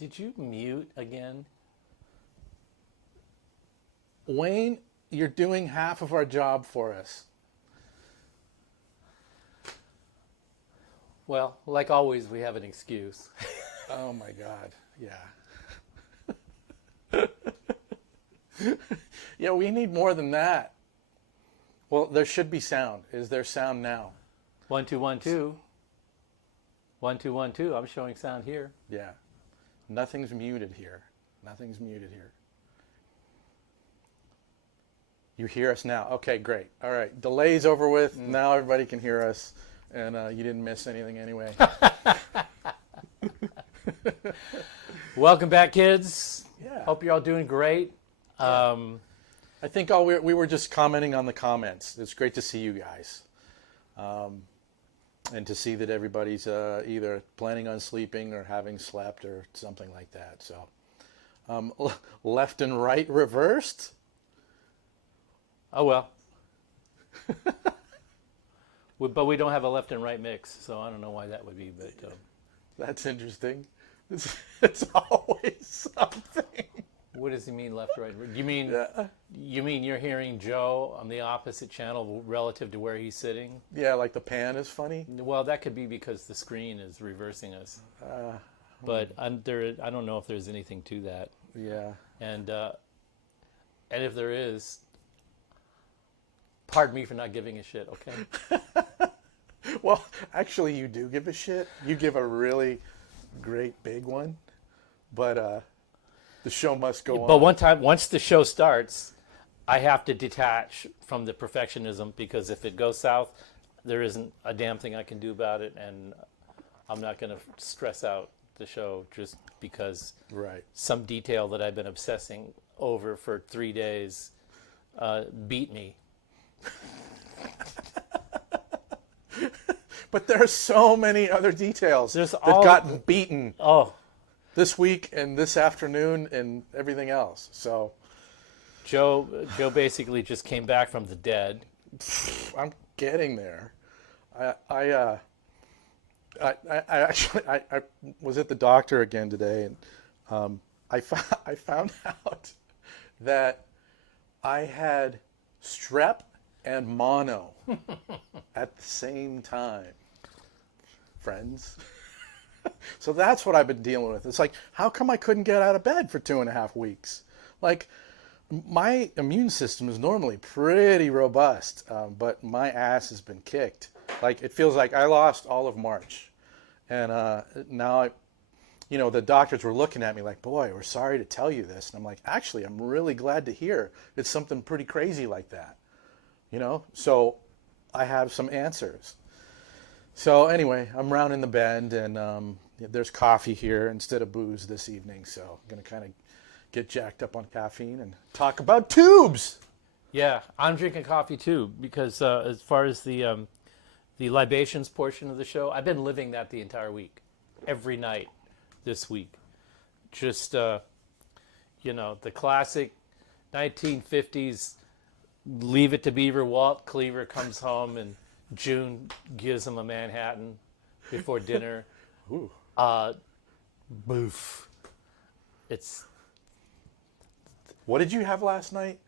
Did you mute again? Wayne, you're doing half of our job for us. Well, like always, we have an excuse. Oh my God, yeah. Yeah, we need more than that. Well, there should be sound. Is there sound now? 1 2 1 2. 1 2 1 2. I'm showing sound here. Yeah. Nothing's muted here. Nothing's muted here. You hear us now. Okay, great. All right. Delay's over with. Now everybody can hear us. And you didn't miss anything anyway. Welcome back, kids. Yeah. Hope you're all doing great. I think we were just commenting on the comments. It's great to see you guys. And to see that everybody's either planning on sleeping or having slept or something like that. So, left and right reversed. Oh, well. But we don't have a left and right mix, so I don't know why that would be. But That's interesting. It's always something. what does he mean, left, right? You mean Yeah. you mean you're hearing Joe on the opposite channel relative to where he's sitting? Yeah, like the pan is funny. Well, that could be because the screen is reversing us. But I don't know if there's anything to that. Yeah. And if there is, pardon me for not giving a shit, okay? Well, actually, you do give a shit. You give a really great big one, but the show must go on. But once the show starts, I have to detach from the perfectionism, because if it goes south, there isn't a damn thing I can do about it, and I'm not going to stress out the show just because Right. some detail that I've been obsessing over for 3 days beat me. But there are so many other details There's that all- gotten beaten Oh, this week and this afternoon and everything else. So Joe basically just came back from the dead. I'm getting there. I actually was at the doctor again today, and I found out that I had strep and mono at the same time. Friends. So that's what I've been dealing with. It's like, how come I couldn't get out of bed for 2.5 weeks? Like, my immune system is normally pretty robust, but my ass has been kicked. Like, it feels like I lost all of March. And now, the doctors were looking at me like, boy, we're sorry to tell you this. And I'm like, actually, I'm really glad to hear it's something pretty crazy like that. So I have some answers. So anyway, I'm rounding the bend, and there's coffee here instead of booze this evening. So I'm going to kind of get jacked up on caffeine and talk about tubes. Yeah, I'm drinking coffee too, because as far as the libations portion of the show, I've been living that the entire week, every night this week. Just, the classic 1950s, Leave It to Beaver. Walt Cleaver comes home and June gives him a Manhattan before dinner. Ooh. Boof. It's, What did you have last night?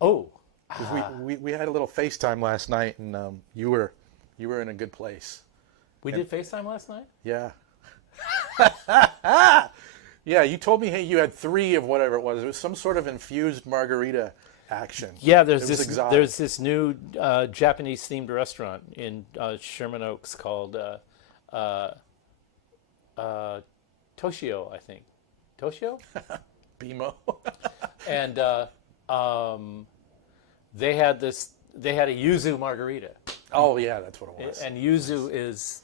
oh, 'Cause we had a little FaceTime last night, and you were in a good place. we did FaceTime last night? Yeah. Yeah, you told me, hey, you had 3 of whatever it was. It was some sort of infused margarita action. Yeah, It was exotic. there's this new Japanese themed restaurant in Sherman Oaks called Toshio, I think. Toshio? BMO. And they had a yuzu margarita. Oh, yeah, that's what it was. And yuzu is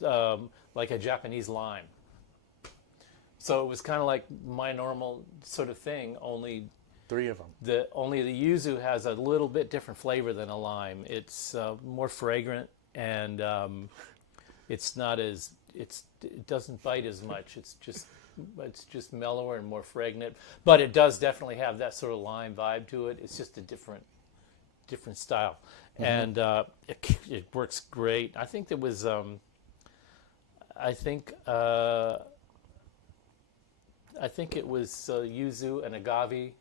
like a Japanese lime. So it was kind of like my normal sort of thing, only 3 of them. the yuzu has a little bit different flavor than a lime. It's more fragrant, and it's not as it doesn't bite as much. It's just mellower and more fragrant, but it does definitely have that sort of lime vibe to it. It's just a different style, and it works great. I think there was I think it was yuzu and agave,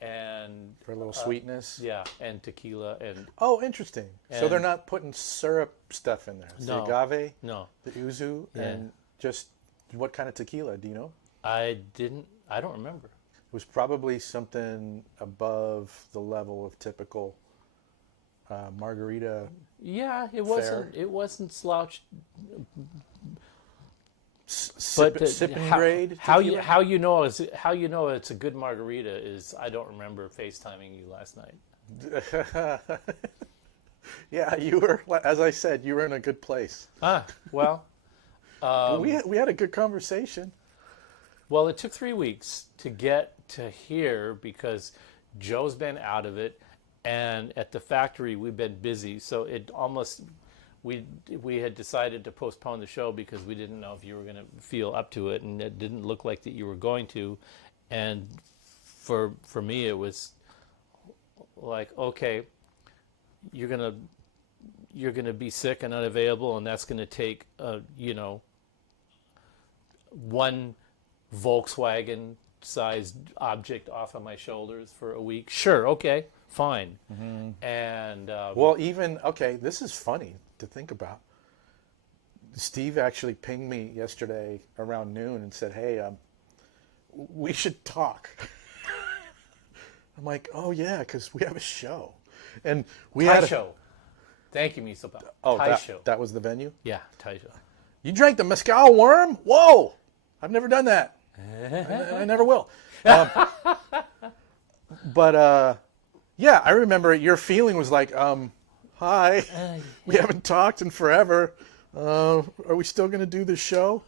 and For a little sweetness. yeah, and tequila and Oh, interesting. So And- they're not putting syrup stuff in there. It's No. the agave, no, the yuzu, Yeah. and just what kind of tequila? Do you know? I don't remember. It was probably something above the level of typical margarita. Yeah, it Fair. wasn't slouched. Sipping grade. how tequila? you know it's a good margarita is I don't remember FaceTiming you last night. Yeah, you were. As I said, you were in a good place. Well, We had a good conversation. well, it took 3 weeks to get to here because Joe's been out of it, and at the factory we've been busy. So it almost we had decided to postpone the show because we didn't know if you were going to feel up to it, and it didn't look like that you were going to. And for me, it was like, okay, you're gonna be sick and unavailable, and that's gonna take one Volkswagen sized object off of my shoulders for a week. Sure, okay, fine. And Well, even okay. This is funny to think about. Steve actually pinged me yesterday around noon and said, "Hey, we should talk." I'm like, "Oh yeah, because we have a show, and we Thai had a show. Thank you, Misopa. Oh, Thai that, show. that was the venue. Yeah, Thai show. You drank the mezcal worm? Whoa! I've never done that. I never will. But yeah, I remember your feeling was like, hi, we haven't talked in forever. Are we still going to do the show?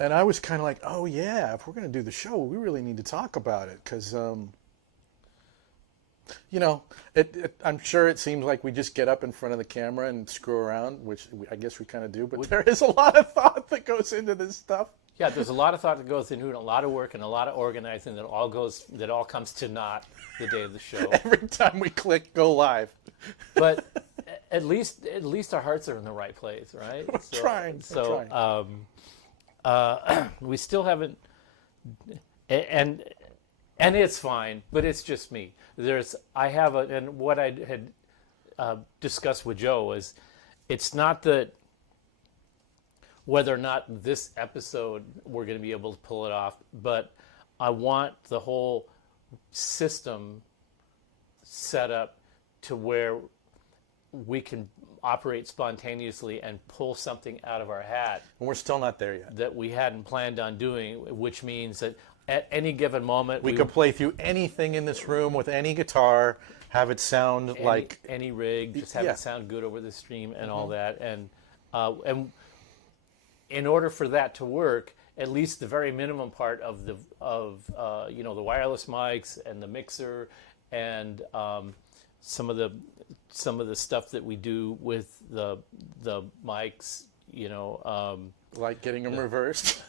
And I was kind of like, oh yeah, if we're going to do the show, we really need to talk about it because, I'm sure it seems like we just get up in front of the camera and screw around, which I guess we kind of do. But there is a lot of thought that goes into this stuff. Yeah, there's a lot of thought that goes into it, a lot of work, and a lot of organizing that all comes to naught the day of the show. Every time we click go live. But at least our hearts are in the right place, right? We're trying. We still haven't, and it's fine, but it's just me. And what I had discussed with Joe is, it's not that whether or not this episode we're going to be able to pull it off, but I want the whole system set up to where we can operate spontaneously and pull something out of our hat And we're still not there yet. that we hadn't planned on doing, which means that at any given moment We could play through anything in this room with any guitar, have it sound like any rig, just have Yeah. it sound good over the stream and all that. And in order for that to work, at least the very minimum part of the wireless mics and the mixer and some of the stuff that we do with the mics, like getting them reversed.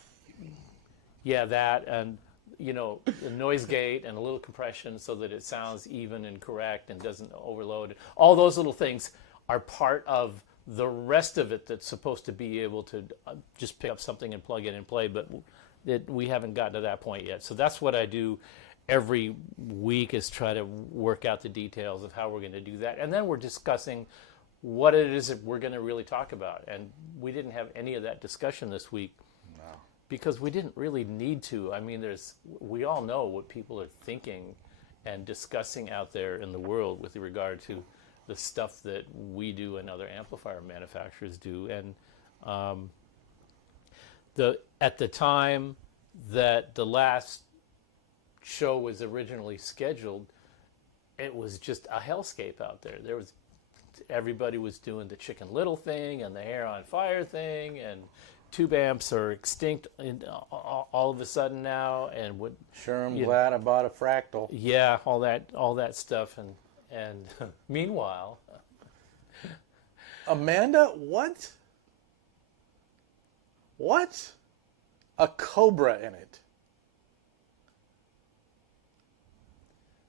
yeah, that, and the noise gate and a little compression so that it sounds even and correct and doesn't overload. All those little things are part of the rest of it that's supposed to be able to just pick up something and plug it and play, but we haven't gotten to that point yet. So that's what I do every week, is try to work out the details of how we're going to do that. And then we're discussing what it is that we're going to really talk about. And we didn't have any of that discussion this week. Because we didn't really need to. I mean, we all know what people are thinking and discussing out there in the world with regard to the stuff that we do and other amplifier manufacturers do. And at the time that the last show was originally scheduled, it was just a hellscape out there. Everybody was doing the Chicken Little thing and the hair on fire thing, and tube amps are extinct all of a sudden now, and Sure, I'm glad I bought a Fractal. yeah, all that stuff, and meanwhile, Amanda, what? What? A Cobra in it.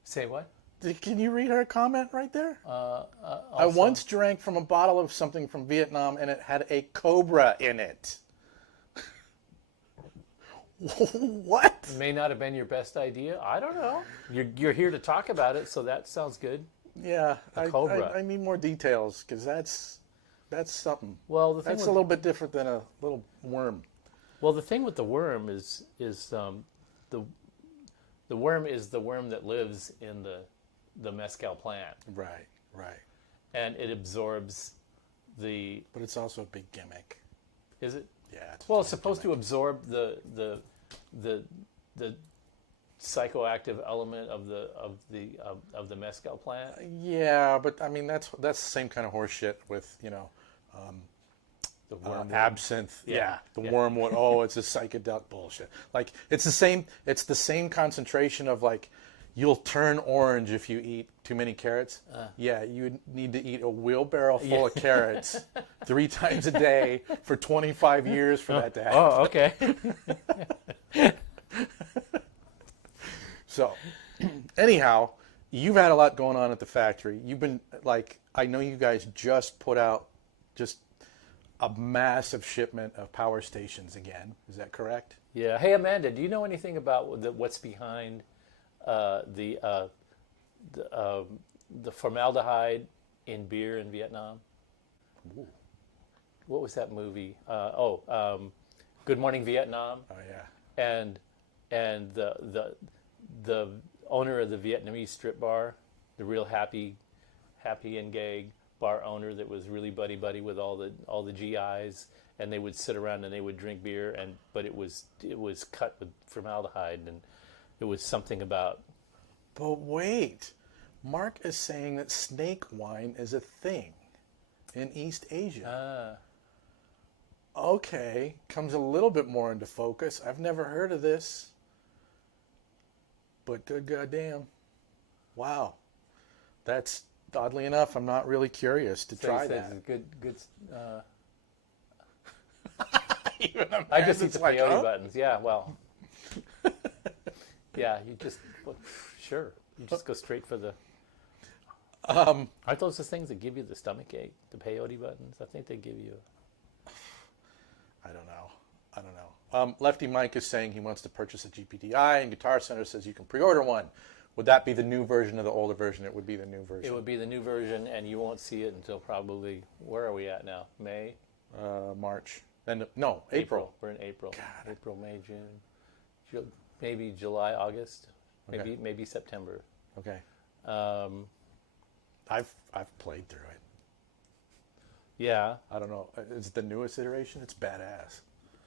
say what? Can you read her comment right there? I Also- once drank from a bottle of something from Vietnam and it had a Cobra in it. What? May not have been your best idea. I don't know. You're here to talk about it, so that sounds good. Yeah, cobra. I need more details because that's something. Well, the thing That's with, a little bit different than a little worm. well, the thing with the worm is the the worm is the worm that lives in the mezcal plant, Right, right. and it absorbs the. But it's also a big gimmick. Is it? Yeah. Well, it's supposed to absorb the the psychoactive element of the mezcal plant. Yeah, but I mean that's the same kind of horse shit with The worm. absinthe. Yeah, The yeah. wormwood. Oh, it's a psychedelic bullshit. Like it's the same. It's the same concentration of like you'll turn orange if you eat too many carrots. Yeah, you need to eat a wheelbarrow full of carrots 3 times a day for 25 years for that to happen. Oh, okay. So, anyhow, you've had a lot going on at the factory. You've been like, I know you guys just put out just a massive shipment of power stations again. Is that correct? Yeah. Hey, Amanda, do you know anything about what's behind the formaldehyde in beer in Vietnam? Ooh. What was that movie? Good Morning Vietnam. Oh yeah. And the owner of the Vietnamese strip bar, the real happy and gay bar owner that was really buddy with all the GIs, and they would sit around and they would drink beer, but it was cut with formaldehyde, and it was something about. But wait, Mark is saying that snake wine is a thing in East Asia. Okay, comes a little bit more into focus. I've never heard of this, but good goddamn, wow, that's oddly enough. I'm not really curious to try that. Good. Even I just eat Amanda's the like, peyote huh? buttons. Yeah, well. Yeah, sure. You just go straight for the. Aren't those the things that give you the stomach ache? The peyote buttons? I think they give you. I don't know. Lefty Mike is saying he wants to purchase a GPDI, and Guitar Center says you can pre-order one. Would that be the new version of the older version? It would be the new version. It would be the new version, and you won't see it until probably. Where are we at now? May? March. And no, April. We're in April. God. April, May, June, maybe July, August, Okay. maybe September. Okay. Um, I've played through it. yeah, I don't know. Is it the newest iteration? It's badass.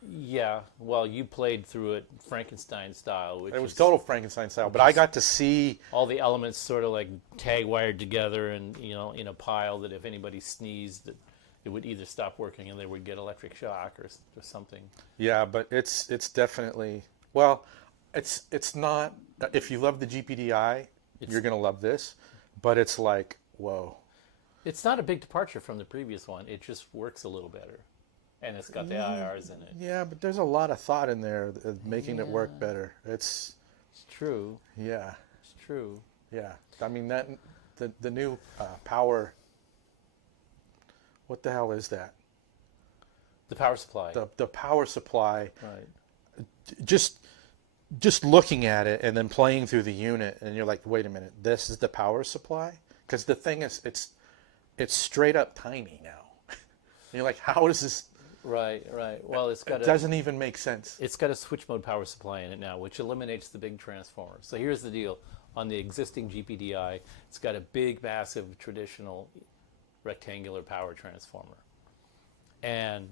yeah. Well, you played through it Frankenstein style, which It was is total Frankenstein style, but I got to see. all the elements sort of like tag wired together, and in a pile that if anybody sneezed, that it would either stop working and they would get electric shock or something. Yeah, but it's definitely well. It's not. If you love the GPDI, you're gonna love this. But it's like whoa. It's not a big departure from the previous one. It just works a little better, and it's got the IRs in it. Yeah, but there's a lot of thought in there of making it work better. It's It's true. yeah, It's true. yeah. I mean that the new power. What the hell is that? The power supply. The power supply. Right. Just looking at it and then playing through the unit, and you're like, wait a minute, this is the power supply? Because the thing is, it's straight up tiny now. And you're like, how does this? Right. Well, It doesn't even make sense. It's got a switch mode power supply in it now, which eliminates the big transformer. So here's the deal. On the existing GPDI, it's got a big, massive, traditional rectangular power transformer. And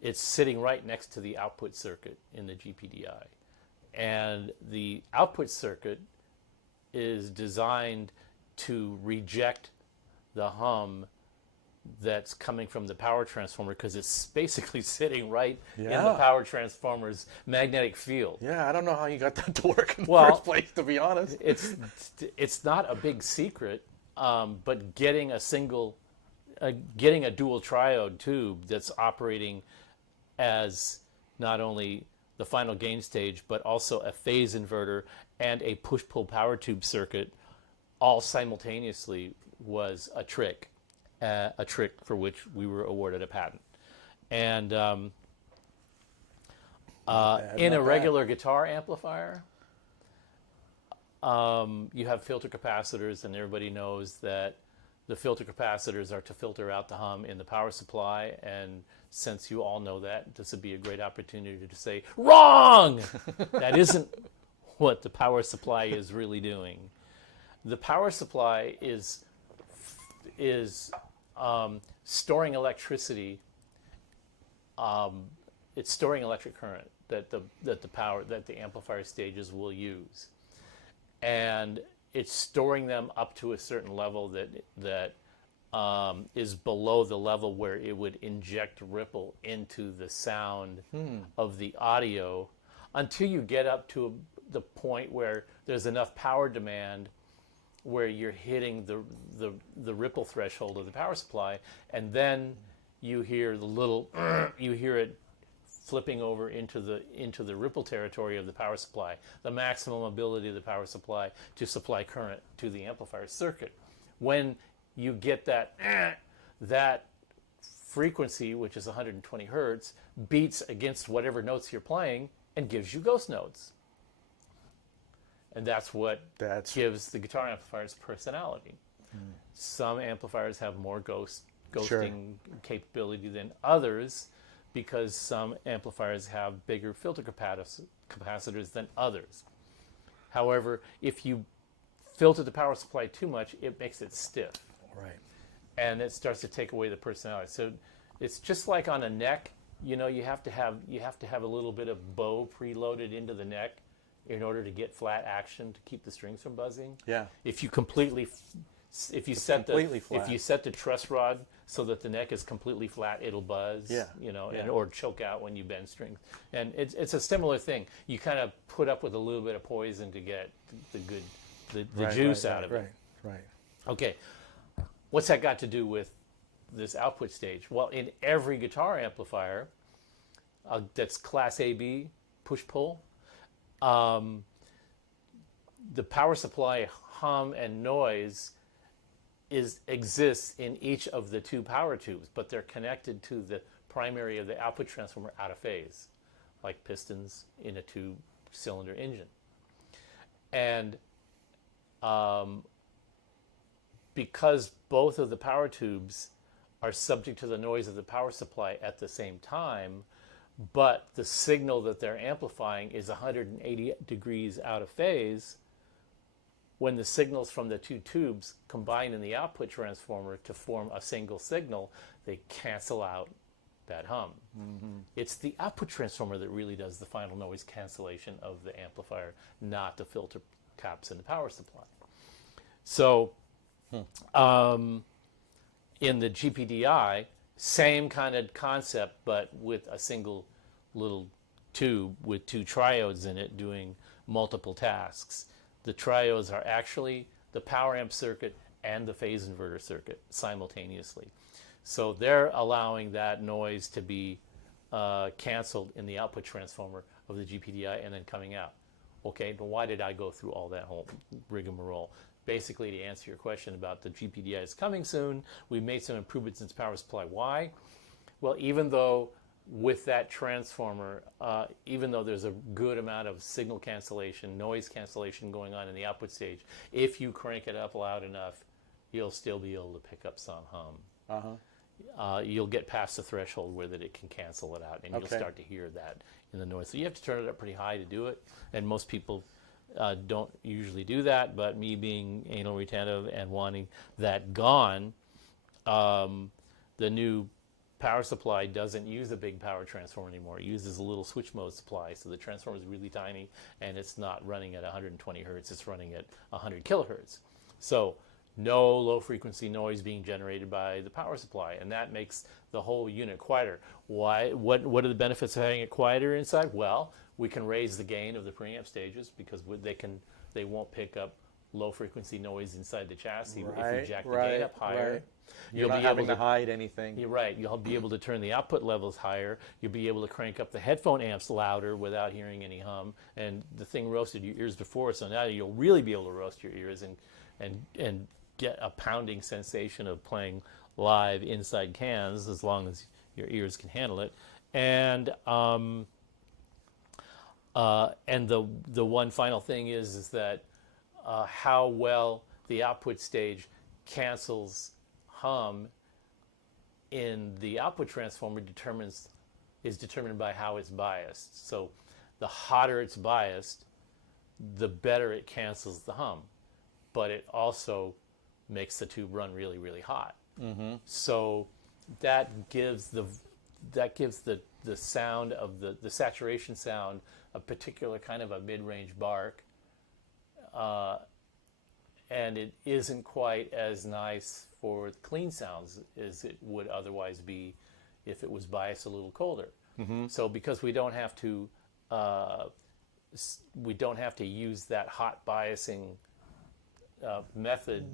it's sitting right next to the output circuit in the GPDI. And the output circuit is designed to reject the hum that's coming from the power transformer, because it's basically sitting right in the Yeah. power transformer's magnetic field. Yeah, I don't know how you got that to work in the Well, first place, to be honest. It's not a big secret, but getting a dual triode tube that's operating as not only the final gain stage, but also a phase inverter and a push-pull power tube circuit all simultaneously was a trick for which we were awarded a patent. And In a not bad. regular guitar amplifier, you have filter capacitors, and everybody knows that the filter capacitors are to filter out the hum in the power supply. And since you all know that, this would be a great opportunity to say, wrong! That isn't what the power supply is really doing. The power supply is storing electricity. It's storing electric current that the amplifier stages will use, and it's storing them up to a certain level that is below the level where it would inject ripple into the sound of the audio, until you get up to the point where there's enough power demand where you're hitting the ripple threshold of the power supply, and then you hear you hear it flipping over into the ripple territory of the power supply, the maximum ability of the power supply to supply current to the amplifier circuit. When you get that frequency, which is 120 hertz, beats against whatever notes you're playing and gives you ghost notes. And that's what gives the guitar amplifiers personality. Some amplifiers have more ghosting capability than others, because some amplifiers have bigger filter capacitors than others. However, if you filter the power supply too much, it makes it stiff. Right. And it starts to take away the personality. So it's just like on a neck, you have to have a little bit of bow preloaded into the neck in order to get flat action to keep the strings from buzzing. Yeah. If you set the truss rod so that the neck is completely flat, it'll buzz. Yeah. Or choke out when you bend strings. And it's a similar thing. You kind of put up with a little bit of poison to get the juice out of it. Right. Okay. What's that got to do with this output stage? Well, in every guitar amplifier that's class AB push-pull, the power supply hum and noise exists in each of the two power tubes, but they're connected to the primary of the output transformer out of phase, like pistons in a two-cylinder engine. And because both of the power tubes are subject to the noise of the power supply at the same time, but the signal that they're amplifying is 180 degrees out of phase, when the signals from the two tubes combine in the output transformer to form a single signal, they cancel out that hum. It's the output transformer that really does the final noise cancellation of the amplifier, not the filter caps in the power supply. So in the GPDI, same kind of concept, but with a single little tube with two triodes in it doing multiple tasks. The triodes are actually the power amp circuit and the phase inverter circuit simultaneously. So they're allowing that noise to be canceled in the output transformer of the GPDI and then coming out. Okay, but why did I go through all that whole rigmarole? Basically, to answer your question about the GPDI is coming soon, we made some improvements in its power supply. Why? Well, even though with that transformer, even though there's a good amount of signal cancellation, noise cancellation going on in the output stage, if you crank it up loud enough, you'll still be able to pick up some hum. You'll get past the threshold where that it can cancel it out, and you'll start to hear that in the noise. So you have to turn it up pretty high to do it, and most people don't usually do that, but me being anal retentive and wanting that gone, the new power supply doesn't use a big power transformer anymore. It uses a little switch mode supply, so the transformer is really tiny, and it's not running at 120 hertz, it's running at 100 kilohertz. So no low frequency noise being generated by the power supply, and that makes the whole unit quieter. Why? What are the benefits of having it quieter inside? Well, we can raise the gain of the preamp stages because they won't pick up low frequency noise inside the chassis if you jack the gain up higher. You're not having to hide anything. You're right. You'll be able to turn the output levels higher. You'll be able to crank up the headphone amps louder without hearing any hum. And the thing roasted your ears before, so now you'll really be able to roast your ears and get a pounding sensation of playing live inside cans, as long as your ears can handle it. And And the one final thing is that how well the output stage cancels hum in the output transformer is determined by how it's biased. So the hotter it's biased, the better it cancels the hum. But it also makes the tube run really, really hot. Mm-hmm. So that gives the sound of the saturation sound a particular kind of a mid-range bark, and it isn't quite as nice for clean sounds as it would otherwise be if it was biased a little colder. Mm-hmm. So because we don't have to use that hot biasing method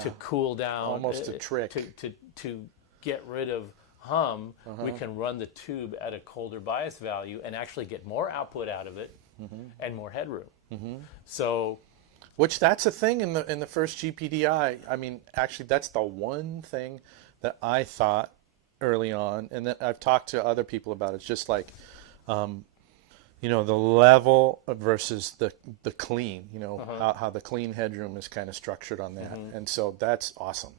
to cool down, almost a trick to get rid of hum, we can run the tube at a colder bias value and actually get more output out of it and more headroom. So, which that's a thing in the first GPDI. I mean, actually, that's the one thing that I thought early on, and that I've talked to other people about. It's just like, the level versus the clean. How the clean headroom is kind of structured on that, and so that's awesome.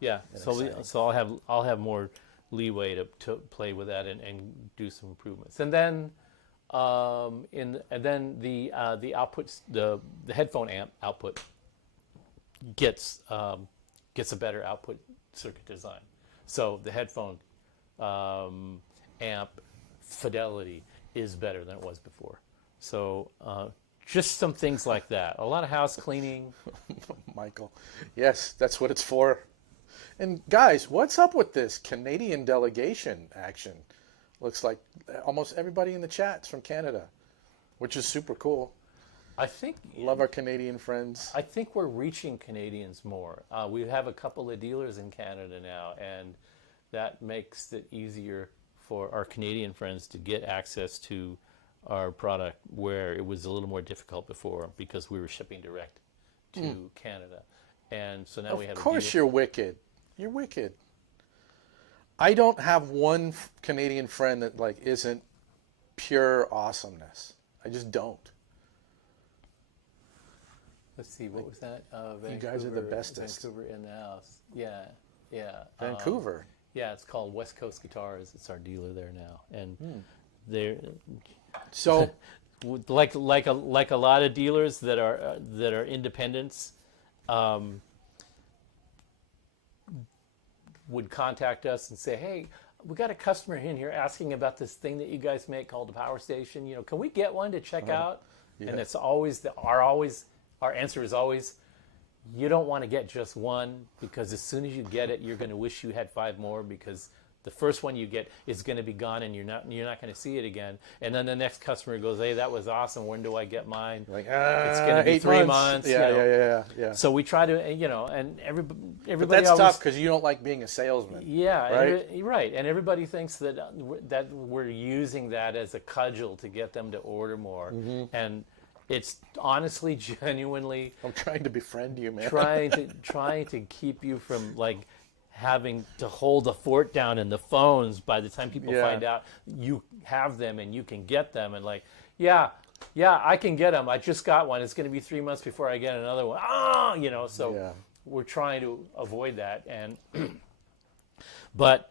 Yeah, so I'll have more leeway to play with that and do some improvements, and then the outputs, the headphone amp output gets a better output circuit design. So the headphone amp fidelity is better than it was before. So just some things like that. A lot of house cleaning. Michael, yes, that's what it's for. And guys, what's up with this Canadian delegation action? Looks like almost everybody in the chat's from Canada, which is super cool. I think love our Canadian friends. I think we're reaching Canadians more. We have a couple of dealers in Canada now, and that makes it easier for our Canadian friends to get access to our product, where it was a little more difficult before because we were shipping direct to Canada. And so now we have. Of course, you're wicked. You're wicked. I don't have one Canadian friend that isn't pure awesomeness. I just don't. Let's see, what was that? You guys are the bestest. Vancouver in the house. Yeah. Vancouver. Yeah, it's called West Coast Guitars. It's our dealer there now, and they're so like a lot of dealers that are independents. Would contact us and say, hey, we got a customer in here asking about this thing that you guys make called the Power Station. Can we get one to check out? Yeah. And it's always our answer is always, you don't want to get just one, because as soon as you get it, you're going to wish you had 5 more, because the first one you get is going to be gone and you're not going to see it again. And then the next customer goes, hey, that was awesome. When do I get mine? It's going to be 3 months. Yeah. So we try to, and everybody. But that's always, tough because you don't like being a salesman. Yeah, right. Right. And everybody thinks that we're using that as a cudgel to get them to order more. And it's honestly, genuinely. I'm trying to befriend you, man. trying to keep you from having to hold the fort down in the phones by the time people find out you have them and you can get them, and I can get them. I just got one. It's going to be 3 months before I get another one. We're trying to avoid that, and but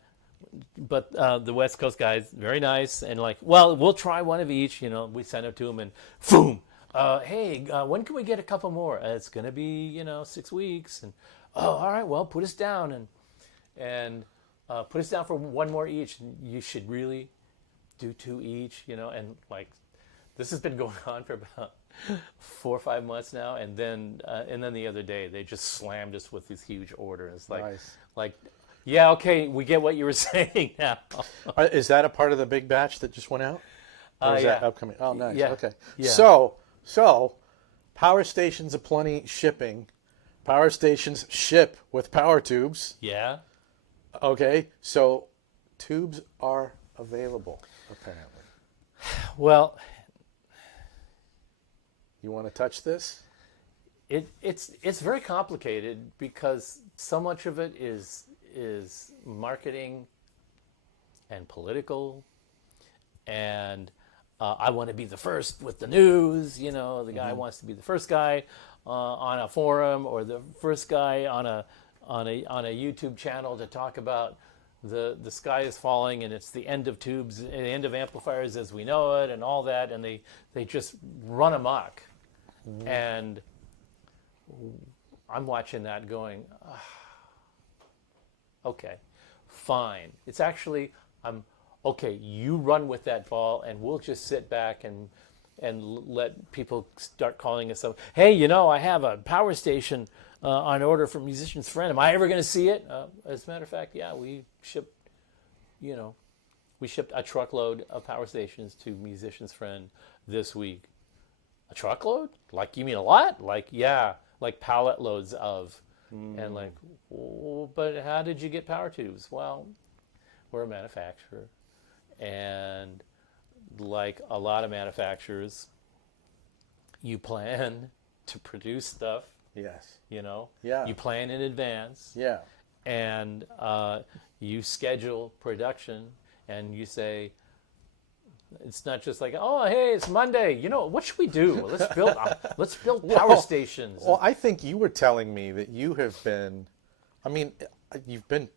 the West Coast guys, very nice, and we'll try one of each. We send it to them, and boom. Hey, when can we get a couple more? It's going to be 6 weeks, and all right, well, put us down and put us down for one more each. You should really do 2 each, and this has been going on for about 4 or 5 months now, and then the other day they just slammed us with this huge order. It's nice. Yeah, okay, we get what you were saying now. Is that a part of the big batch that just went out? Or is that upcoming? Oh, nice. Yeah. Okay. Yeah. So power stations aplenty shipping. Power stations ship with power tubes. Yeah. Okay, so tubes are available, apparently. Well, you want to touch this? It's very complicated because so much of it is marketing and political, and I want to be the first with the news. The guy wants to be the first guy on a forum, or the first guy on a YouTube channel to talk about the sky is falling and it's the end of tubes, the end of amplifiers as we know it, and all that, and they just run amok. And I'm watching that going, okay, fine. It's actually, okay, you run with that ball, and we'll just sit back and let people start calling us up. Hey, I have a power station on order from Musician's Friend. Am I ever going to see it? As a matter of fact, yeah, we shipped a truckload of power stations to Musician's Friend this week. A truckload? Like, you mean a lot? Like, yeah, like pallet loads of. And like, oh, but how did you get power tubes? Well, we're a manufacturer. And like a lot of manufacturers, you plan to produce stuff. Yes. Yeah. You plan in advance. Yeah. And you schedule production, and you say, it's not just like, oh, hey, it's Monday. What should we do? Let's build power stations. Well, I think you were telling me that you have been, you've been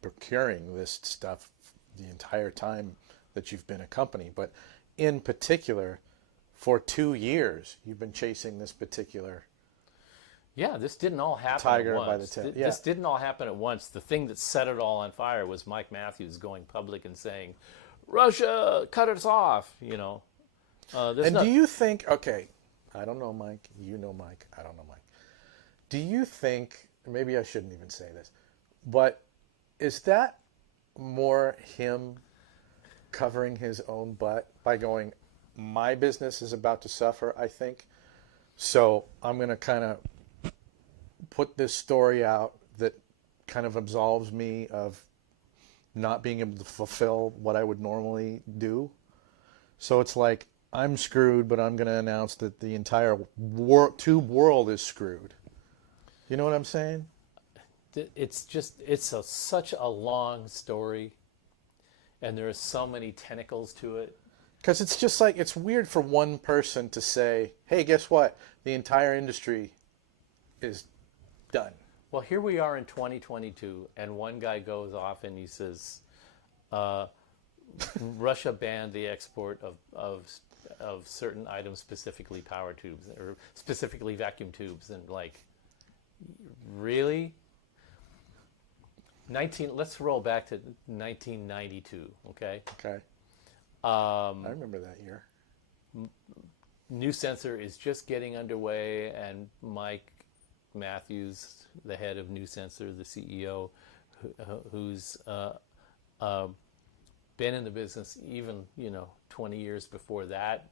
procuring this stuff the entire time that you've been a company, but in particular, for 2 years, you've been chasing this particular. Yeah, this didn't all happen tiger at once. by the tail. Yeah. This didn't all happen at once. The thing that set it all on fire was Mike Matthews going public and saying, Russia, cut us off, And do you think, okay, I don't know Mike, you know Mike, I don't know Mike. Do you think, maybe I shouldn't even say this, but is that more him covering his own butt by going, my business is about to suffer, I think, so I'm going to kind of put this story out that kind of absolves me of not being able to fulfill what I would normally do? So it's like, I'm screwed, but I'm going to announce that the entire tube world is screwed. You know what I'm saying? It's such a long story, and there are so many tentacles to it. Because it's just like, it's weird for one person to say, hey, guess what? The entire industry is done. Well, here we are in 2022, and one guy goes off and he says, Russia banned the export of certain items, specifically power tubes, or specifically vacuum tubes. And like, really? Let's roll back to 1992, okay? Okay. I remember that year. New Sensor is just getting underway, and Mike Matthews, the head of New Sensor, the CEO, who's been in the business even 20 years before that,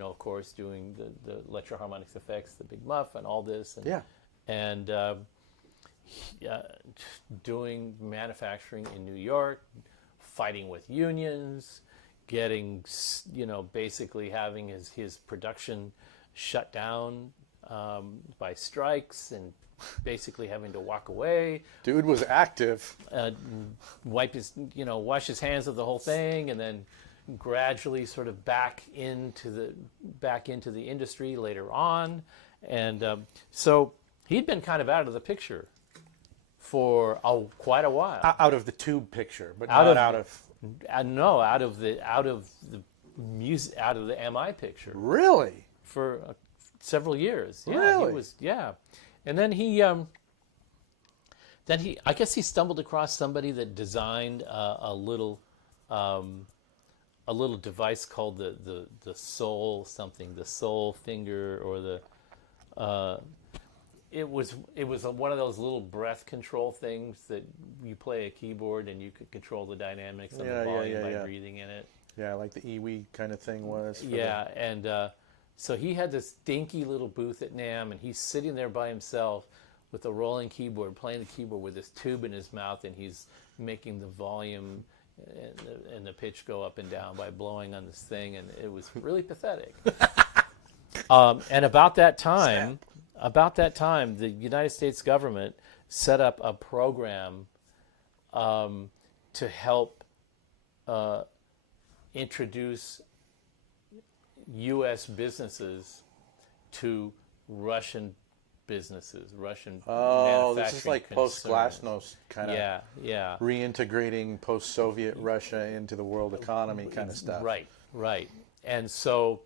of course, doing the electroharmonics effects, the Big Muff, and all this, and doing manufacturing in New York, fighting with unions, getting basically having his production shut down by strikes, and basically having to walk away. Dude was active. Wash his hands of the whole thing, and then gradually sort of back into the industry later on. And so he'd been kind of out of the picture for quite a while. Out of the tube picture, but not out of the music, out of the MI picture. Really? For several years. Yeah, really? He was, yeah. And then he I guess he stumbled across somebody that designed a little device called the soul something, the soul finger, or the it was one of those little breath control things that you play a keyboard and you could control the dynamics of the volume by breathing in it. Yeah, like the EWI kind of thing was. And so he had this dinky little booth at NAMM, and he's sitting there by himself with a rolling keyboard, playing the keyboard with this tube in his mouth, and he's making the volume and the pitch go up and down by blowing on this thing, and it was really pathetic. And about that time, the United States government set up a program to help introduce U.S. businesses to Russian businesses, Russian Oh, manufacturing this is like concerns. post-Glasnost kind of Yeah. reintegrating post-Soviet Russia into the world economy kind of stuff. Right. And so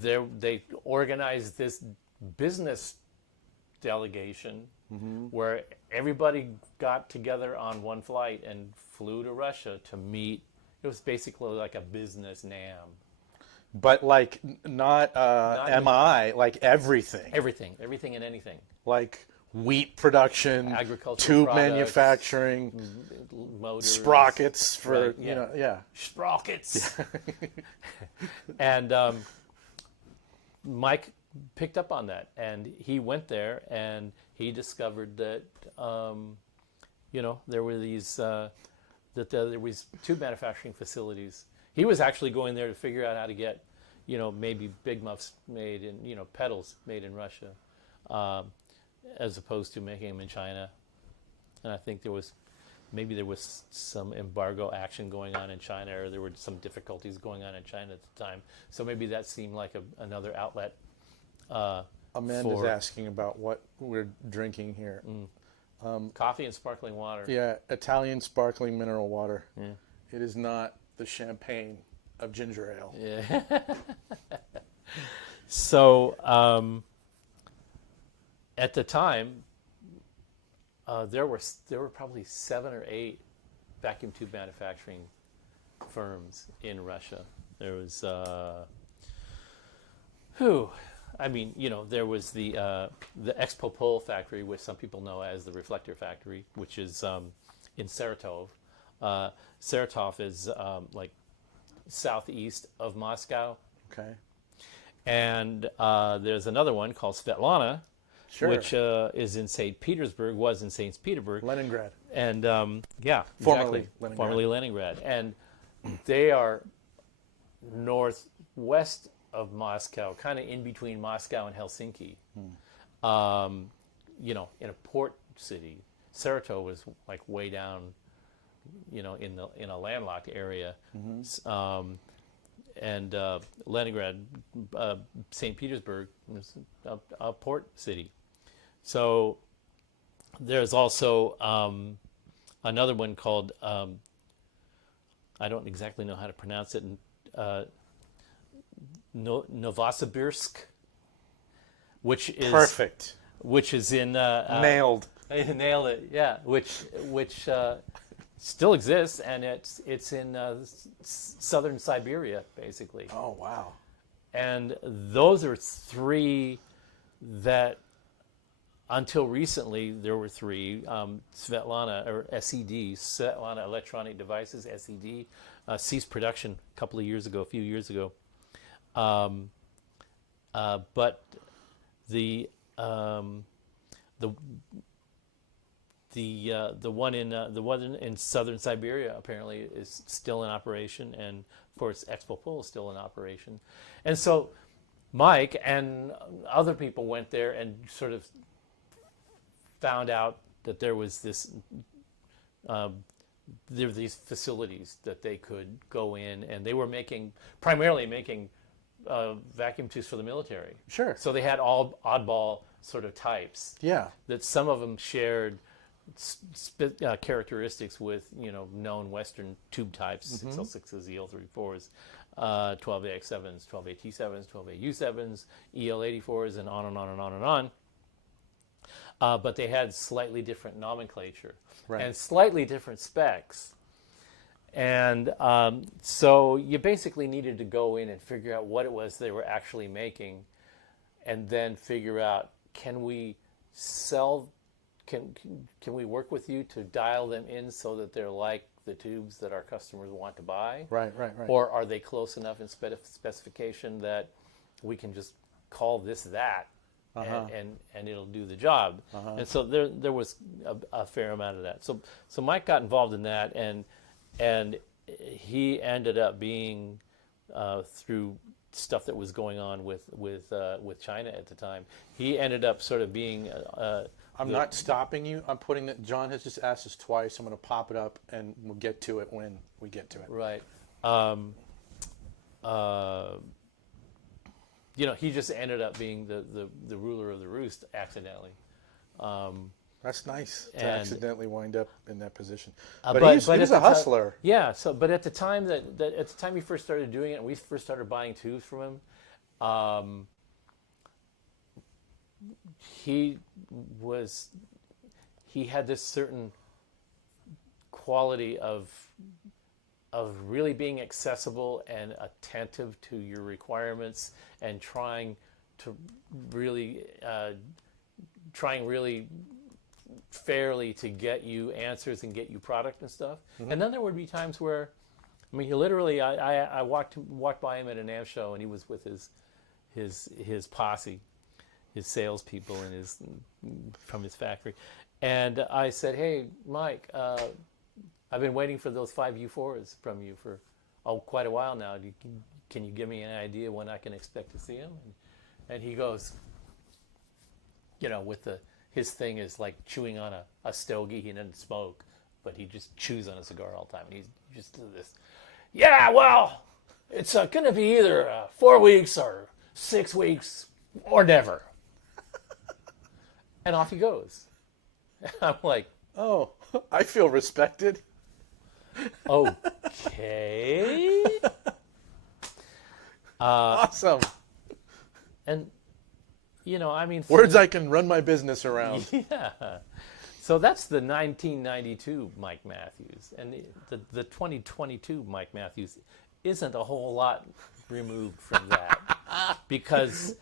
they organized this business delegation where everybody got together on one flight and flew to Russia to meet. It was basically like a business NAM. But like not MI, like everything. Everything and anything. Like wheat production, Agricultural tube products, manufacturing, motors, sprockets for, right, you know, yeah. Sprockets. And Mike picked up on that, and he went there, and he discovered that, there were these, there was tube manufacturing facilities. He was actually going there to figure out how to get, maybe big muffs made in, pedals made in Russia, as opposed to making them in China. And I think there was some embargo action going on in China, or there were some difficulties going on in China at the time. So maybe that seemed like another outlet. Amanda's asking about what we're drinking here. Coffee and sparkling water. Yeah, Italian sparkling mineral water. Yeah. It is not the champagne of ginger ale. Yeah. So at the time, there were probably 7 or 8 vacuum tube manufacturing firms in Russia. There was there was the Ep4 factory, which some people know as the reflector factory, which is in Saratov. Saratov is like southeast of Moscow. Okay. And there's another one called Svetlana, Sure. which is in St. Petersburg, was in St. Petersburg. Leningrad. And Formerly exactly. Leningrad. Formerly Leningrad. And they are northwest of Moscow, kind of in between Moscow and Helsinki. In a port city. Saratov was like way down, in a landlocked area. And Leningrad, St. Petersburg was a port city. So there's also another one called, I don't exactly know how to pronounce it, Novosibirsk, which is perfect. Which is in Nailed. Nailed it, yeah. Which still exists, and it's in southern Siberia, basically. Oh wow! And those are 3 that, until recently, there were 3. Svetlana, or SED, Svetlana Electronic Devices, SED, ceased production a few years ago. But the one in southern Siberia apparently is still in operation, and of course Ep4 is still in operation. And so Mike and other people went there and sort of found out that there was there were these facilities that they could go in, and they were primarily making vacuum tubes for the military. Sure. So they had all oddball sort of types. Yeah. That some of them shared characteristics with known Western tube types, 6L6s, EL34s, 12AX7s, 12AT7s, 12AU7s, EL84s, and on and on and on and on. But they had slightly different nomenclature and slightly different specs. And so you basically needed to go in and figure out what it was they were actually making, and then figure out, can we work with you to dial them in so that they're like the tubes that our customers want to buy? Right. Or are they close enough in specification that we can just call this that, and it'll do the job? And so there was a fair amount of that. So Mike got involved in that, and he ended up being, through stuff that was going on with China at the time, he ended up sort of being. I'm not stopping you. I'm putting that. John has just asked us twice. I'm going to pop it up, and we'll get to it when we get to it. Right. he just ended up being the ruler of the roost accidentally. That's nice to And- accidentally wind up in that position. Uh, But, but- he was but a at the ti- hustler. Yeah. So, but at the time that at the time he first started doing it, and we first started buying tubes from him, he had this certain quality of really being accessible and attentive to your requirements and trying really fairly to get you answers and get you product and stuff. And then there would be times where, I mean, he literally, I walked by him at an AMP show, and he was with his posse, his salespeople, and from his factory. And I said, "Hey, Mike, I've been waiting for those 5 U4s from you for quite a while now. Can you give me an idea when I can expect to see them?" And he goes, his thing is like chewing on a stogie. He doesn't smoke, but he just chews on a cigar all the time. And he just does this. "Yeah, well, it's going to be either 4 weeks or 6 weeks or never." And off he goes. I'm like, Oh, I feel respected. okay. Awesome. And, I mean... Words I can run my business around. Yeah. So that's the 1992 Mike Matthews. And the 2022 Mike Matthews isn't a whole lot removed from that. because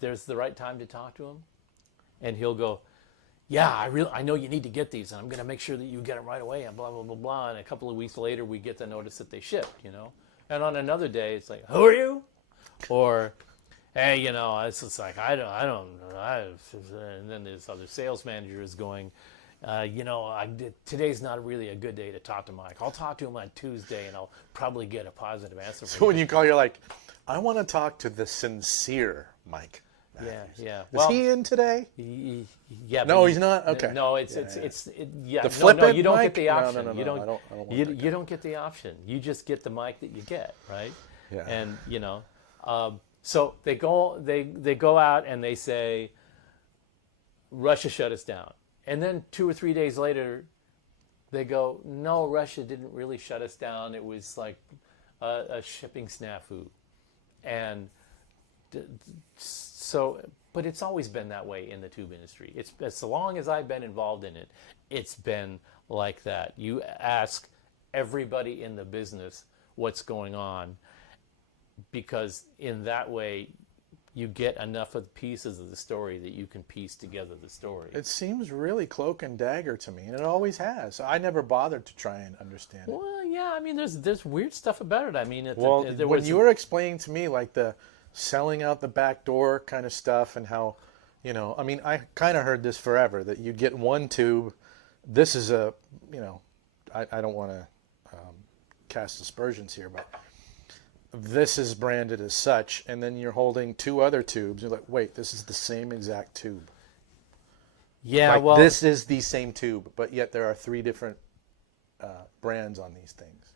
there's the right time to talk to him. And he'll go, "Yeah, I know you need to get these, and I'm going to make sure that you get them right away," and blah, blah, blah, blah. And a couple of weeks later, we get the notice that they shipped, And on another day, it's like, "Who are you?" Or, "Hey, it's just like, I don't, and then this other sales manager is going, today's not really a good day to talk to Mike. I'll talk to him on Tuesday, and I'll probably get a positive answer So from when you call, you're like, "I want to talk to the sincere Mike Matthews." Yeah. Is he in today? Yeah. No, but he's not? Okay. No, Yeah. yeah. The No, flippant you don't Mike? get the option. No, You don't. I don't want that You don't get the option. You just get the mic that you get, right? Yeah. And so they go out and they say, "Russia shut us down," and then 2 or 3 days later, they go, "No, Russia didn't really shut us down. It was like a shipping snafu," and so. But it's always been that way in the tube industry. It's as long as I've been involved in it, it's been like that. You ask everybody in the business what's going on, because in that way you get enough of the pieces of the story that you can piece together the story. It seems really cloak and dagger to me, and it always has. I never bothered to try and understand it. Well, yeah, I mean, there's weird stuff about it. I mean, When you were explaining to me like the selling out the back door kind of stuff and how, I mean, I kind of heard this forever, that you get one tube. This is I don't want to cast aspersions here, but this is branded as such, and then you're holding 2 other tubes. You're like, wait, this is the same exact tube. Yeah, like, well, this is the same tube, but yet there are 3 different brands on these things.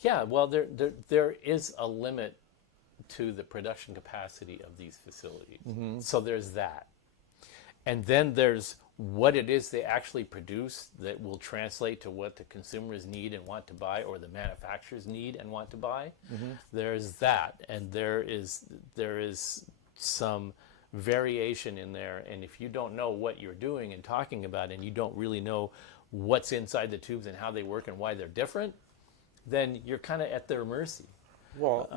Yeah, well, there is a limit to the production capacity of these facilities. Mm-hmm. So there's that. And then there's what it is they actually produce that will translate to what the consumers need and want to buy, or the manufacturers need and want to buy. Mm-hmm. There's that. And there is some variation in there. And if you don't know what you're doing and talking about, and you don't really know what's inside the tubes and how they work and why they're different, then you're kind of at their mercy. Well,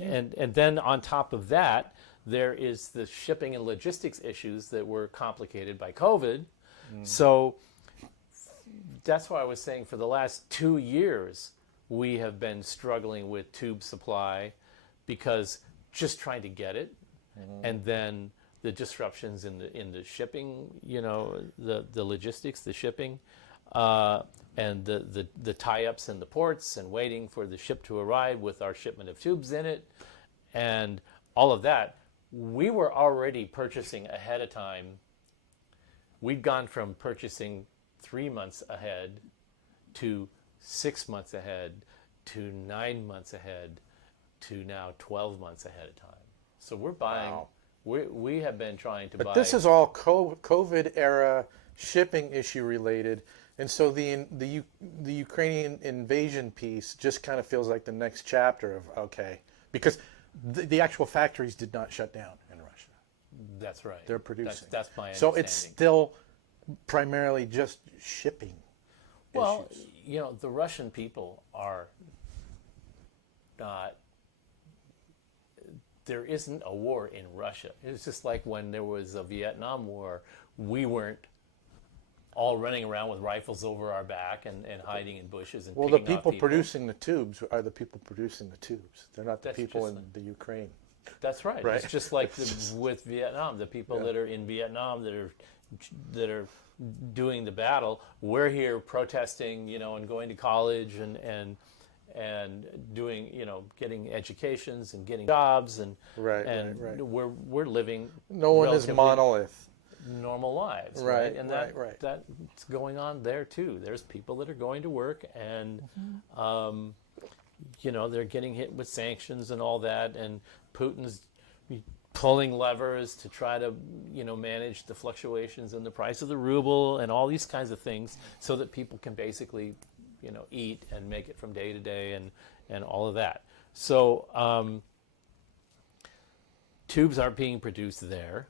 And then on top of that, there is the shipping and logistics issues that were complicated by COVID. So that's why I was saying for the last 2 years, we have been struggling with tube supply, because just trying to get it, and then the disruptions in the shipping, the logistics, the shipping, and the tie-ups in the ports, and waiting for the ship to arrive with our shipment of tubes in it, and all of that. We were already purchasing ahead of time. We'd gone from purchasing 3 months ahead to 6 months ahead to 9 months ahead to now 12 months ahead of time. So we're buying. Wow. We have been trying to buy. But this is all COVID era shipping issue related, and so the Ukrainian invasion piece just kind of feels like the next chapter of okay, because the actual factories did not shut down in Russia. That's right. They're producing. That's my So understanding. it's still primarily just shipping. Well, issues. the Russian people are not. There isn't a war in Russia. It's just like when there was a Vietnam War, we weren't all running around with rifles over our back and hiding in bushes and Well, the picking off people producing the tubes are the people producing the tubes. They're not the That's people just in the Ukraine. That's right. Right. It's just like with Vietnam, the people that are in Vietnam that are doing the battle. We're here protesting, and going to college and doing, getting educations and getting jobs and Right. we're living. No one is relatively monolith. Normal lives, Right, And right. that's going on there too. There's people that are going to work and they're getting hit with sanctions and all that, and Putin's pulling levers to try to manage the fluctuations in the price of the ruble and all these kinds of things so that people can basically eat and make it from day to day and all of that. So tubes aren't being produced there.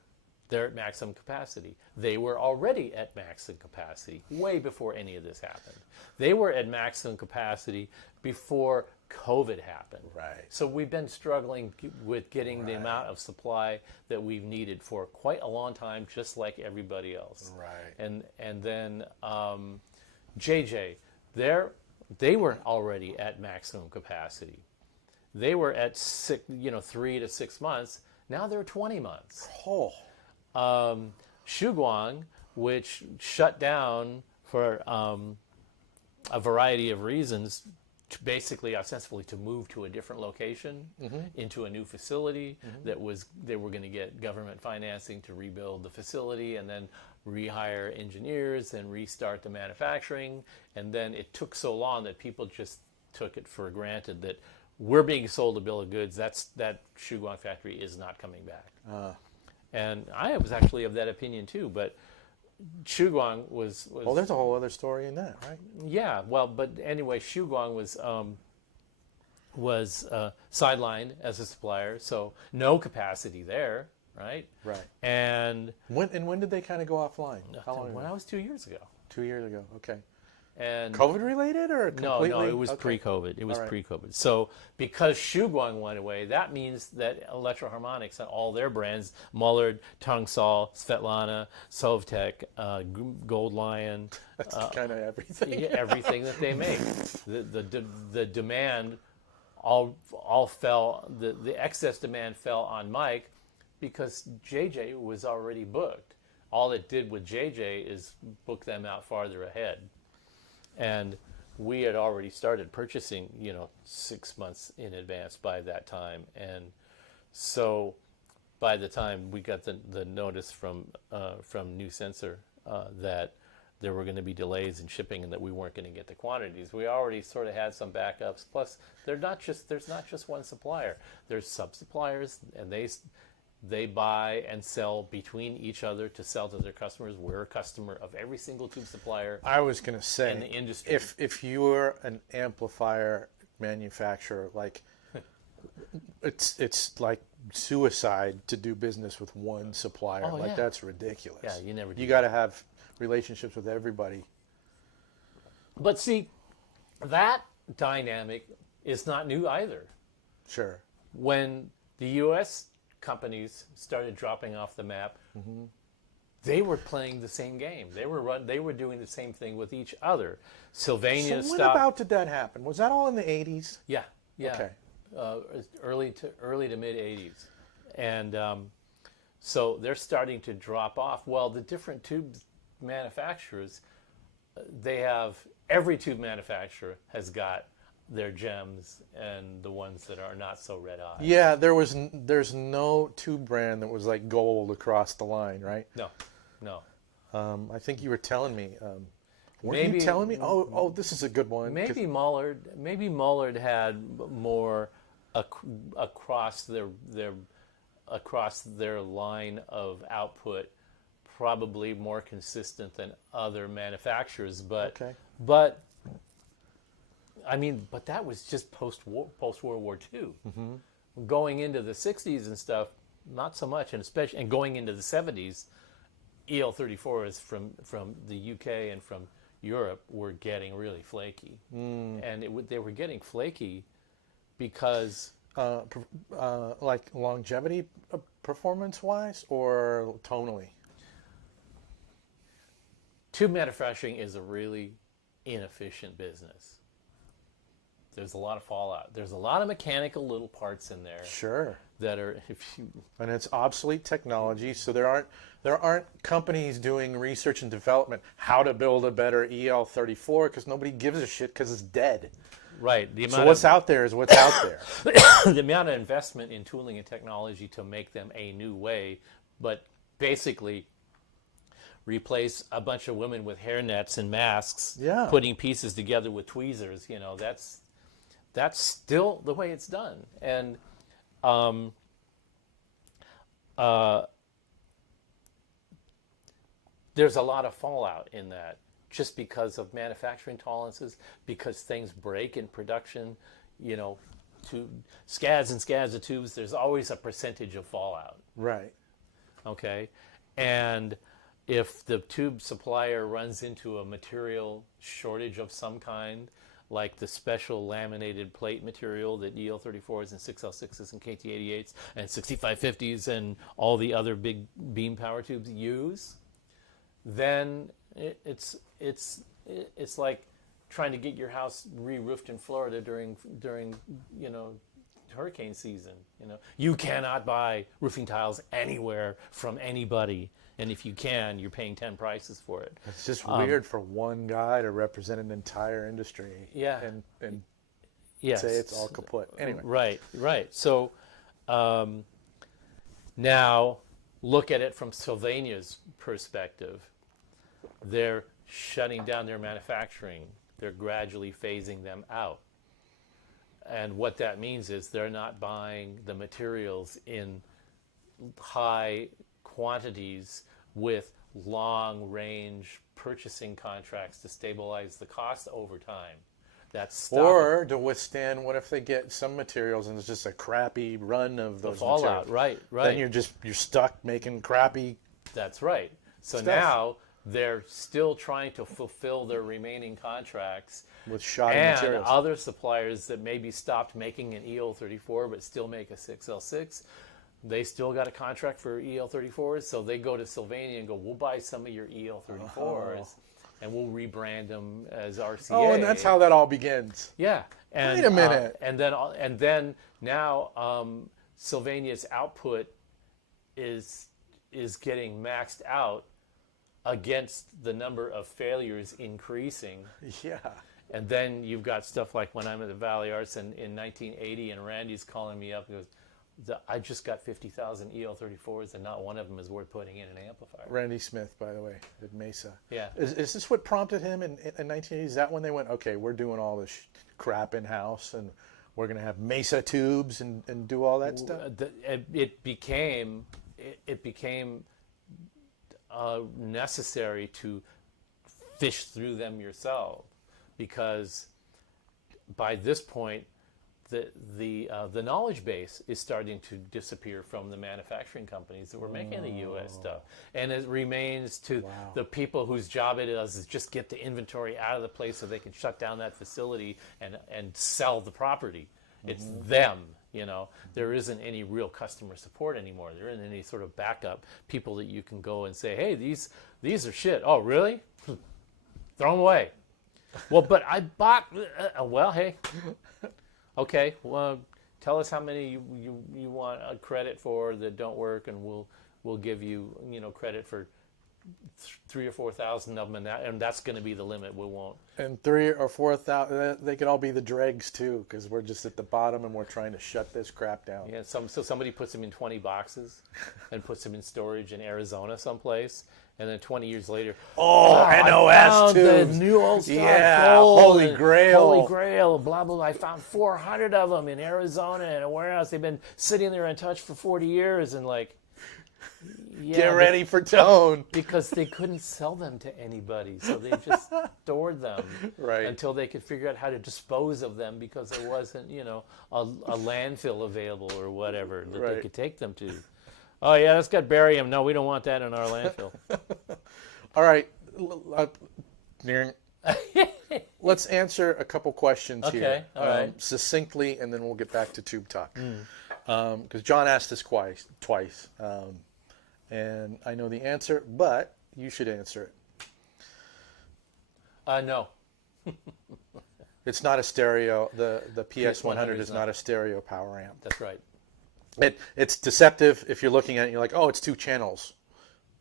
They're at maximum capacity. They were already at maximum capacity way before any of this happened. They were at maximum capacity before COVID happened. Right. So we've been struggling with getting the amount of supply that we've needed for quite a long time, just like everybody else. Right. And then JJ, they were already at maximum capacity. They were at 3 to 6 months. Now they're 20 months. Oh. Shugong, which shut down for a variety of reasons, basically ostensibly to move to a different location, into a new facility they were going to get government financing to rebuild the facility and then rehire engineers and restart the manufacturing. And then it took so long that people just took it for granted that we're being sold a bill of goods. That Shugong factory is not coming back. And I was actually of that opinion too, but Shugong was Well, there's a whole other story in that, right? yeah, well, but anyway, Shugong was sidelined as a supplier, so no capacity there, right? Right. And When did they kind of go offline? How long when ago? I was 2 years ago. 2 years ago. Okay. And COVID related or completely? No, it was Okay. pre-COVID. It was All right. pre-COVID. So because Shugong went away, that means that Electro-Harmonics and all their brands, Mullard, Tungsol, Svetlana, Sovtek, Gold Lion, That's kind of everything. everything that they make, the demand all fell. The excess demand fell on Mike because JJ was already booked. All it did with JJ is book them out farther ahead. And we had already started purchasing, 6 months in advance by that time. And so by the time we got the notice from New Sensor that there were going to be delays in shipping and that we weren't going to get the quantities, we already sort of had some backups. Plus, there's not just one supplier. There's sub-suppliers, and they buy and sell between each other to sell to their customers. We're a customer of every single tube supplier. I was going to say, in the industry. if you're an amplifier manufacturer, like it's like suicide to do business with one supplier. Oh, like yeah. that's ridiculous. Yeah, you never do You got to have relationships with everybody. But see, that dynamic is not new either. Sure. When the U.S. companies started dropping off the map, they were playing the same game. They were doing the same thing with each other. Sylvania So when stopped. about did that happen? Was that all in the 80s? Yeah. Okay. Early to mid 80s, and so they're starting to drop off. Well, the different tube manufacturers, every tube manufacturer has got their gems and the ones that are not so red hot. Yeah, there's no tube brand that was like gold across the line, right? No. I think you were telling me. Were you telling me? Oh, this is a good one. 'cause- Maybe Mullard had more across their line of output, probably more consistent than other manufacturers. But Okay. but I mean, but that was just post World War II. Mm-hmm. Going into the '60s and stuff, not so much, and especially and going into the '70s, EL34s from the UK and from Europe were getting really flaky, and they were getting flaky because like longevity performance-wise or tonally? tube manufacturing is a really inefficient business. There's a lot of fallout. There's a lot of mechanical little parts in there Sure. that are, if you, And it's obsolete technology, so there aren't companies doing research and development how to build a better EL34 because nobody gives a shit because it's dead. right, So what's out there is what's out there. the amount of investment in tooling and technology to make them a new way, but basically replace a bunch of women with hairnets and masks, Yeah. putting pieces together with tweezers. That's still the way it's done, and there's a lot of fallout in that just because of manufacturing tolerances, because things break in production, to scads and scads of tubes, there's always a percentage of fallout, Right. okay? And if the tube supplier runs into a material shortage of some kind, like the special laminated plate material that EL34s and 6L6s and KT88s and 6550s and all the other big beam power tubes use, then it's like trying to get your house re-roofed in Florida during hurricane season. You cannot buy roofing tiles anywhere from anybody, and if you can, you're paying 10 prices for it. It's just weird for one guy to represent an entire industry. Yeah. And Yes. say it's all kaput. Anyway. Right. So now look at it from Sylvania's perspective. They're shutting down their manufacturing. They're gradually phasing them out. And what that means is they're not buying the materials in high quantities with long-range purchasing contracts to stabilize the cost over time. That's Or to withstand, what if they get some materials and it's just a crappy run of those fallout. materials? Right. Then you're stuck making crappy. That's right. So stuff. now they're still trying to fulfill their remaining contracts With shoddy and materials. other suppliers that maybe stopped making an EL34 but still make a 6L6. They still got a contract for EL34s, so they go to Sylvania and go, we'll buy some of your EL34s and we'll rebrand them as RCA. Oh, and that's how that all begins. Yeah. And, Wait a minute. And then now Sylvania's output is getting maxed out against the number of failures increasing. Yeah. And then you've got stuff like when I'm at the Valley Arts in 1980 and Randy's calling me up and goes, I just got 50,000 EL34s and not one of them is worth putting in an amplifier. Randy Smith, by the way, at Mesa. Yeah. Is this what prompted him in 1980? Is that when they went, okay, we're doing all this crap in-house and we're going to have Mesa tubes and do all that stuff? It became necessary to fish through them yourself, because by this point the knowledge base is starting to disappear from the manufacturing companies that were making the U.S. stuff, and it remains to the people whose job it is just get the inventory out of the place so they can shut down that facility and sell the property. It's them. There isn't any real customer support anymore. There isn't any sort of backup people that you can go and say, hey, these are shit. Oh, really? Throw them away. Well, but I bought, well, hey, okay, well, tell us how many you want a credit for that don't work, and we'll give you, credit for 3 or 4,000 of them, and that's going to be the limit. We won't. And 3 or 4,000, they could all be the dregs too, because we're just at the bottom and we're trying to shut this crap down. Yeah, so somebody puts them in 20 boxes and puts them in storage in Arizona someplace, and then 20 years later, I found the new old stock gold, Holy Grail, blah blah blah. I found 400 of them in Arizona in a warehouse. They've been sitting there untouched for 40 years, and like, yeah, Get ready for tone. because they couldn't sell them to anybody, so they just stored them Right. until they could figure out how to dispose of them, because there wasn't, a landfill available or whatever that they could take them to. Oh yeah, that's got barium. No, we don't want that in our landfill. All right. Let's answer a couple questions here. Okay, all right. Succinctly, and then we'll get back to Tube Talk. Because John asked this twice. And I know the answer, but you should answer it. No. It's not a stereo. The PS100 is not a stereo power amp. That's right. It's deceptive if you're looking at it. You're like, oh, it's 2 channels,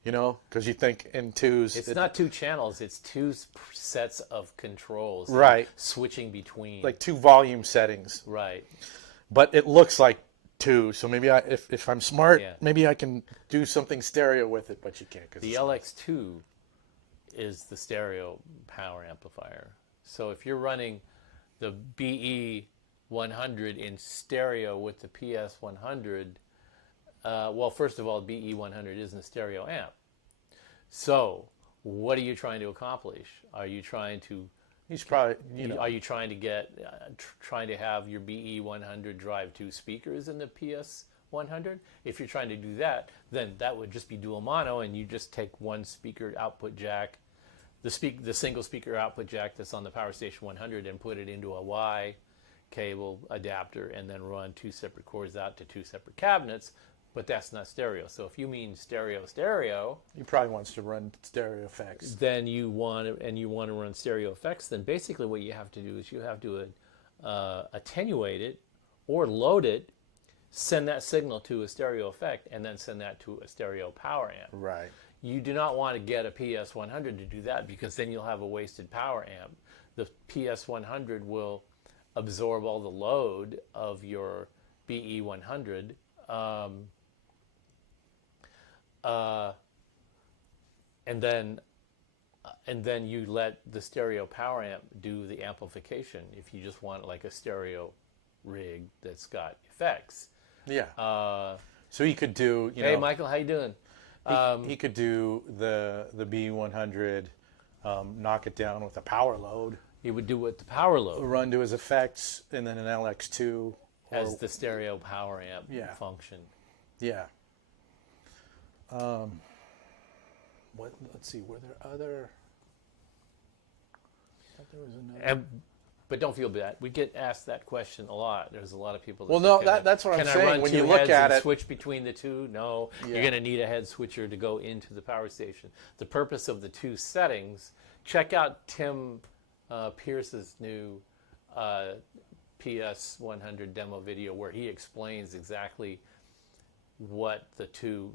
because you think in twos. It's not 2 channels. It's 2 sets of controls. Right. Switching between. Like 2 volume settings. Right. But it looks like 2. So maybe if I'm smart, Yeah. maybe I can do something stereo with it. But you can't. The LX2 is the stereo power amplifier. So if you're running the BE100 in stereo with the PS100, well, first of all, BE100 isn't a stereo amp. So what are you trying to accomplish? Are you trying to He's probably, Are you trying to get trying to have your BE100 drive 2 speakers in the PS100? If you're trying to do that, then that would just be dual mono, and you just take one speaker output jack, the single speaker output jack that's on the Power Station 100, and put it into a Y cable adapter, and then run 2 separate cords out to 2 separate cabinets. But that's not stereo. So if you mean stereo, he probably wants to run stereo effects. then you want to run stereo effects. Then basically what you have to do is you have to attenuate it or load it, send that signal to a stereo effect, and then send that to a stereo power amp. Right. You do not want to get a PS100 to do that, because then you'll have a wasted power amp. The PS100 will absorb all the load of your BE100. And then you let the stereo power amp do the amplification if you just want like a stereo rig that's got effects. Yeah. So he could do, Hey, Michael, how you doing? He could do the B100, knock it down with a power load. He would do it with the power load Run to his effects, and then an LX2. as the stereo power amp Yeah. function. Yeah. Let's see. Were there other? I thought there was another. But don't feel bad. We get asked that question a lot. There's a lot of people that Well, say, no, "Can that's what I'm I saying. run When 2 you look heads at and it- switch between the 2? No, Yeah. you're going to need a head switcher to go into the power station. The purpose of the 2 settings, check out Tim Pierce's new PS100 demo video where he explains exactly what the 2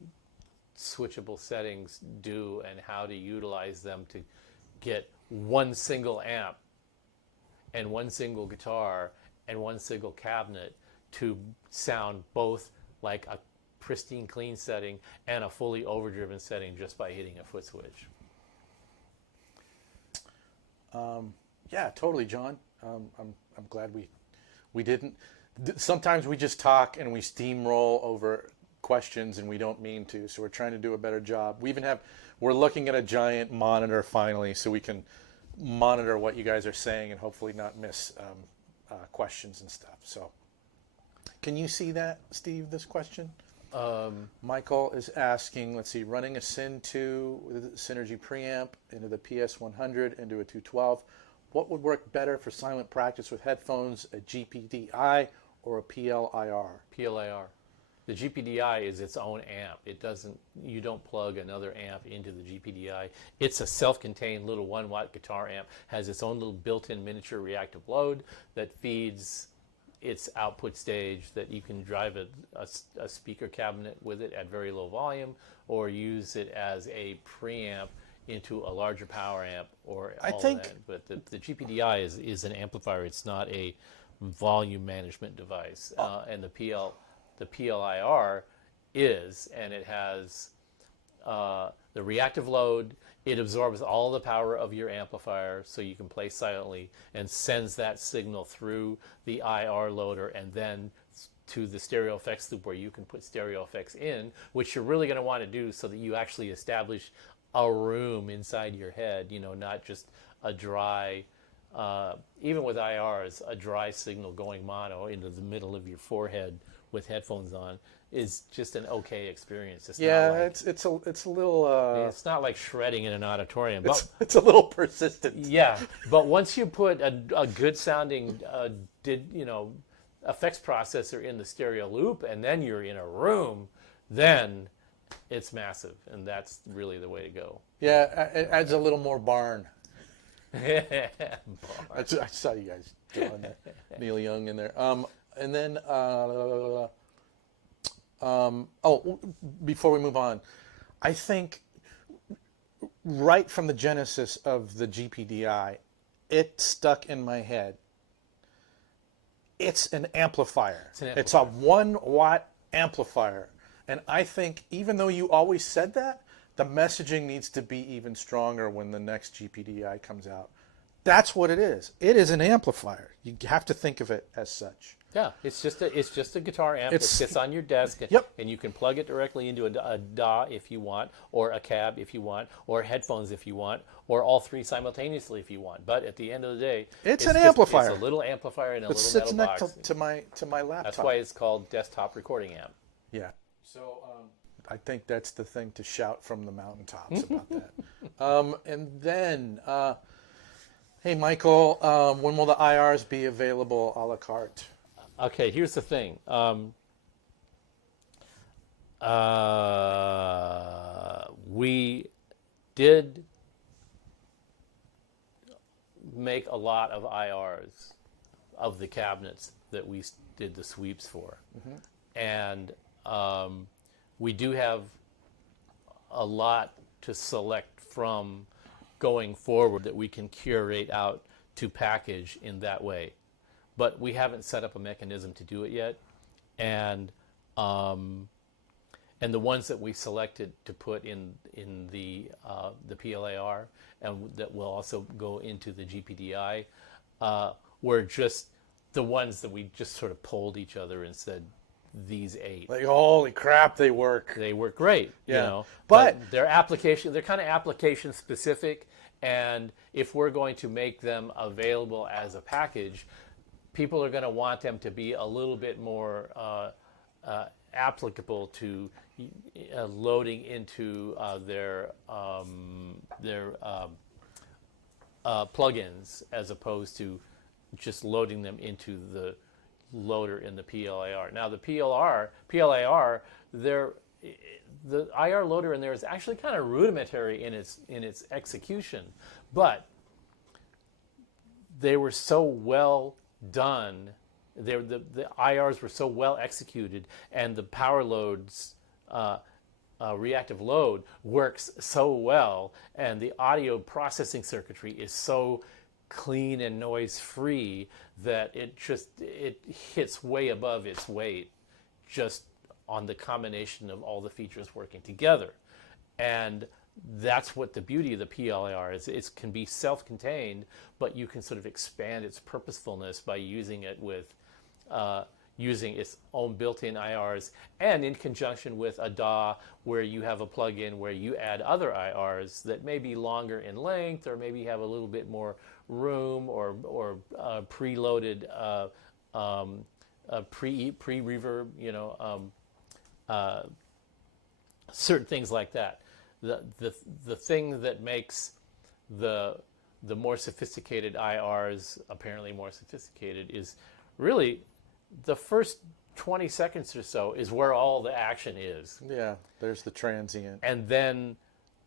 switchable settings do and how to utilize them to get one single amp and one single guitar and one single cabinet to sound both like a pristine clean setting and a fully overdriven setting just by hitting a foot switch. Yeah, totally, John. I'm glad we didn't. Sometimes we just talk and we steamroll over questions and we don't mean to. So we're trying to do a better job. We're looking at a giant monitor finally, so we can monitor what you guys are saying and hopefully not miss questions and stuff. So, can you see that, Steve? This question. Michael is asking. Let's see. Running a Syn 2 with a Synergy preamp into the PS100 into a 212. What would work better for silent practice with headphones, a GPDI or a PLIR? PLIR. The GPDI is its own amp. You don't plug another amp into the GPDI. It's a self-contained little 1-watt guitar amp, has its own little built-in miniature reactive load that feeds its output stage that you can drive a speaker cabinet with it at very low volume, or use it as a preamp into a larger power amp, or I all think- that. But the GPDI is an amplifier. It's not a volume management device. And the PLIR is, and it has the reactive load. It absorbs all the power of your amplifier, so you can play silently, and sends that signal through the IR loader and then to the stereo effects loop, where you can put stereo effects in, which you're really going to want to do so that you actually establish a room inside your head, not just a dry, even with IRs, a dry signal going mono into the middle of your forehead with headphones on is just an okay experience. It's Yeah, not like, it's a little it's not like shredding in an auditorium. But it's a little persistent. yeah, but once you put a good sounding effects processor in the stereo loop, and then you're in a room, then it's massive, and that's really the way to go. Yeah, it adds a little more barn. Bar. I saw you guys doing that. Neil Young in there. And then, before we move on, I think right from the genesis of the GPDI, it stuck in my head. It's an amplifier. It's a 1 watt amplifier. And I think even though you always said that, the messaging needs to be even stronger when the next GPDI comes out. That's what it is. It is an amplifier. You have to think of it as such. Yeah, it's just a guitar amp that sits on your desk, Yep. and you can plug it directly into a DAW if you want, or a cab if you want, or headphones if you want, or all three simultaneously if you want. But at the end of the day, It's an amplifier. It's a little amplifier in a It little sits metal next box. to my laptop. That's why it's called desktop recording amp. Yeah. So I think that's the thing to shout from the mountaintops about that. And then, hey, Michael, when will the IRs be available a la carte? Okay, here's the thing. We did make a lot of IRs of the cabinets that we did the sweeps for. And we do have a lot to select from going forward that we can curate out to package in that way. But we haven't set up a mechanism to do it yet. And the ones that we selected to put in the PLAR, and that will also go into the GPDI, were just the ones that we just sort of polled each other and said, these 8. Like, holy crap, they work. They work great, Yeah. But they're kind of application specific, and if we're going to make them available as a package, people are going to want them to be a little bit more applicable to loading into their plugins, as opposed to just loading them into the loader in the PLAR. Now the PLAR, the IR loader in there is actually kind of rudimentary in its execution, but they were so well done. The IRs were so well executed, and the power loads, reactive load works so well, and the audio processing circuitry is so clean and noise free that it hits way above its weight just on the combination of all the features working together. And that's what the beauty of the PLAR is. It can be self-contained, but you can sort of expand its purposefulness by using it with using its own built-in IRs, and in conjunction with a DAW where you have a plug-in where you add other IRs that may be longer in length, or maybe have a little bit more room, or preloaded pre-reverb, certain things like that. The thing that makes the more sophisticated IRs apparently more sophisticated is really the first 20 seconds or so is where all the action is. Yeah, there's the transient. And then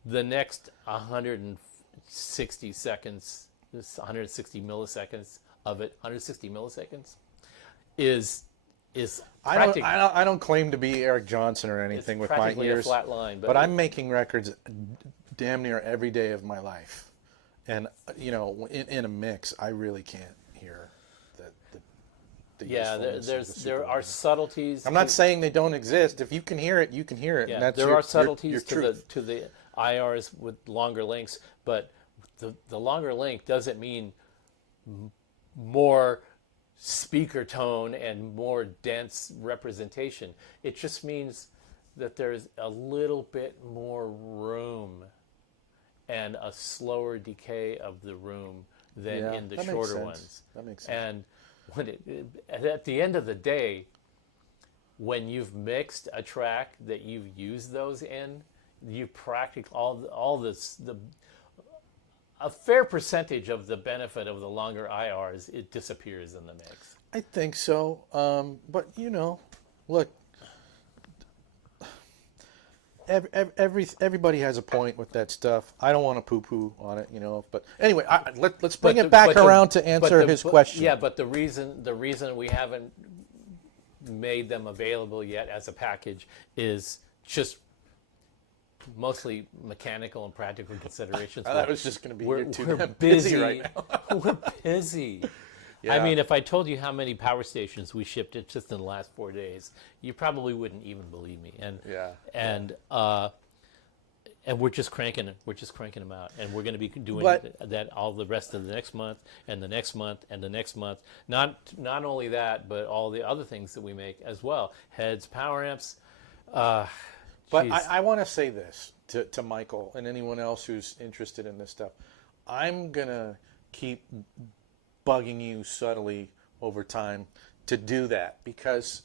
the next 160 seconds, 160 milliseconds of it, 160 milliseconds, is I don't claim to be Eric Johnson or anything with my practically ears, a flat line, but I'm making records damn near every day of my life, and you know, in a mix, I really can't hear the yeah. usefulness of the There are supervisor. subtleties. I'm not saying they don't exist. If you can hear it, you can hear it. Yeah, And that's there are subtleties your to truth. the IRs with longer lengths, but the longer length doesn't mean more speaker tone and more dense representation. It just means that there's a little bit more room and a slower decay of the room than Yeah, in the that makes shorter sense. ones. That makes sense. And when at the end of the day, when you've mixed a track that you've used those in, you practically all this a fair percentage of the benefit of the longer IRs, it disappears in the mix. I think so. But you know, look, everybody has a point with that stuff. I don't want to poo-poo on it, you know. But anyway, let's bring it back around to answer his question. Yeah, but the reason we haven't made them available yet as a package is just mostly mechanical and practical considerations. That was just going to be we're you're too damn busy right now. We're busy. Yeah. I mean, if I told you how many power stations we shipped it just in the last 4 days, you probably wouldn't even believe me. And we're just cranking it. We're just cranking them out, and we're going to be doing that all the rest of the next month, and the next month, and the next month. Not only that, but all the other things that we make as well: heads, power amps. But I want to say this to Michael and anyone else who's interested in this stuff. I'm going to keep bugging you subtly over time to do that, because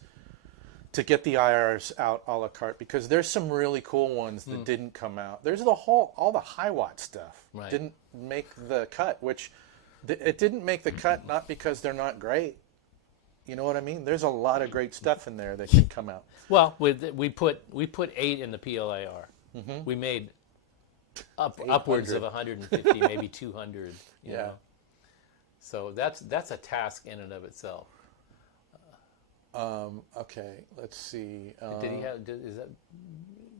to get the IRs out a la carte, because there's some really cool ones that didn't come out. There's all the high watt stuff didn't make the cut, which it didn't make the cut not because they're not great. You know what I mean? There's a lot of great stuff in there that can come out. Well, we put 8 in the PLAR. Mm-hmm. We made upwards of 150, maybe 200. You know? So that's a task in and of itself. Okay, let's see. Did he have? Is that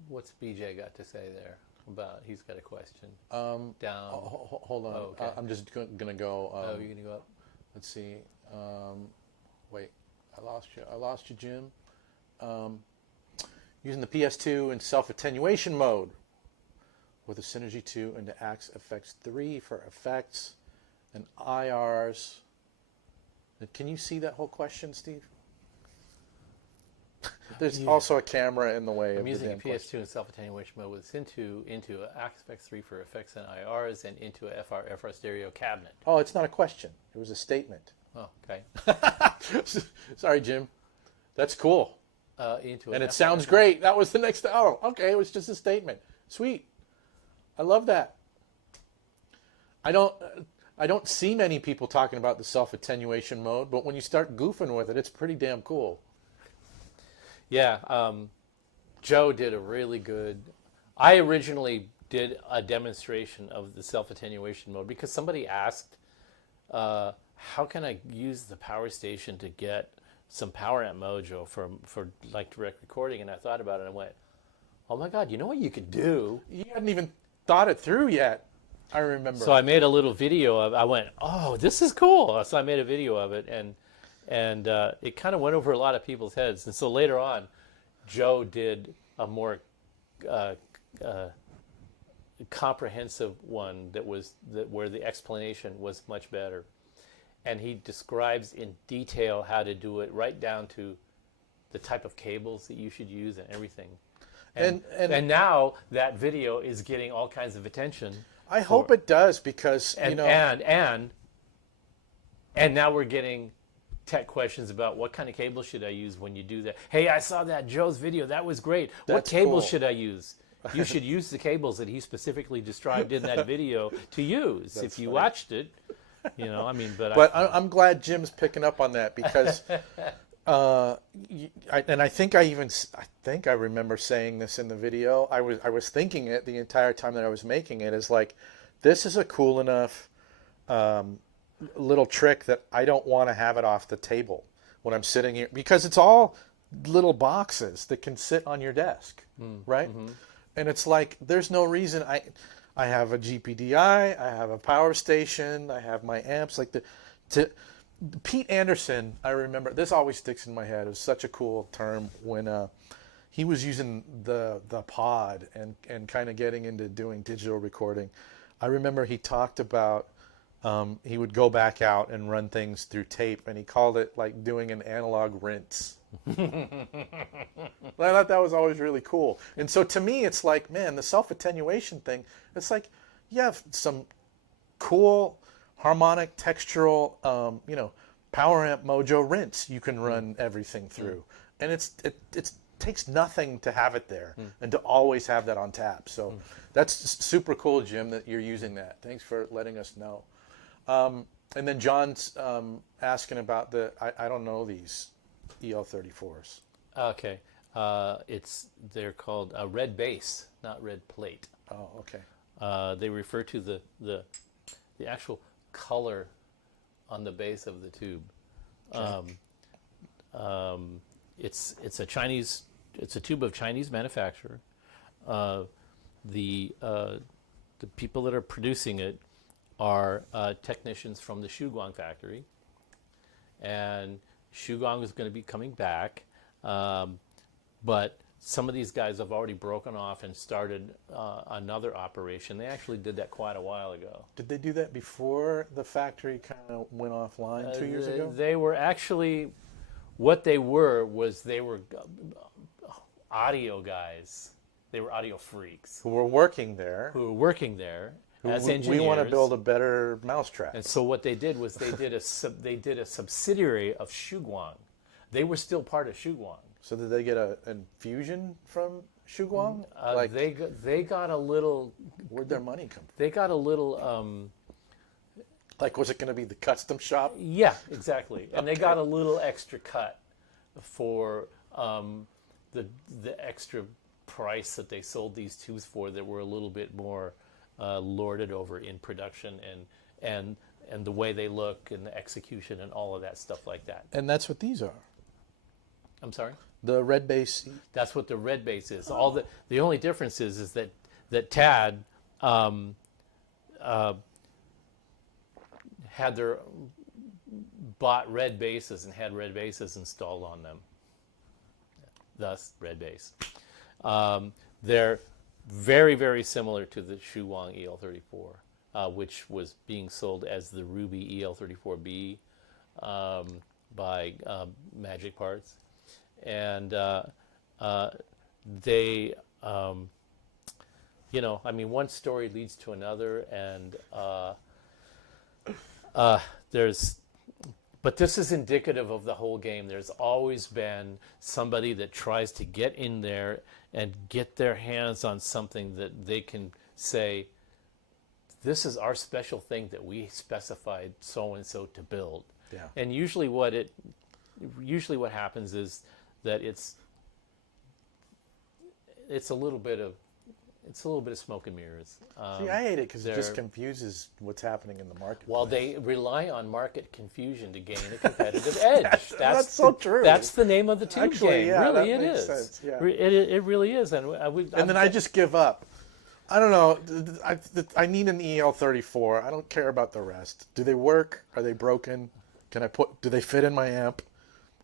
what's BJ got to say there about? He's got a question. Down. Hold on. Oh, okay. I'm just going to go. You're gonna go up. Let's see. Wait, I lost you, Jim. Using the PS2 in self-attenuation mode with a Synergy 2 into Axe Effects 3 for effects and IRs. Can you see that whole question, Steve? There's also a camera in the way. I'm using a the PS2 in self-attenuation mode with into Axe Effects 3 for effects and IRs and into a FR stereo cabinet. Oh, it's not a question. It was a statement. Oh, okay. Sorry, Jim. That's cool. And it sounds great. That was the next hour. Okay, it was just a statement. Sweet. I love that. I don't see many people talking about the self-attenuation mode, but when you start goofing with it, it's pretty damn cool. Yeah, Joe did a really good. I originally did a demonstration of the self-attenuation mode because somebody asked, how can I use the power station to get some power amp mojo for like direct recording? And I thought about it and I went, oh my God, you know what you could do? You hadn't even thought it through yet, I remember. So I made a little video of. I went, oh, this is cool. So I made a video of it, and it kind of went over a lot of people's heads. And so later on, Joe did a more comprehensive one where the explanation was much better, and he describes in detail how to do it, right down to the type of cables that you should use and everything. And now that video is getting all kinds of attention. I hope it does, because and now we're getting tech questions about what kind of cable should I use when you do that. Hey, I saw that Joe's video. That was great. What cables should I use? You should use the cables that he specifically described in that video to use. If you watched it, you know, I mean, but I'm glad Jim's picking up on that, because I think I remember saying this in the video. I was thinking it the entire time that I was making it, is like, this is a cool enough little trick that I don't want to have it off the table. when I'm sitting here, because it's all little boxes that can sit on your desk, right? And it's like there's no reason I have a GPDI, I have a power station, I have my amps. Like Pete Anderson, I remember this always sticks in my head. It was such a cool term when he was using the pod and kind of getting into doing digital recording. I remember he talked about he would go back out and run things through tape, and he called it like doing an analog rinse. I thought that was always really cool. And so to me, it's like, man, the self-attenuation thing, it's like you have some cool harmonic textural, power amp mojo rinse you can run everything through. And it takes nothing to have it there and to always have that on tap. So that's super cool, Jim, that you're using that. Thanks for letting us know. And then John's asking about I don't know these EL34s. Okay. They're called red base, not red plate. Oh, okay. They refer to the actual color on the base of the tube. Okay. It's a tube of Chinese manufacturer. The people that are producing it are technicians from the Shugong factory, and Shugong is going to be coming back, but some of these guys have already broken off and started another operation. They actually did that quite a while ago. Did they do that before the factory kind of went offline 2 years ago? They were actually, what they were audio guys. They were audio freaks. Who were working there. As engineers. We want to build a better mousetrap. And so what they did was they did a subsidiary of Shugong. They were still part of Shugong. So did they get an infusion from Shugong? They got a little. Where'd their money come from? They got a little. Like, was it going to be the custom shop? Yeah, exactly. And they got a little extra cut for the extra price that they sold these tubes for, that were a little bit more lorded over in production and the way they look and the execution and all of that stuff like that. And that's what these are. I'm sorry? The red base. That's what the red base is. All the only difference is that Tad had bought red bases and had red bases installed on them. Thus, red base. They're very, very similar to the Shugong EL34, which was being sold as the Ruby EL34B by Magic Parts. And they, one story leads to another, and but this is indicative of the whole game. There's always been somebody that tries to get in there and get their hands on something that they can say, this is our special thing that we specified so-and-so to build. Yeah. And usually what happens is that it's a little bit of smoke and mirrors. See, I hate it because it just confuses what's happening in the market. Well, they rely on market confusion to gain a competitive edge. That's so true. That's the name of the tube game. Yeah, really, that it makes is. Sense. Yeah. It really is. And then I just give up. I don't know. I need an EL34. I don't care about the rest. Do they work? Are they broken? Do they fit in my amp?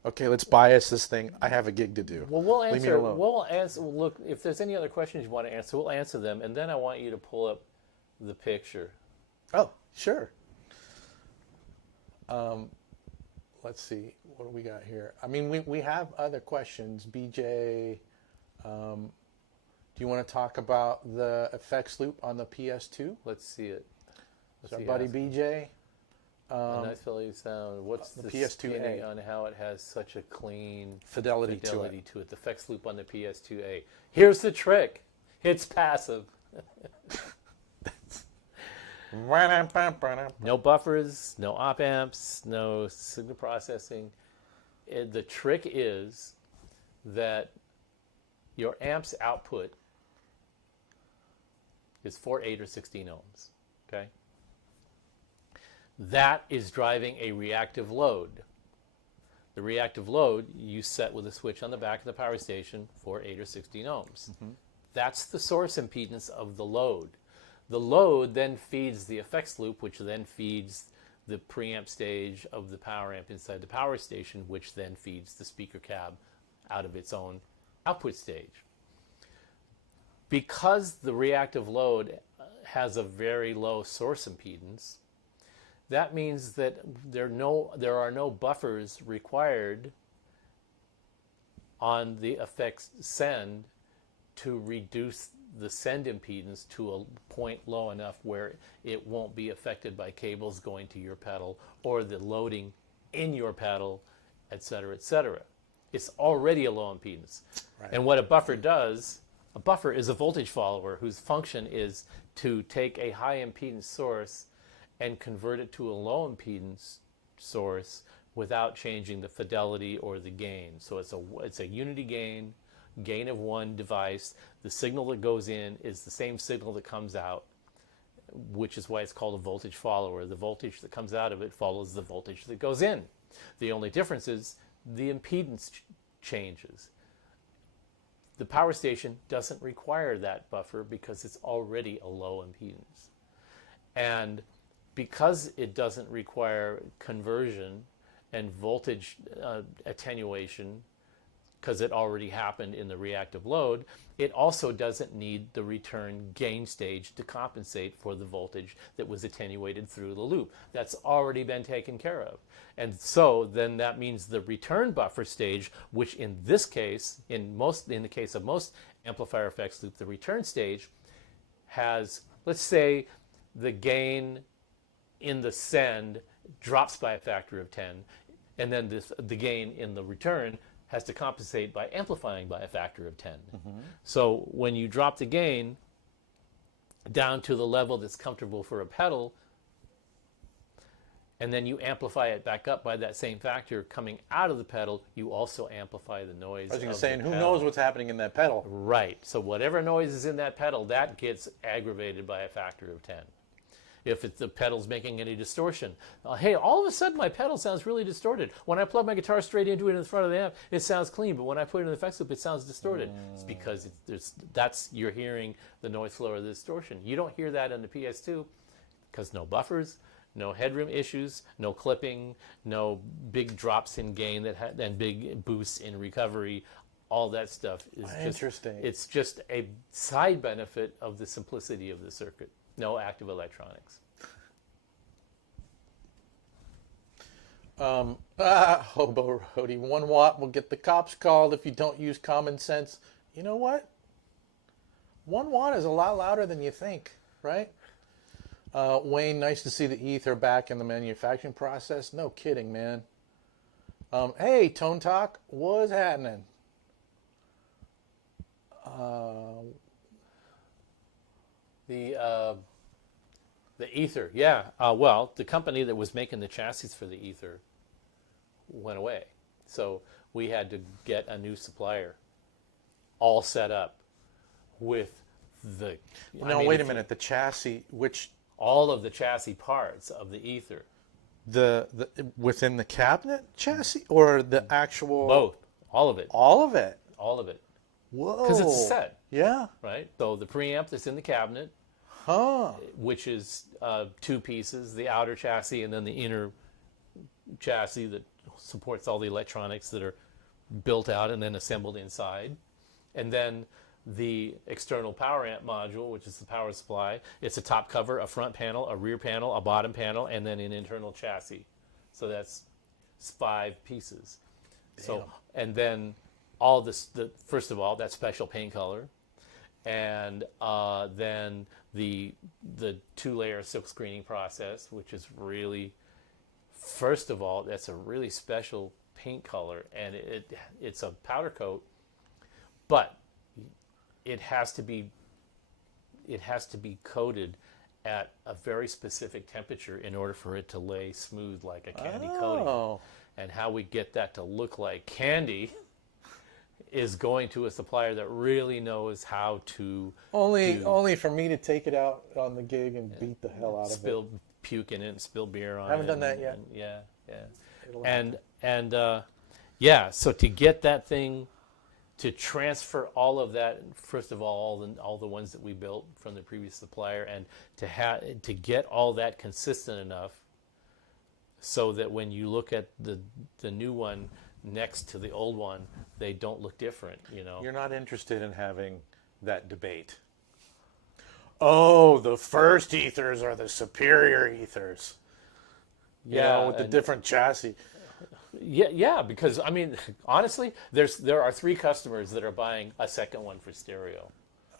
Okay, let's bias this thing. I have a gig to do. Well, we'll answer. Leave me alone. We'll answer. Look, if there's any other questions you want to answer, we'll answer them, and then I want you to pull up the picture. Oh, sure. Let's see. What do we got here? I mean, we have other questions. BJ, do you want to talk about the effects loop on the PS2? Let's see it. Is our buddy BJ? A nice value sound. What's the PS2A spinning on how it has such a clean fidelity to it? The effects loop on the PS2A. Here's the trick. It's passive. No buffers, no op amps, no signal processing. The trick is that your amp's output is 4, 8, or 16 ohms. Okay? That is driving a reactive load. The reactive load you set with a switch on the back of the power station for 8 or 16 ohms. That's the source impedance of the load. The load then feeds the effects loop, which then feeds the preamp stage of the power amp inside the power station, which then feeds the speaker cab out of its own output stage. Because the reactive load has a very low source impedance, that means that there are no buffers required on the effects send to reduce the send impedance to a point low enough where it won't be affected by cables going to your pedal or the loading in your pedal, et cetera, et cetera. It's already a low impedance. Right. And what a buffer does, a buffer is a voltage follower whose function is to take a high impedance source and convert it to a low impedance source without changing the fidelity or the gain. So it's a unity gain of one device. The signal that goes in is the same signal that comes out, which is why it's called a voltage follower. The voltage that comes out of it follows the voltage that goes in. The only difference is the impedance changes. The power station doesn't require that buffer because it's already a low impedance. And because it doesn't require conversion and voltage attenuation, because it already happened in the reactive load, it also doesn't need the return gain stage to compensate for the voltage that was attenuated through the loop. That's already been taken care of. And so then that means the return buffer stage, which in this case, in the case of most amplifier effects loop, the return stage has, let's say, the gain in the send drops by a factor of 10, and then the gain in the return has to compensate by amplifying by a factor of 10. So when you drop the gain down to the level that's comfortable for a pedal, and then you amplify it back up by that same factor coming out of the pedal, you also amplify the noise. I was going of to say, the and who pedal. knows what's happening in that pedal? Right. So whatever noise is in that pedal, that gets aggravated by a factor of 10. If the pedal's making any distortion. Hey, all of a sudden my pedal sounds really distorted. When I plug my guitar straight into it in the front of the amp, it sounds clean, but when I put it in the effects loop, it sounds distorted. It's because you're hearing the noise flow or the distortion. You don't hear that in the PS2 because no buffers, no headroom issues, no clipping, no big drops in gain and big boosts in recovery. All that stuff is Interesting. It's just a side benefit of the simplicity of the circuit. No active electronics. Hobo Roadie, 1 watt will get the cops called if you don't use common sense. You know what? 1 watt is a lot louder than you think, right? Wayne, nice to see the ether back in the manufacturing process. No kidding, man. Hey, Tone Talk, what's happening? The ether, yeah. Well, the company that was making the chassis for the ether went away. So we had to get a new supplier all set up with the... No, wait a minute. The chassis, which... all of the chassis parts of the ether. The within the cabinet chassis or the actual... Both. All of it. All of it? All of it. Whoa. Because it's a set. Yeah. Right? So the preamp that's in the cabinet, which is 2 pieces, the outer chassis and then the inner chassis that supports all the electronics that are built out and then assembled inside. And then the external power amp module, which is the power supply. It's a top cover, a front panel, a rear panel, a bottom panel, and then an internal chassis. So that's 5 pieces. Damn. So, and then all this, first of all, that special paint color, and then the 2-layer silk screening process, which is really, first of all, that's a really special paint color, and it's a powder coat, but it has to be coated at a very specific temperature in order for it to lay smooth like a candy coating. And how we get that to look like candy is going to a supplier that really knows how to only for me to take it out on the gig and beat the hell out of it. Spill puke in it and spill beer on it. I haven't done that yet. Yeah. It'll And Yeah, so to get that thing, to transfer all of that, first of all the ones that we built from the previous supplier, and to get all that consistent enough so that when you look at the new one next to the old one, they don't look different, you know. You're not interested in having that debate. Oh, the first ethers are the superior ethers. You know, with the different chassis. Yeah, because I mean, honestly, there are 3 customers that are buying a second one for stereo.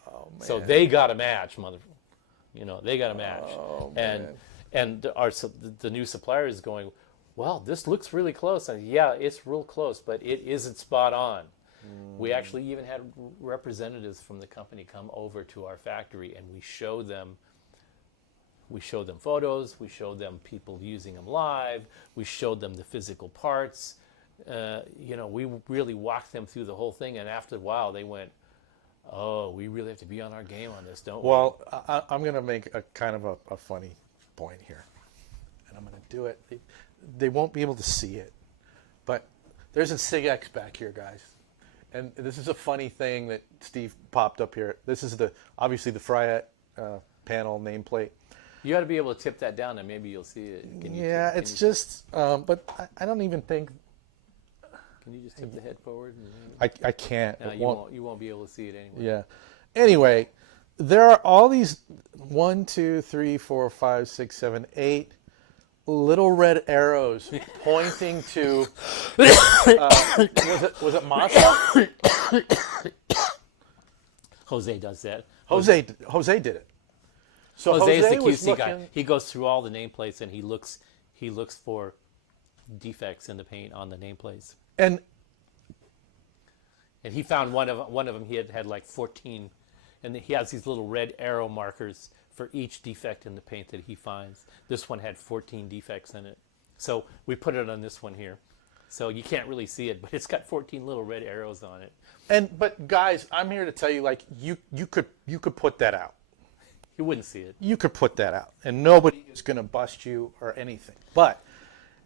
Oh man. So they got a match, they got a match. Oh, and man. and the new supplier is going, well, this looks really close. And yeah, it's real close, but it isn't spot on. We actually even had representatives from the company come over to our factory, and we showed them photos, we showed them people using them live, we showed them the physical parts. We really walked them through the whole thing, and after a while they went, oh, we really have to be on our game on this, don't we? Well, I'm going to make a kind of a funny point here, and I'm going to do it. They won't be able to see it, but there's a SIG-X back here, guys. And this is a funny thing that Steve popped up here. This is obviously the Fryette panel nameplate. You ought to be able to tip that down, and maybe you'll see it. It's just, but I don't even think. Can you just tip the head forward? I can't. No, you won't be able to see it anyway. Yeah. Anyway, there are all these 1, 2, 3, 4, 5, 6, 7, 8 little red arrows pointing to. Was it Masa? Jose does that. Jose did it. So Jose is the was QC guy. He goes through all the nameplates and he looks for defects in the paint on the nameplates. And he found one of them. He had like 14, and he has these little red arrow markers for each defect in the paint that he finds. This one had 14 defects in it, so we put it on this one here. So you can't really see it, but it's got 14 little red arrows on it. But guys, I'm here to tell you, like, you could put that out. You wouldn't see it. You could put that out, and nobody is going to bust you or anything. But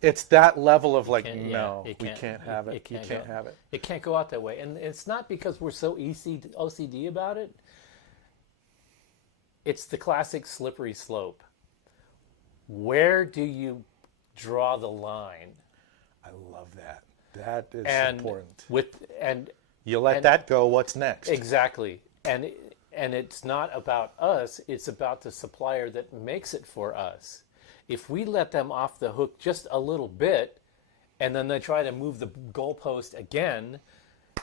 it's that level of like, no, we can't have it. You can't have it. It can't go out that way, and it's not because we're so OCD about it. It's the classic slippery slope. Where do you draw the line? I love that. That is important. You let that go. What's next? Exactly. And it's not about us. It's about the supplier that makes it for us. If we let them off the hook just a little bit, and then they try to move the goalpost again,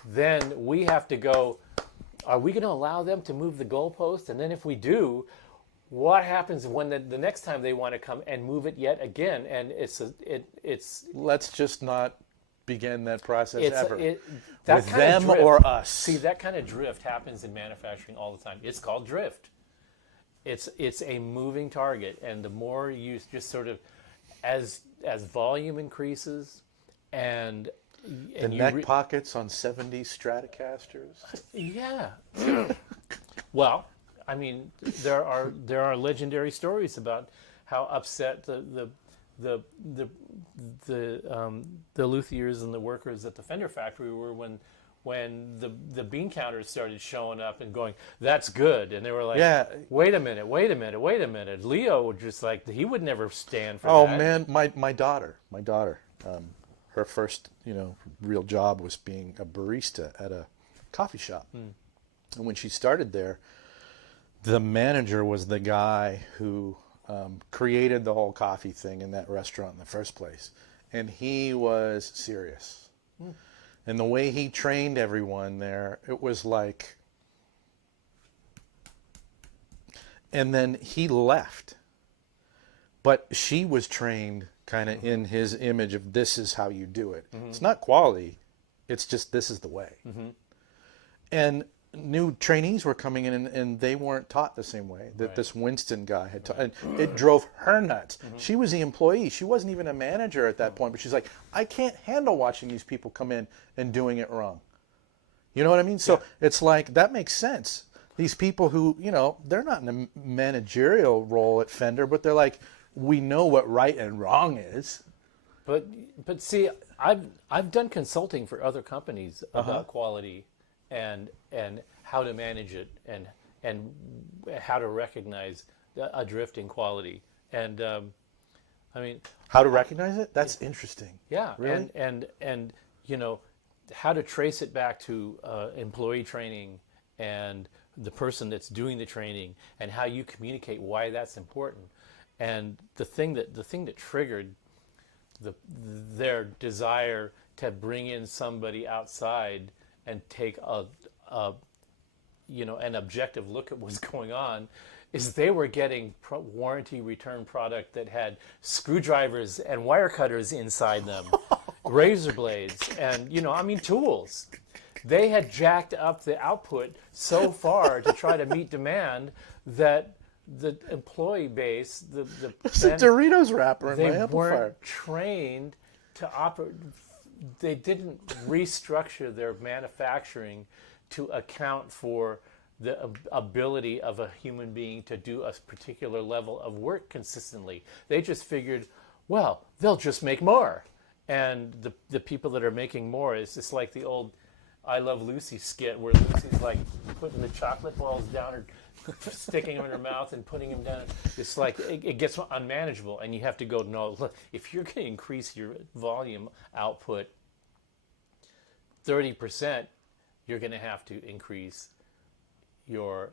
then we have to go, are we going to allow them to move the goalpost? And then if we do, what happens when the next time they want to come and move it yet again? And it's let's just not begin that process ever. That with them or us. See, that kind of drift happens in manufacturing all the time. It's called drift. It's a moving target, and the more you just sort of, as volume increases, and the neck pockets on 70s Stratocasters. Yeah. Well, I mean, there are legendary stories about how upset the luthiers and the workers at the Fender factory were when the bean counters started showing up and going, that's good. And they were like, yeah. wait a minute. Leo would just like, he would never stand for that. Oh man, my daughter, her first, real job was being a barista at a coffee shop. And when she started there, the manager was the guy who created the whole coffee thing in that restaurant in the first place. And he was serious. And the way he trained everyone there, it was like... And then he left. But she was trained kind of in his image of this is how you do it. It's not quality. It's just this is the way. And new trainees were coming in and they weren't taught the same way that this Winston guy had taught. And it drove her nuts. She was the employee. She wasn't even a manager at that point, but she's like, I can't handle watching these people come in and doing it wrong. You know what I mean? So it's like, that makes sense. These people who, they're not in a managerial role at Fender, but they're like, we know what right and wrong is. but see, I've done consulting for other companies about quality and how to manage it and how to recognize a drift in quality. And I mean, How to recognize it? That's interesting. yeah, Really? and you know, how to trace it back to employee training and the person that's doing the training and how you communicate why that's important. And the thing that triggered their desire to bring in somebody outside and take a an objective look at what's going on is they were getting warranty return product that had screwdrivers and wire cutters inside them, razor blades, and tools. They had jacked up the output so far to try to meet demand that the employee base, It's a Doritos wrapper in they my amplifier. weren't trained to operate. They didn't restructure their manufacturing to account for the ability of a human being to do a particular level of work consistently. They just figured, well, they'll just make more. And the people that are making more, is just like the old I Love Lucy skit where Lucy's like putting the chocolate balls down or sticking them in her mouth and putting them down. It's like it gets unmanageable, and you have to go, no, look, if you're going to increase your volume output 30%, you're going to have to increase your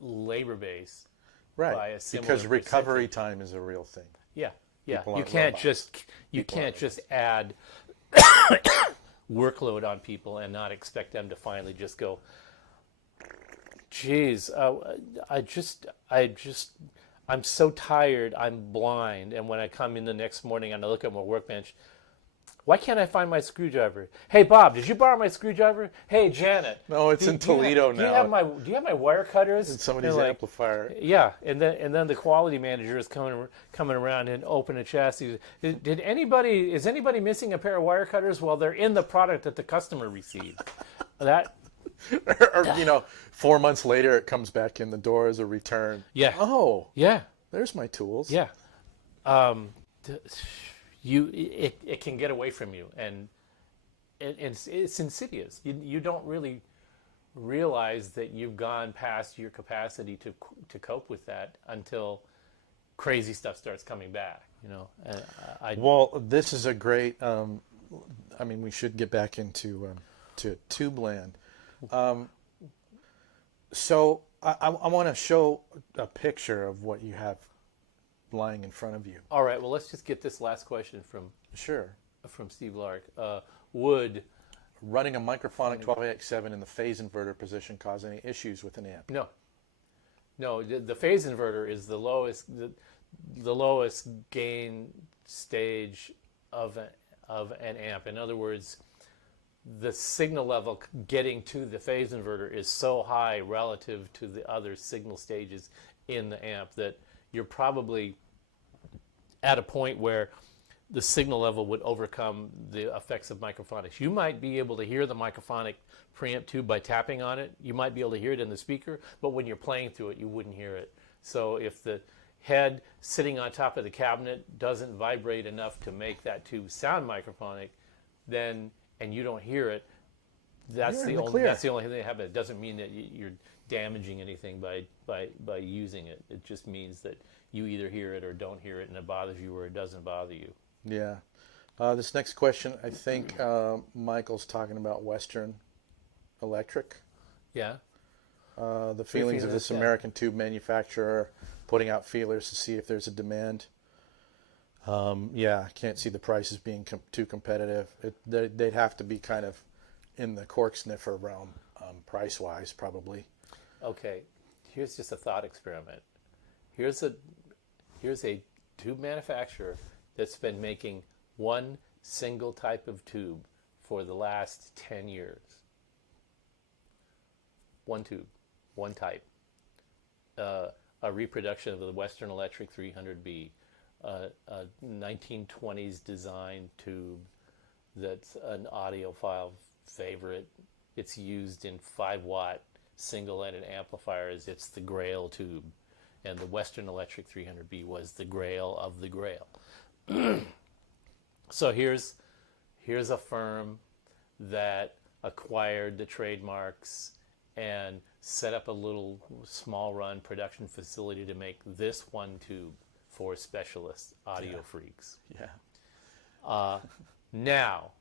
labor base by Right. a similar Because recovery percentage. time is a real thing. Yeah, yeah. People You aren't can't robots. just add workload on people and not expect them to finally just go, geez, I'm so tired, I'm blind, and when I come in the next morning and I look at my workbench, why can't I find my screwdriver? Hey Bob, did you borrow my screwdriver? Hey Janet. No, it's in Toledo Do you now. have my wire cutters? It's somebody's They're like, amplifier. yeah, and then the quality manager is coming around and open a chassis. Is anybody missing a pair of wire cutters? Well, they're in the product that the customer received. That or 4 months later, it comes back in the door as a return. Yeah. Oh, yeah. there's my tools. Yeah. It can get away from you, and it's insidious. You don't really realize that you've gone past your capacity to cope with that until crazy stuff starts coming back. Well, this is a great. We should get back into to tube land. So I want to show a picture of what you have lying in front of you. All right. Well, let's just get this last question from Sure. Steve Lark. Would Running a microphonic 12AX7 in the phase inverter position cause any issues with an amp? no. The phase inverter is the lowest gain stage of an amp. In other words, the signal level getting to the phase inverter is so high relative to the other signal stages in the amp that you're probably at a point where the signal level would overcome the effects of microphonics. You might be able to hear the microphonic preamp tube by tapping on it. You might be able to hear it in the speaker, but when you're playing through it, you wouldn't hear it. So if the head sitting on top of the cabinet doesn't vibrate enough to make that tube sound microphonic, then and you don't hear it, that's the only thing that happens. It doesn't mean that you're damaging anything by using it. It just means that you either hear it or don't hear it, and it bothers you or it doesn't bother you. Yeah. This next question, I think Michael's talking about Western Electric. Yeah. The feelings of this yeah. American tube manufacturer putting out feelers to see if there's a demand. I can't see the prices being too competitive. They'd have to be kind of in the cork sniffer realm, price-wise, probably. Okay, here's just a thought experiment. Here's a tube manufacturer that's been making one single type of tube for the last 10 years. One tube, one type. A reproduction of the Western Electric 300B, a 1920s design tube that's an audiophile favorite. It's used in 5-watt single-ended amplifiers. It's the Grail tube. And the Western Electric 300B was the Grail of the Grail. So here's a firm that acquired the trademarks and set up a little small run production facility to make this one tube for specialist audio freaks. Yeah. Now,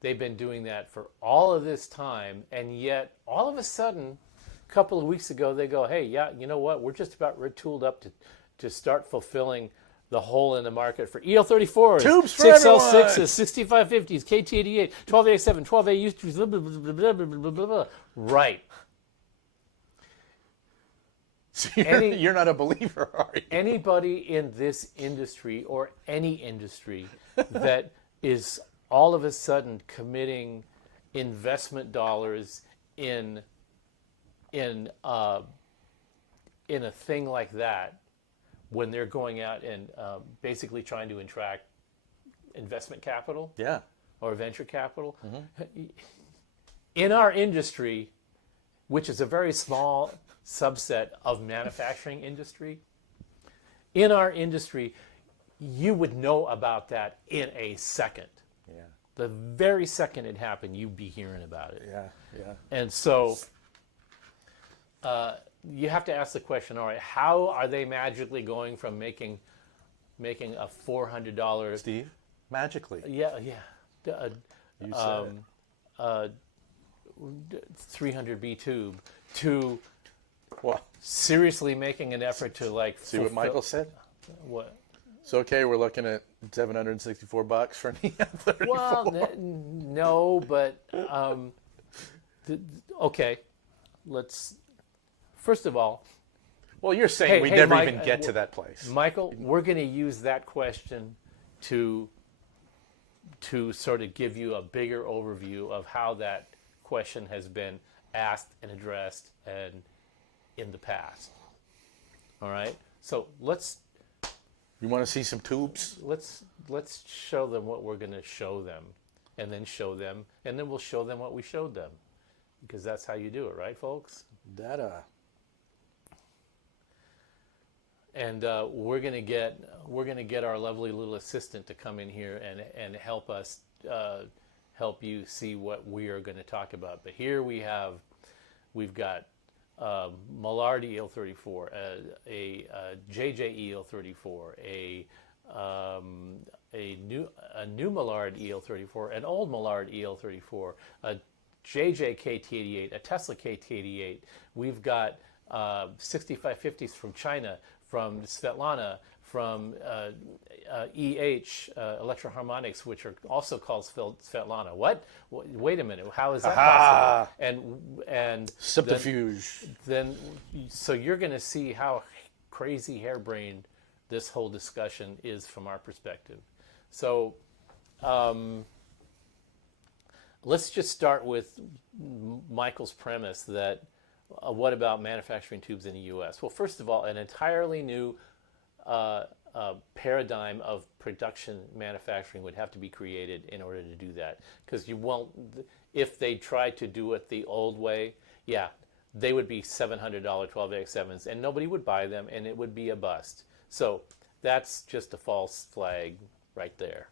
they've been doing that for all of this time, and yet all of a sudden, a couple of weeks ago, they go, hey, yeah, you know what? We're just about retooled up to start fulfilling the hole in the market for EL34s, Tubes for 6L6s, 6550s, KT88, 12AX7, 12AU3s, blah, blah, blah, blah, blah, blah, blah, blah. Right. So you're not a believer, are you? Anybody in this industry or any industry that is all of a sudden committing investment dollars in a thing like that, when they're going out and basically trying to attract investment capital, Yeah. or venture capital, in our industry, which is a very small subset of manufacturing industry, in our industry, you would know about that in a second. Yeah. The very second it happened, you'd be hearing about it. Yeah. Yeah. And so you have to ask the question, all right, how are they magically going from making a $400... Steve, magically. Yeah. You said it. 300B tube to Well, seriously making an effort to like see what Michael said? What? So, okay, we're looking at $764 for an EM34. Well, no, but okay. Let's first of all, Well, you're saying we hey, never Mike, even get to that place. Michael, we're going to use that question to sort of give you a bigger overview of how that question has been asked and addressed and in the past. All right? So let's You want to see some tubes? show them what we're going to show them, and then show them, and then we'll show them what we showed them, because that's how you do it, right, folks? Data. And we're gonna get our lovely little assistant to come in here and help us help you see what we are going to talk about. But here we've got Millard EL34, a JJ EL34, a new Millard EL34, an old Millard EL34, a JJ KT88, a Tesla KT88. We've got 6550s from China, from Svetlana, from Electroharmonics, which are also called Svetlana. What? Wait a minute. How is that possible? And Subterfuge. So you're going to see how crazy harebrained this whole discussion is from our perspective. So let's just start with Michael's premise that what about manufacturing tubes in the U.S.? Well, first of all, an entirely new paradigm of production manufacturing would have to be created in order to do that. Because you won't, if they tried to do it the old way, yeah, they would be $700 12AX7s, and nobody would buy them, and it would be a bust. So that's just a false flag right there.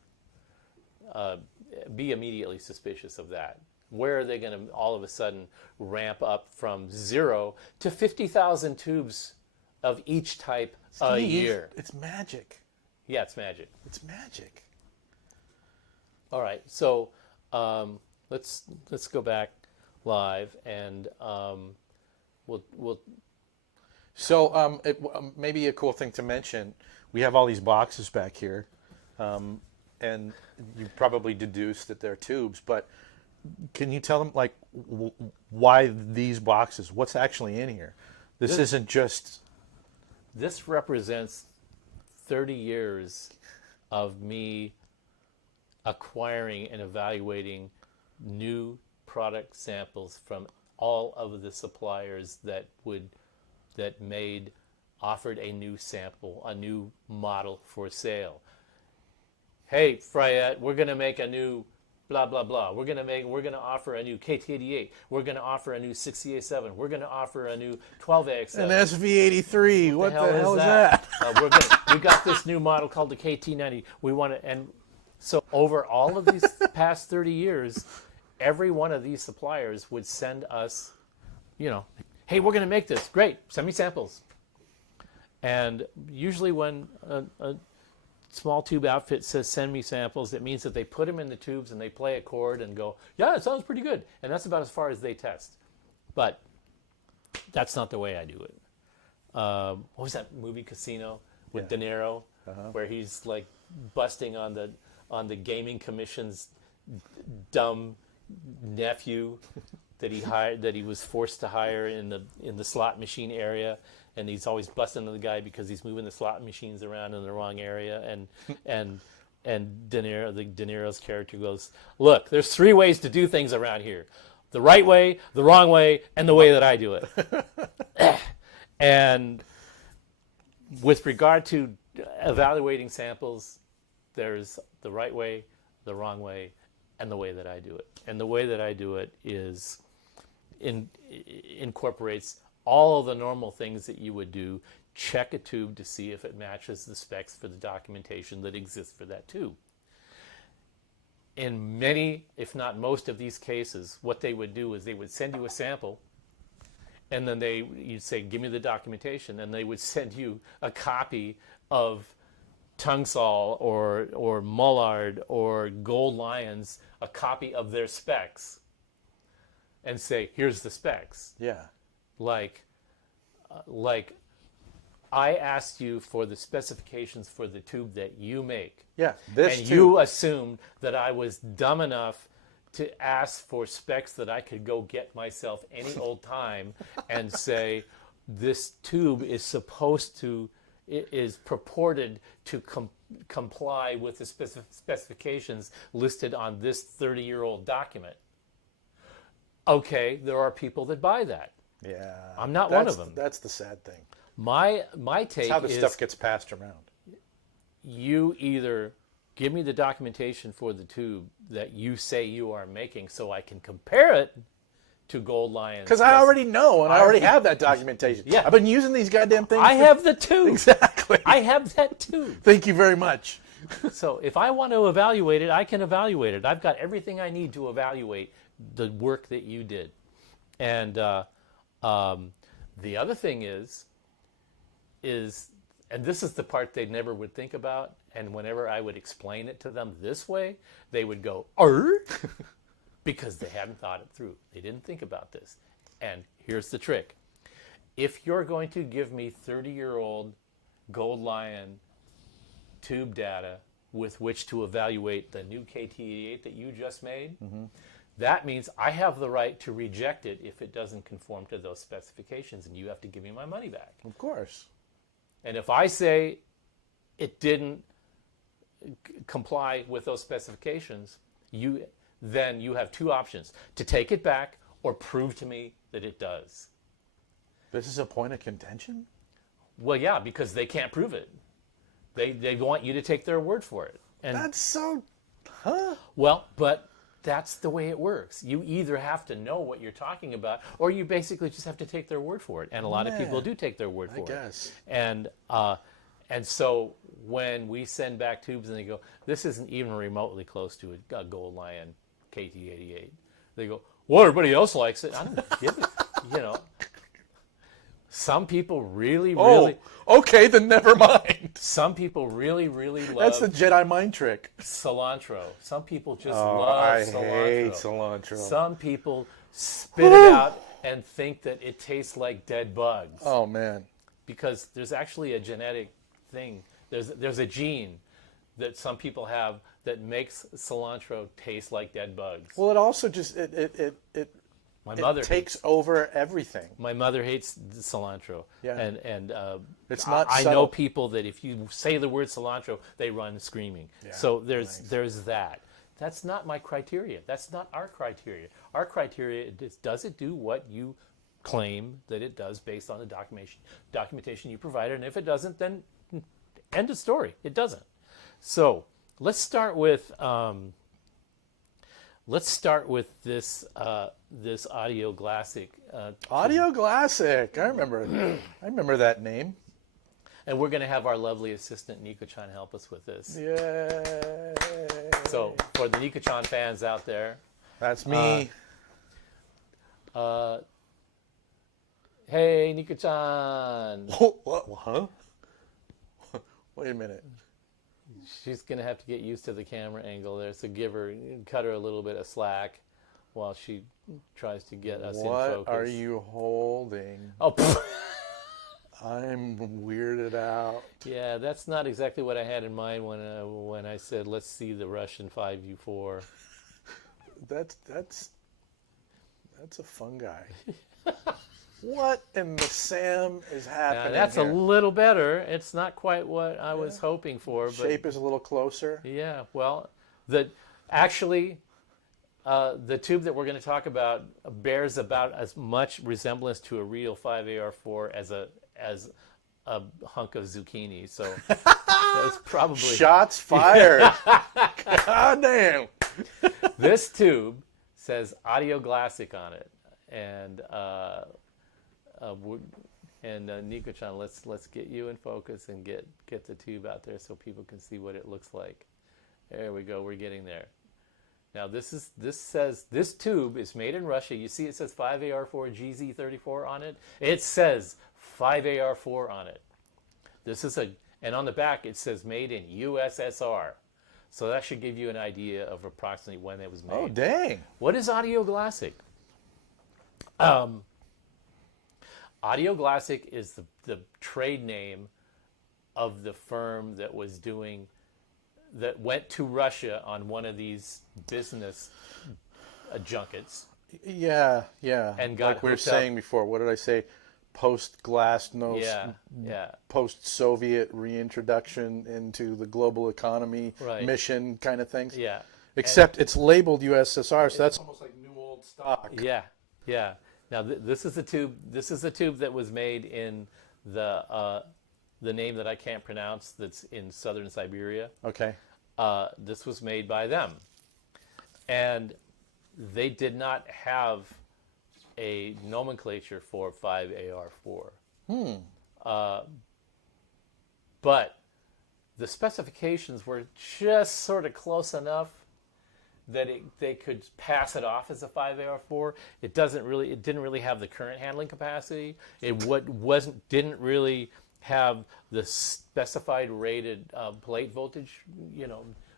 Be immediately suspicious of that. Where are they going to all of a sudden ramp up from 0 to 50,000 tubes of each type a year? It's magic. Yeah, it's magic. It's magic. All right, so let's go back live, and we'll. So maybe a cool thing to mention, we have all these boxes back here, and you probably deduced that they're tubes, but can you tell them like why these boxes? What's actually in here? This isn't just. This represents 30 years of me acquiring and evaluating new product samples from all of the suppliers that offered a new sample, a new model for sale. Hey, Fryette, we're going to make a new blah blah blah. We're gonna offer a new KT88. We're gonna offer a new 68.7. We're gonna offer a new 12AX7. An SV83. What the hell is that? We got this new model called the KT90. We want to, and So over all of these past 30 years, every one of these suppliers would send us, hey, we're going to make this. Great, send me samples. And usually when a small tube outfit says send me samples, it means that they put them in the tubes and they play a chord and go, yeah, it sounds pretty good. And that's about as far as they test. But that's not the way I do it. What was that movie, Casino, with De Niro, where he's like busting on the gaming commission's dumb nephew that he was forced to hire in the slot machine area, and he's always busting on the guy because he's moving the slot machines around in the wrong area, and De Niro's character goes, look, there's 3 ways to do things around here: the right way, the wrong way, and the way that I do it. And with regard to evaluating samples, there's the right way, the wrong way, and the way that I do it. And the way that I do it incorporates all of the normal things that you would do. Check a tube to see if it matches the specs for the documentation that exists for that tube. In many, if not most of these cases, what they would do is they would send you a sample, and then you'd say, give me the documentation, and they would send you a copy of Tungsol or Mullard or Gold Lions, a copy of their specs, and say, here's the specs. Yeah. Like I asked you for the specifications for the tube that you make. Yeah, this and tube. You assumed that I was dumb enough to ask for specs that I could go get myself any old time and say, this tube is purported to comply with the specifications listed on this 30-year-old document. Okay, there are people that buy that. Yeah. I'm not one of them. That's the sad thing. My take It's how the is stuff gets passed around. you either give me the documentation for the tube that you say you are making so I can compare it to Gold Lion. Because I already know, and I already have that documentation. Yeah. I've been using these goddamn things. I have the tube. Exactly. I have that tube. Thank you very much. So if I want to evaluate it, I can evaluate it. I've got everything I need to evaluate the work that you did. And the other thing is, and this is the part they never would think about, and whenever I would explain it to them this way, they would go, because they hadn't thought it through. They didn't think about this. And here's the trick. If you're going to give me 30-year-old Gold Lion tube data with which to evaluate the new KT88 that you just made, that means I have the right to reject it if it doesn't conform to those specifications, and you have to give me my money back. Of course. And if I say it didn't comply with those specifications, then you have 2 options: to take it back or prove to me that it does. This is a point of contention? Well, yeah, because they can't prove it. They want you to take their word for it. And That's so... well, but that's the way it works. You either have to know what you're talking about, or you basically just have to take their word for it. And a lot of people do take their word for it. I guess. And so when we send back tubes and they go, this isn't even remotely close to a Gold Lion KT88. They go, well, everybody else likes it. I don't give it. Some people really. Okay, then never mind. Some people really love. That's the Jedi mind trick. Cilantro. Some people just love I cilantro. hate cilantro. Some people spit it out and think that it tastes like dead bugs. Oh, man. Because there's actually a genetic thing. There's a gene that some people have that makes cilantro taste like dead bugs. Well, it also just My mother takes over everything. My mother hates cilantro. Yeah. And It's not I subtle. know people that if you say the word cilantro, they run screaming. Yeah, So there's that. That's not my criteria. That's not our criteria. Our criteria is, does it do what you claim that it does based on the documentation you provided? And if it doesn't, then end of story. It doesn't. So let's start with this this Audio Classic. Audio Classic. I remember that name. And we're going to have our lovely assistant Nico-chan help us with this. Yay. So for the Nikochan fans out there, That's me. hey Nikochan, What? Huh? Wait a minute. she's gonna have to get used to the camera angle there. So cut her a little bit of slack while she tries to get us in focus. What are you holding? Oh, I'm weirded out. yeah, that's not exactly what I had in mind when I said let's see the Russian 5U4. That's a fun guy. What in the Sam is happening That's here? a little better. It's not quite what I was hoping for, but Shape is a little closer. yeah. Well, the tube that we're going to talk about bears about as much resemblance to a real 5AR4 as a hunk of zucchini. So that's probably Shots fired. God damn. This tube says Audioglassic on it, and Nico-chan, let's get you in focus and get the tube out there so people can see what it looks like. There we go. We're getting there. Now this says this tube is made in Russia. You see it says 5AR4 GZ34 on it. It says 5AR4 on it. And on the back it says made in USSR. So that should give you an idea of approximately when it was made. Oh, dang. What is Audioglassic? Audioglassic is the trade name of the firm that went to Russia on one of these business junkets. Yeah. And got like we were hooked up. saying before. What did I say? Post-Glasnost, Yeah. post-Soviet reintroduction into the global economy Right. mission kind of things. Yeah. Except it's labeled USSR, so that's almost like new old stock. Yeah. Now this is the tube. This is the tube that was made in the name that I can't pronounce. That's in southern Siberia. Okay. This was made by them, and they did not have a nomenclature for 5AR4. But the specifications were just sort of close enough that they could pass it off as a 5AR4. It didn't really have the current handling capacity. It didn't really have the specified rated plate voltage,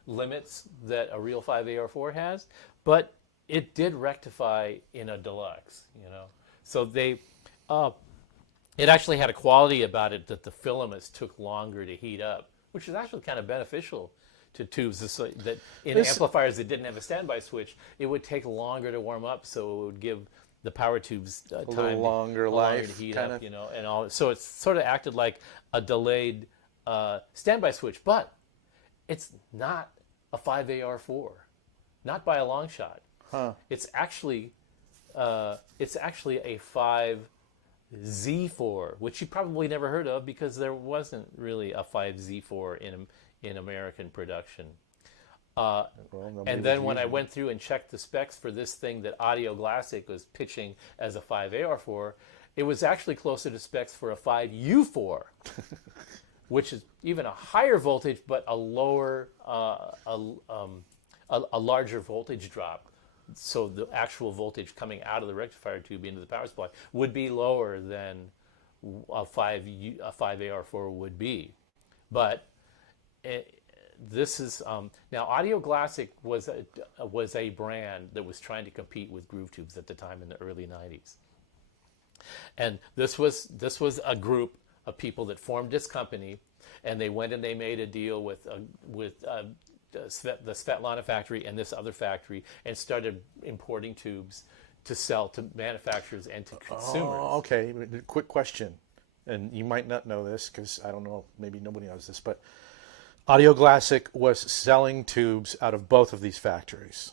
limits that a real 5AR4 has, but it did rectify in a deluxe, So it actually had a quality about it that the filaments took longer to heat up, which is actually kind of beneficial to tubes that in amplifiers that didn't have a standby switch, it would take longer to warm up, so it would give the power tubes A little longer life, to heat kind up, of. and all. So it sort of acted like a delayed standby switch, but it's not a 5AR4, not by a long shot. Huh. It's actually a 5Z4, which you probably never heard of because there wasn't really a 5Z4 in American production. And then when I went through and checked the specs for this thing that Audioglassic was pitching as a 5AR4, it was actually closer to specs for a 5U4, which is even a higher voltage but a lower, a larger voltage drop. So the actual voltage coming out of the rectifier tube into the power supply would be lower than a 5AR4 would be. But this is now Audioglassic was a brand that was trying to compete with groove tubes at the time in the early 90s. And this was a group of people that formed this company, and they went and they made a deal with the Svetlana factory and this other factory, and started importing tubes to sell to manufacturers and to consumers. Oh, okay. Quick question, and you might not know this because I don't know, maybe nobody knows this, but Audioglassic was selling tubes out of both of these factories.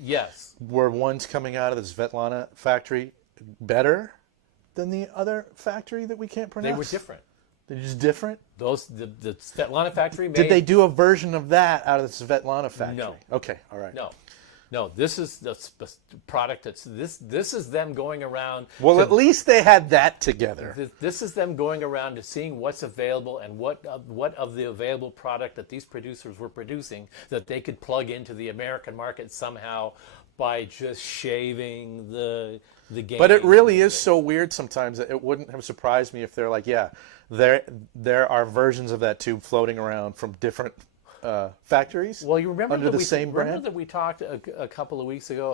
Yes. Were ones coming out of the Svetlana factory better than the other factory that we can't pronounce? They were different. They're just different? The Svetlana factory made... Did they do a version of that out of the Svetlana factory? No. Okay, all right. No. No, this is the product that's this is them going around. Well, at least they had that together. This is them going around to seeing what's available and what of the available product that these producers were producing that they could plug into the American market somehow by just shaving the game. But it really is so weird sometimes that it wouldn't have surprised me if they're like, yeah, there are versions of that tube floating around from different factories. Well, you remember under that the same brand. Remember that we talked a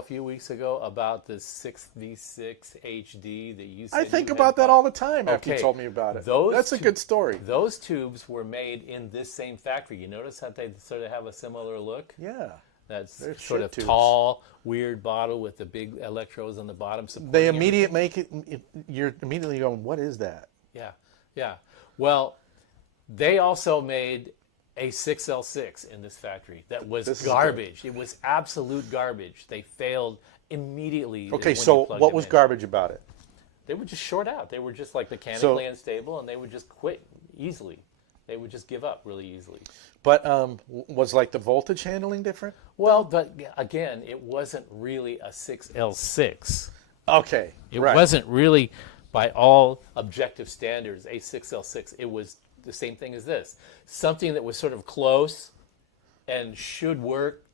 few weeks ago, about the 6v6 HD that you said I think you about had that bought? all the time after you Okay, told me about it. those That's a good story. Those tubes were made in this same factory. You notice how they sort of have a similar look? Yeah. That's They're sort shit of tubes. tall, weird bottle with the big electrodes on the bottom. They supporting you're immediately going, what is that? Yeah, yeah. Well, they also made a 6L6 in this factory that was This is garbage. It was absolute garbage. They failed immediately. Okay, when so you plugged what them was in. garbage about it? They would just short out. They were just like mechanically unstable, and they would just quit easily. They would just give up really easily. But was like the voltage handling different? Well, but again, it wasn't really a 6L6. Okay, It right. wasn't really, by all objective standards, a 6L6. It was the same thing as this. Something that was sort of close and should work.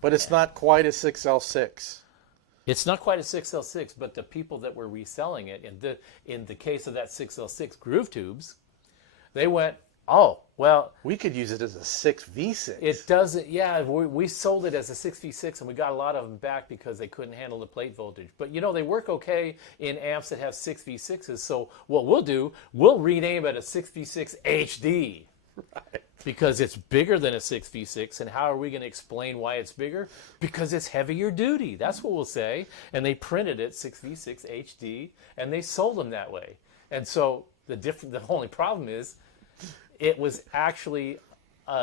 But it's not quite a 6L6. It's not quite a 6L6, but the people that were reselling it, in the case of that 6L6 groove tubes, they went, oh, well, We could use it as a 6V6. it doesn't, yeah, we sold it as a 6V6 and we got a lot of them back because they couldn't handle the plate voltage. But you know, they work okay in amps that have 6V6s. So what we'll do, we'll rename it a 6V6 HD. Right. Because it's bigger than a 6V6. And how are we going to explain why it's bigger? Because it's heavier duty. That's what we'll say. And they printed it 6V6 HD and they sold them that way. And so the only problem is, it was actually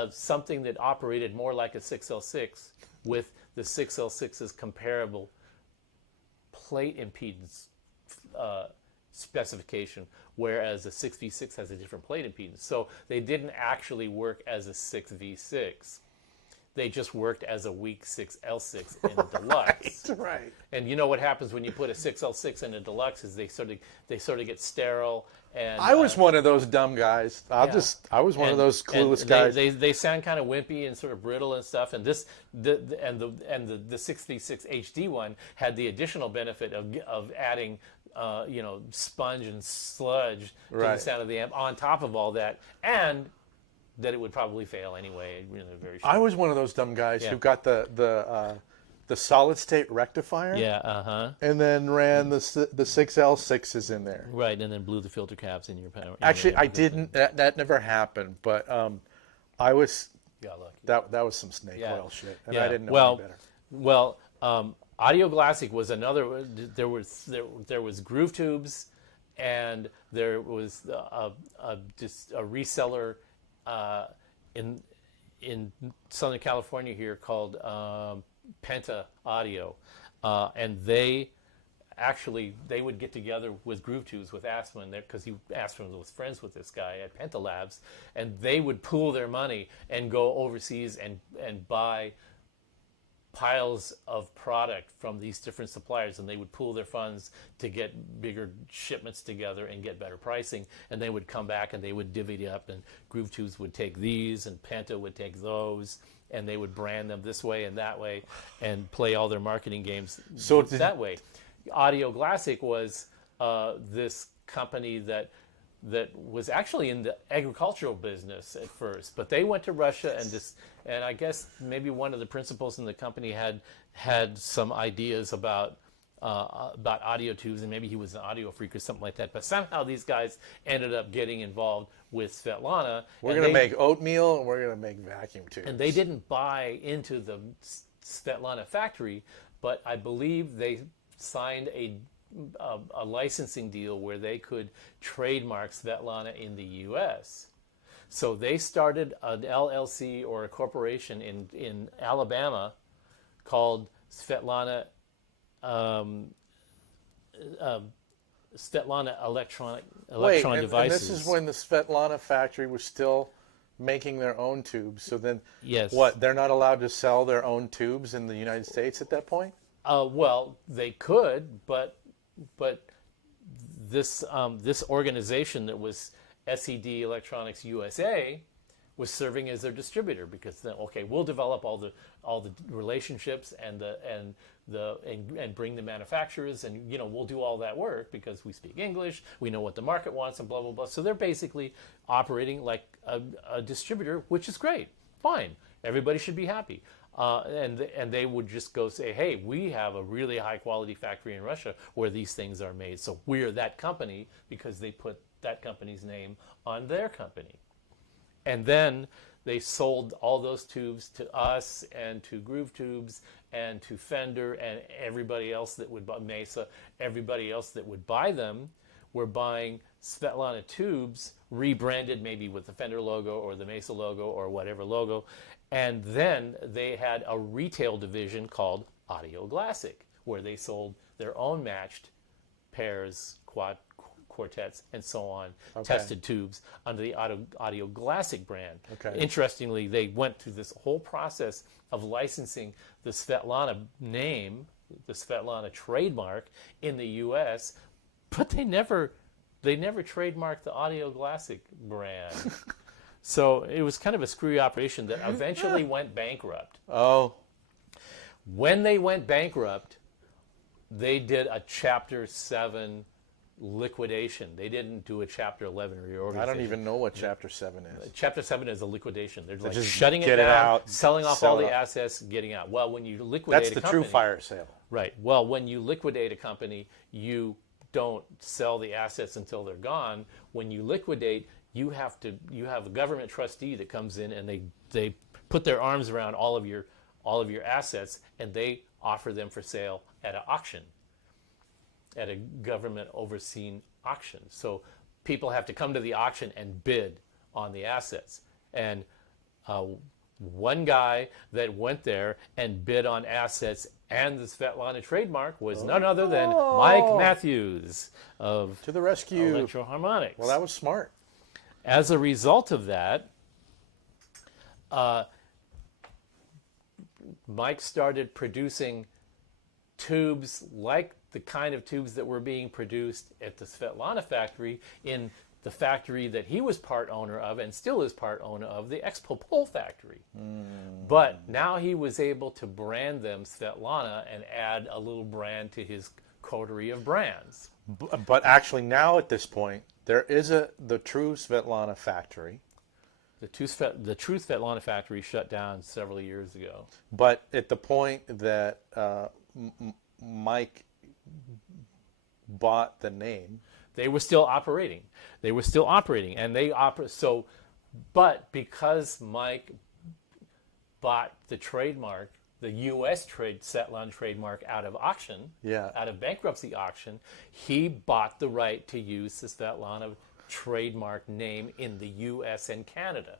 something that operated more like a 6L6 with the 6L6's comparable plate impedance specification, whereas a 6V6 has a different plate impedance. So they didn't actually work as a 6V6. They just worked as a weak 6L6 in deluxe. Right. And you know what happens when you put a 6L6 in a deluxe is they sort of get sterile. And I was one of those dumb guys. I was one of those clueless guys. They sound kind of wimpy and sort of brittle and stuff. And the 6V6 HD one had the additional benefit of adding sponge and sludge to the Right. sound of the amp on top of all that, and that it would probably fail anyway. Very short. I was one of those dumb guys Yeah. who got the solid state rectifier. Yeah, And then ran the 6L6s in there. right, and then blew the filter caps in your power. Actually, I didn't. That never happened. But I was. Got lucky. That was some snake Yeah. oil shit, and Yeah. I didn't know any better. Well, Audio Classic was another. There was groove tubes, and there was just a reseller in Southern California here called Penta Audio, and they would get together with groove tubes with Aspen there, because Aspen was friends with this guy at Penta Labs, and they would pool their money and go overseas and buy piles of product from these different suppliers, and they would pool their funds to get bigger shipments together and get better pricing, and they would come back and they would divvy it up, and Groove Tubes would take these and Penta would take those, and they would brand them this way and that way and play all their marketing games that way. Audio Classic was this company that was actually in the agricultural business at first, but they went to Russia and I guess maybe one of the principals in the company had some ideas about audio tubes, and maybe he was an audio freak or something like that. But somehow these guys ended up getting involved with Svetlana. We're going to make oatmeal, and we're going to make vacuum tubes. And they didn't buy into the Svetlana factory, but I believe they signed a licensing deal where they could trademark Svetlana in the U.S. So they started an LLC or a corporation in Alabama called Svetlana Svetlana Electronic Wait, Devices. and this is when the Svetlana factory was still making their own tubes. So then, Yes. what? They're not allowed to sell their own tubes in the United States at that point? Well, they could, but this organization that was SED Electronics USA was serving as their distributor, because then, okay, we'll develop all the relationships and bring the manufacturers, and we'll do all that work because we speak English, we know what the market wants, and blah blah blah. So they're basically operating like a distributor, which is great, fine. Everybody should be happy. And they would just go say, hey, we have a really high quality factory in Russia where these things are made, so we're that company, because they put that company's name on their company. And then they sold all those tubes to us and to Groove Tubes and to Fender and everybody else that would buy Mesa. Everybody else that would buy them were buying Svetlana tubes, rebranded maybe with the Fender logo or the Mesa logo or whatever logo. And then they had a retail division called Audio Classic, where they sold their own matched pairs, quartets, and so on, tested tubes under the Audio Classic brand. Okay. Interestingly, they went through this whole process of licensing the Svetlana name, the Svetlana trademark in the U.S., but they never trademarked the Audio Classic brand. So it was kind of a screwy operation that eventually went bankrupt. Oh. When they went bankrupt, they did a Chapter 7 liquidation. They didn't do a Chapter 11 reorganization. I don't even know what Chapter 7 is. Chapter 7 is a liquidation. They're like just shutting it get it down, out, selling off sell all it the off. assets, getting out. Well, when you liquidate That's a the company, true fire sale. right. Well, when you liquidate a company, you don't sell the assets until they're gone. When you liquidate, you have a government trustee that comes in, and they put their arms around all of your assets, and they offer them for sale at an auction, at a government overseen auction. So people have to come to the auction and bid on the assets. And one guy that went there and bid on assets and the Svetlana trademark was none other than Mike Matthews of To the rescue. Electro-Harmonics. Well, that was smart. As a result of that, Mike started producing tubes like the kind of tubes that were being produced at the Svetlana factory, in the factory that he was part owner of and still is part owner of, the Ep4 factory. But now he was able to brand them Svetlana and add a little brand to his coterie of brands. But actually, now at this point, there is the true Svetlana factory. The true Svetlana factory shut down several years ago. But at the point that Mike bought the name, They were still operating. And but because Mike bought the trademark, the U.S. Svetlana trademark out of auction, out of bankruptcy auction, he bought the right to use the Svetlana trademark name in the U.S. and Canada.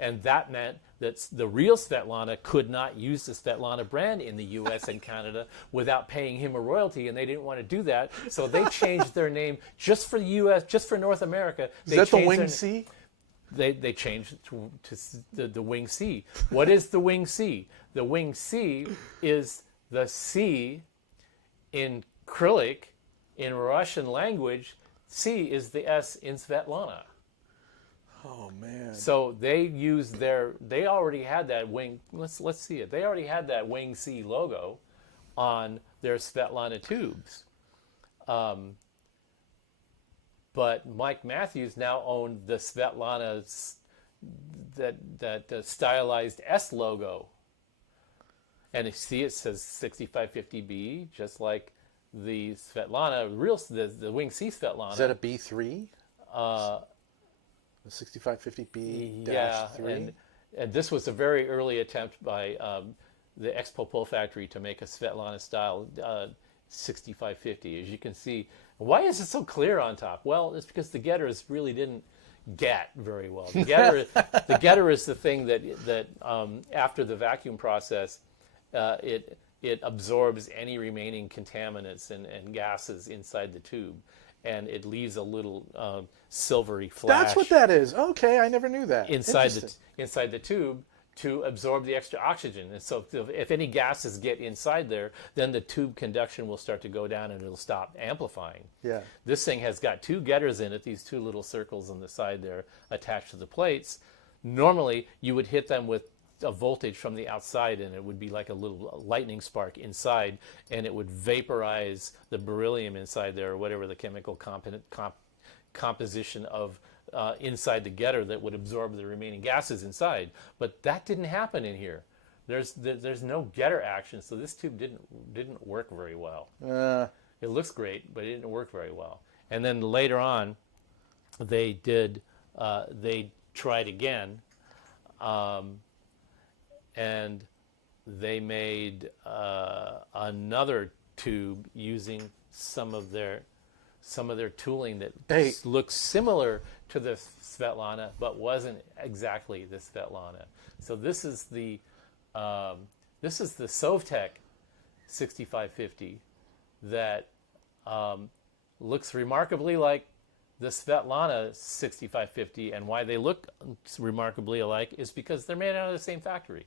And that meant that the real Svetlana could not use the Svetlana brand in the U.S. and Canada without paying him a royalty, and they didn't want to do that. So they changed their name just for the U.S., just for North America. is that the Wing C? They changed it to the Wing C. What is the Wing C? The Wing C is the C in Cyrillic, in Russian language. C is the S in Svetlana. Oh man! So they already had that Wing. Let's see it. They already had that Wing C logo on their Svetlana tubes. But Mike Matthews now owned the Svetlana, that stylized S logo. And you see it says 6550B, just like the Svetlana, the Wing C Svetlana. Is that a B3? The 6550B-3? And this was a very early attempt by the Ep4 factory to make a Svetlana style 6550. As you can see, why is it so clear on top? Well, it's because the getters really didn't get very well. The getter is the thing that after the vacuum process, it absorbs any remaining contaminants and gases inside the tube. Mm-hmm. it leaves a little silvery flash. That's what that is. Okay, I never knew that. inside the tube to absorb the extra oxygen. And so if any gases get inside there, then the tube conduction will start to go down and it'll stop amplifying. Yeah. This thing has got two getters in it, these two little circles on the side there attached to the plates. Normally, you would hit them with a voltage from the outside, and it would be like a little lightning spark inside, and it would vaporize the beryllium inside there, or whatever the chemical composition of inside the getter that would absorb the remaining gases inside. But that didn't happen in here. There's no getter action, so this tube didn't work very well. It looks great, but it didn't work very well. And then later on, they tried again, and they made another tube using some of their tooling that looks similar to the Svetlana, but wasn't exactly the Svetlana. So this is the Sovtek 6550 that looks remarkably like the Svetlana 6550, and why they look remarkably alike is because they're made out of the same factory.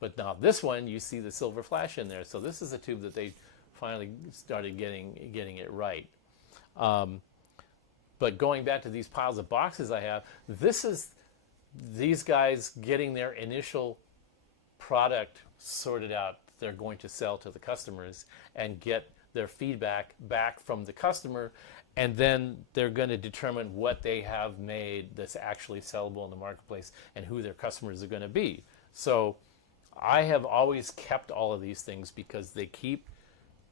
But now this one, you see the silver flash in there. So this is a tube that they finally started getting it right. But going back to these piles of boxes I have, this is these guys getting their initial product sorted out they're going to sell to the customers and get their feedback back from the customer, and then they're going to determine what they have made that's actually sellable in the marketplace and who their customers are going to be. So I have always kept all of these things because they keep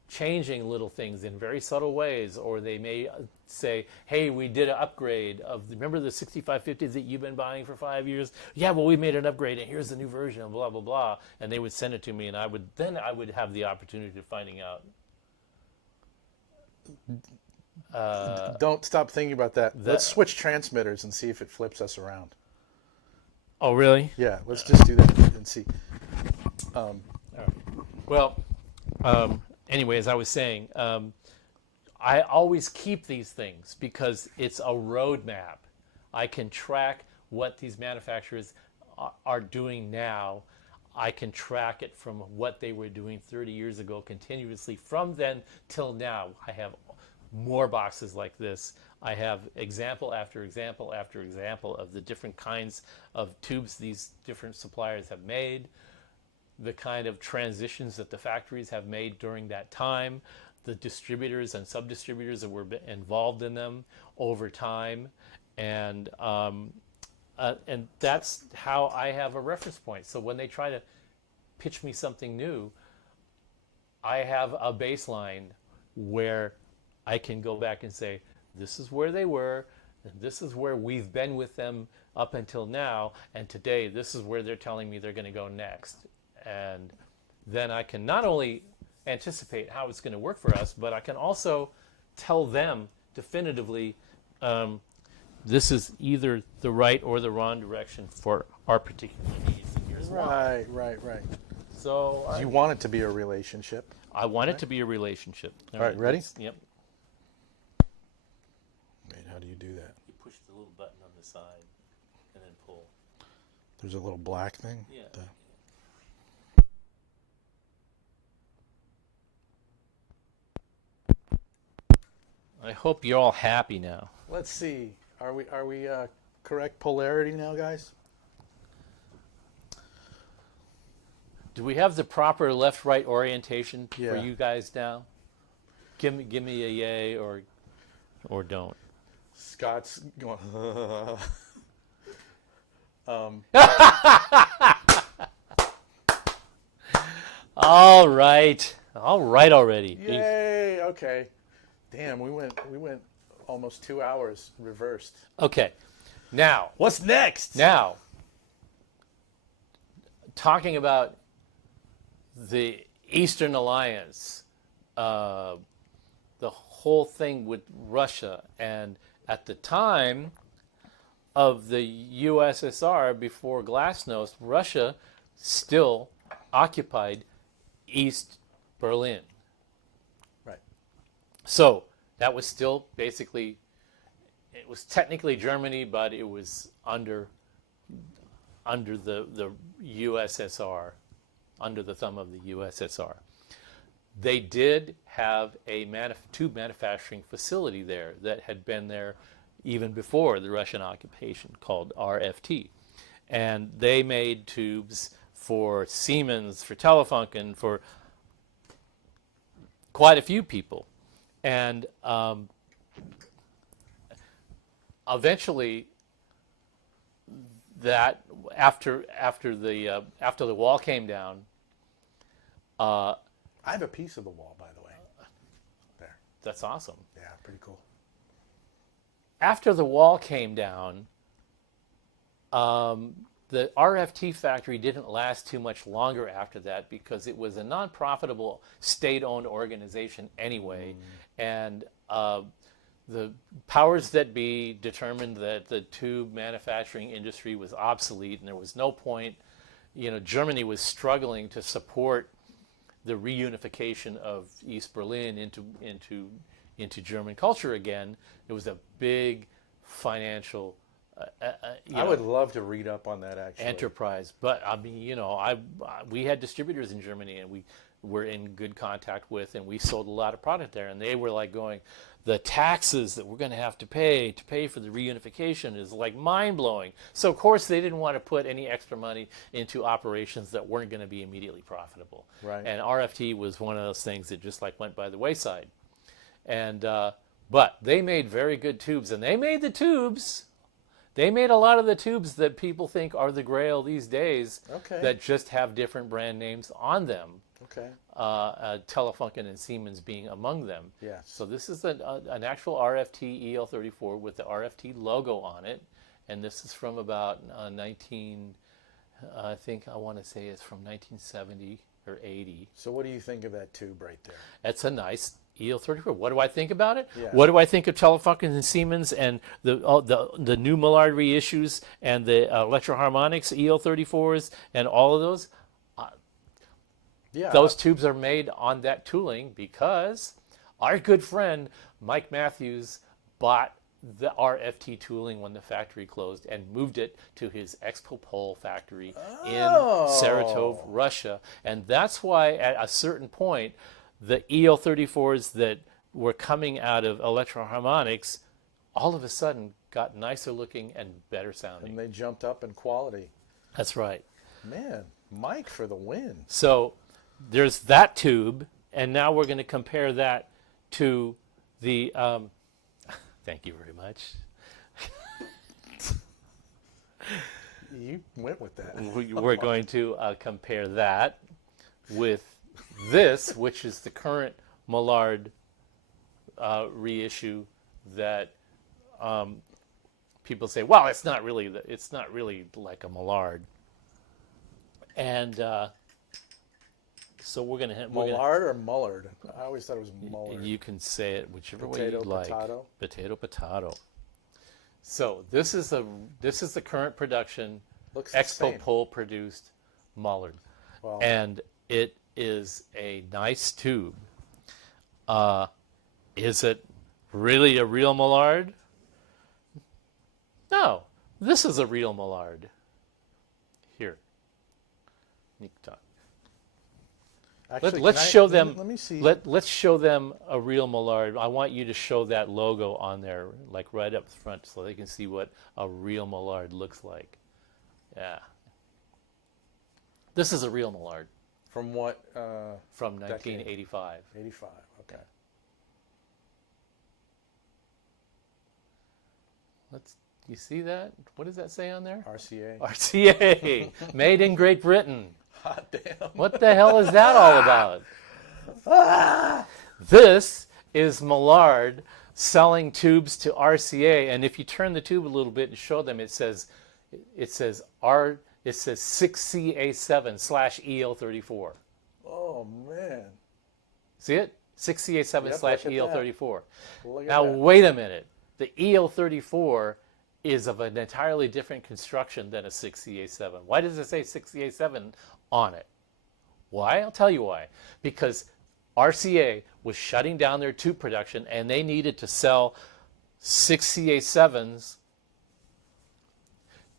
changing little things in very subtle ways, or they may say, hey, we did an upgrade of, remember the 6550s that you've been buying for 5 years? Yeah, well, we made an upgrade and here's the new version of blah, blah, blah. And they would send it to me, and I would have the opportunity of finding out. Don't stop thinking about that. Let's switch transmitters and see if it flips us around. Oh, really? Yeah, let's just do that and see. All right. Well, anyway, as I was saying, I always keep these things because it's a roadmap. I can track what these manufacturers are doing now. I can track it from what they were doing 30 years ago continuously from then till now. I have more boxes like this. I have example after example after example of the different kinds of tubes these different suppliers have made, the kind of transitions that the factories have made during that time, the distributors and sub-distributors that were involved in them over time, and that's how I have a reference point. So when they try to pitch me something new, I have a baseline where I can go back and say, this is where they were, and this is where we've been with them up until now, and today this is where they're telling me they're going to go next. And then I can not only anticipate how it's going to work for us, but I can also tell them definitively this is either the right or the wrong direction for our particular needs. And here's why. Right. So You want it to be a relationship. I want it to be a relationship. All right, ready? Yep. Wait, how do you do that? You push the little button on the side and then pull. There's a little black thing? Yeah. I hope you're all happy now. Let's see. Are we correct polarity now, guys? Do we have the proper left-right orientation for Yeah. you guys now? Give me a yay or don't. Scott's going. All right already. Yay! Okay. Damn, we went almost 2 hours reversed. Okay. Now, What's next? Now, talking about the Eastern Alliance, the whole thing with Russia, and at the time of the USSR, before Glasnost, Russia still occupied East Berlin. Right. So That was still basically, it was technically Germany, but it was under the USSR, under the thumb of the USSR. They did have a tube manufacturing facility there that had been there even before the Russian occupation, called RFT. And they made tubes for Siemens, for Telefunken, for quite a few people. And eventually, that after the wall came down, I have a piece of the wall, by the way. There. that's awesome. Yeah, pretty cool. After the wall came down, the RFT factory didn't last too much longer after that because it was a non-profitable state-owned organization anyway, and the powers that be determined that the tube manufacturing industry was obsolete and there was no point. Germany was struggling to support the reunification of East Berlin into German culture again. It was a big financial I would love to read up on that, actually. enterprise. But I mean, we had distributors in Germany, and we were in good contact with, and we sold a lot of product there. And they were like going, the taxes that we're going to have to pay for the reunification is like mind blowing. So of course they didn't want to put any extra money into operations that weren't going to be immediately profitable. Right. And RFT was one of those things that just like went by the wayside. And but they made very good tubes, and they made the tubes. They made a lot of the tubes that people think are the Grail these days, Okay. that just have different brand names on them. Okay. Telefunken and Siemens being among them. Yes. So this is an actual RFT EL34 with the RFT logo on it, and this is from about I think I want to say it's from 1970 or 80. So what do you think of that tube right there? It's a nice EL34. What do I think about it? Yeah. What do I think of Telefunken and Siemens and the new Millard reissues and the Electro-Harmonix EL34s and all of those? Yeah. Those tubes are made on that tooling because our good friend Mike Matthews bought the RFT tooling when the factory closed and moved it to his Expo factory in Saratov, Russia. And that's why at a certain point, the EL34s that were coming out of Electro-Harmonix all of a sudden got nicer looking and better sounding. And they jumped up in quality. That's right. Man, Mike for the win. So there's that tube, and now we're going to compare that to the thank you very much. You went with that. We're going to compare that with this, which is the current Millard reissue that people say, well, it's not really like a Millard. And so we're going to Millard or Mullard? I always thought it was Mullard. You can say it whichever way you like. Potato. Potato. So this is the current production Looks the same. Expo produced Mullard, Well, and it is a nice tube. Is it really a real Millard? No, this is a real Millard. Here, Nikta. actually, Let's show them. Let me see. Let's show them a real Millard. I want you to show that logo on there, like right up front, so they can see what a real Millard looks like. Yeah. This is a real Millard From what? from Decade. 1985. 85. Okay. You see that? What does that say on there? RCA. RCA, made in Great Britain. Hot damn. What the hell is that all about? This is Millard selling tubes to RCA, and if you turn the tube a little bit and show them, it says 6CA7/EL34. Oh man. See it? 6CA7/EL34. Look at Now that. wait a minute. The EL34 is of an entirely different construction than a 6CA7. Why does it say 6CA7 on it? Why? I'll tell you why. Because RCA was shutting down their tube production, and they needed to sell 6 CA7s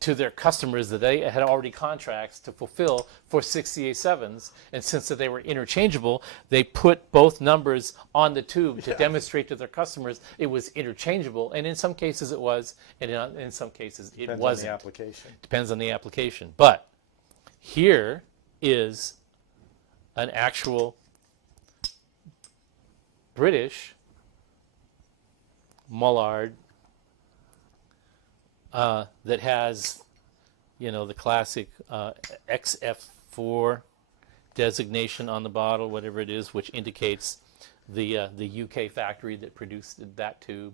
to their customers that they had already contracts to fulfill for 6 CA7s. And since that they were interchangeable, they put both numbers on the tube to demonstrate to their customers it was interchangeable. And in some cases it was, and in some cases it Depends wasn't. on the application. Depends on the application. But here is an actual British Mullard that has, the classic XF4 designation on the bottle, whatever it is, which indicates the UK factory that produced that tube.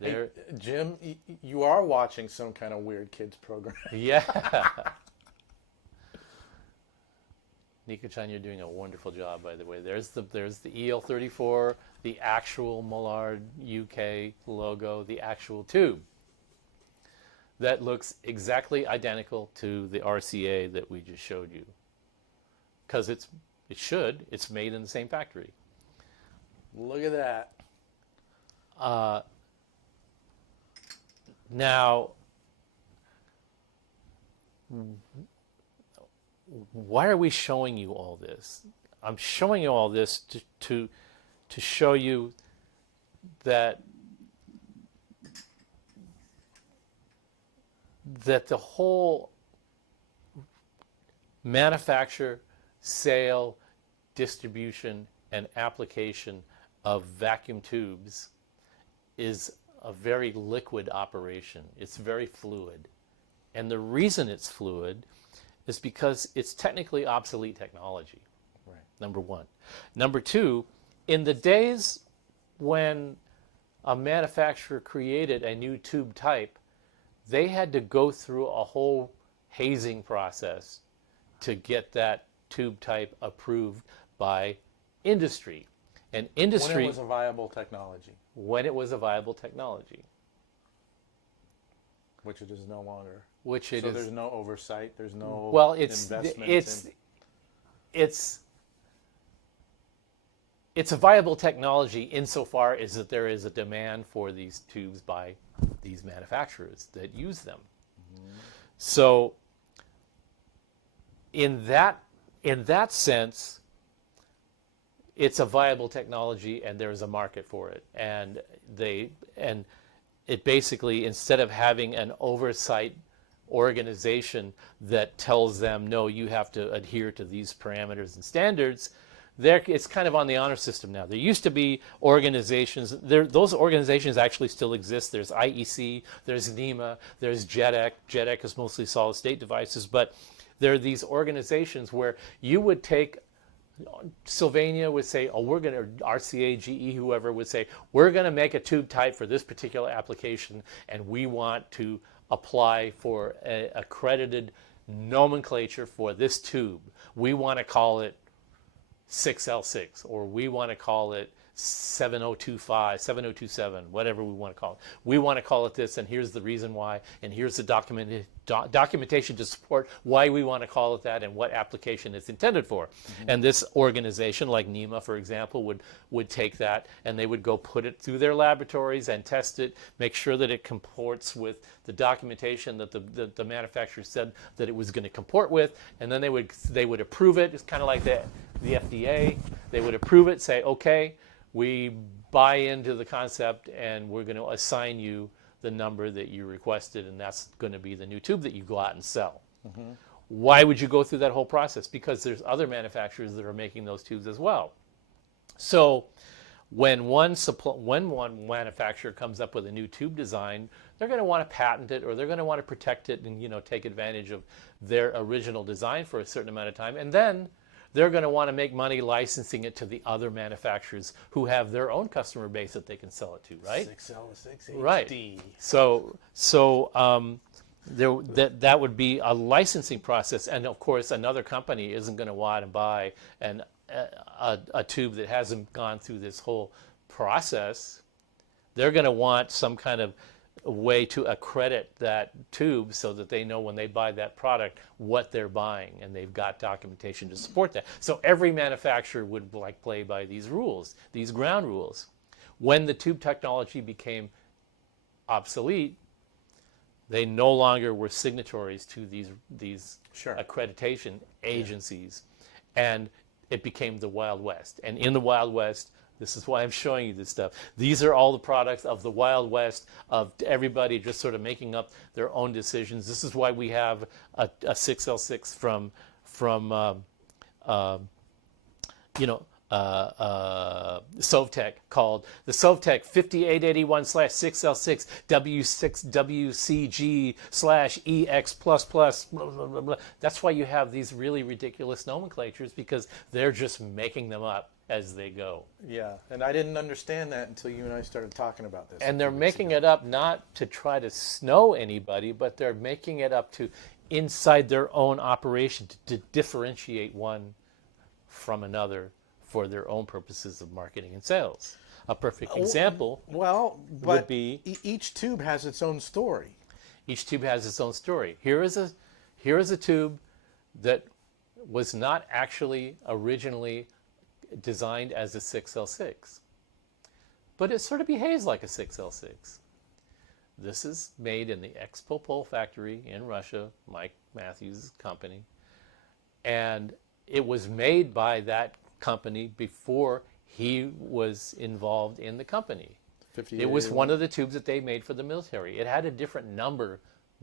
Hey, Jim, you are watching some kind of weird kids program. Yeah. Nika-chan, you're doing a wonderful job, by the way. There's the EL34, the actual Mullard UK logo, the actual tube. That looks exactly identical to the RCA that we just showed you. Because it's made in the same factory. Look at that. Now, why are we showing you all this? I'm showing you all this to show you that the whole manufacture, sale, distribution, and application of vacuum tubes is a very liquid operation. It's very fluid. And the reason it's fluid is because it's technically obsolete technology, Right. number one. Number two, in the days when a manufacturer created a new tube type, they had to go through a whole hazing process to get that tube type approved by industry. And industry, When it was a viable technology. when it was a viable technology, Which it is no longer. which it So is. there's no oversight. There's no Well, investment. it's a viable technology insofar as that there is a demand for these tubes by these manufacturers that use them. Mm-hmm. So in that sense, it's a viable technology and there's a market for it. And it basically, instead of having an oversight organization that tells them, no, you have to adhere to these parameters and standards, it's kind of on the honor system now. There used to be organizations, those organizations actually still exist. There's IEC, there's NEMA, there's JEDEC. JEDEC is mostly solid state devices, but there are these organizations where you would take, Sylvania would say, oh, we're going to, RCA, GE, whoever would say, we're going to make a tube type for this particular application, and we want to apply for an accredited nomenclature for this tube. We want to call it 6L6, or we want to call it 7025, 7027, whatever we want to call it. We want to call it this, and here's the reason why, and here's the documentation to support why we want to call it that and what application it's intended for. Mm-hmm. And this organization, like NEMA, for example, would take that and they would go put it through their laboratories and test it, make sure that it comports with the documentation that the manufacturer said that it was going to comport with, and then they would approve it. It's kind of like the FDA. They would approve it, say, okay, we buy into the concept and we're going to assign you the number that you requested, and that's going to be the new tube that you go out and sell. Mm-hmm. Why would you go through that whole process? Because there's other manufacturers that are making those tubes as well. So when one manufacturer comes up with a new tube design, they're going to want to patent it, or they're going to want to protect it and take advantage of their original design for a certain amount of time, and then they're going to want to make money licensing it to the other manufacturers who have their own customer base that they can sell it to, right? 6L6 HD. Right. So that would be a licensing process, and of course another company isn't going to want to buy a tube that hasn't gone through this whole process. They're going to want some kind of a way to accredit that tube so that they know when they buy that product what they're buying, and they've got documentation to support that. So every manufacturer would play by these rules, these ground rules. When the tube technology became obsolete, they no longer were signatories to these Sure. accreditation agencies, and it became the Wild West. And in the Wild West, this is why I'm showing you this stuff. These are all the products of the Wild West, of everybody just sort of making up their own decisions. This is why we have a 6L6 from Sovtech, called the Sovtech 5881/6L6 W6WCG/EX++. Blah, blah, blah, blah. That's why you have these really ridiculous nomenclatures, because they're just making them up as they go. Yeah, and I didn't understand that until you and I started talking about this. And they're making it up not to try to snow anybody, but they're making it up to inside their own operation to differentiate one from another for their own purposes of marketing and sales. A perfect example would be each tube has its own story. Each tube has its own story. Here is a tube that was not actually originally designed as a 6L6, but it sort of behaves like a 6L6. This is made in the Expopol factory in Russia, Mike Matthews' company, and it was made by that company before he was involved in the company. It was one of the tubes that they made for the military. It had a different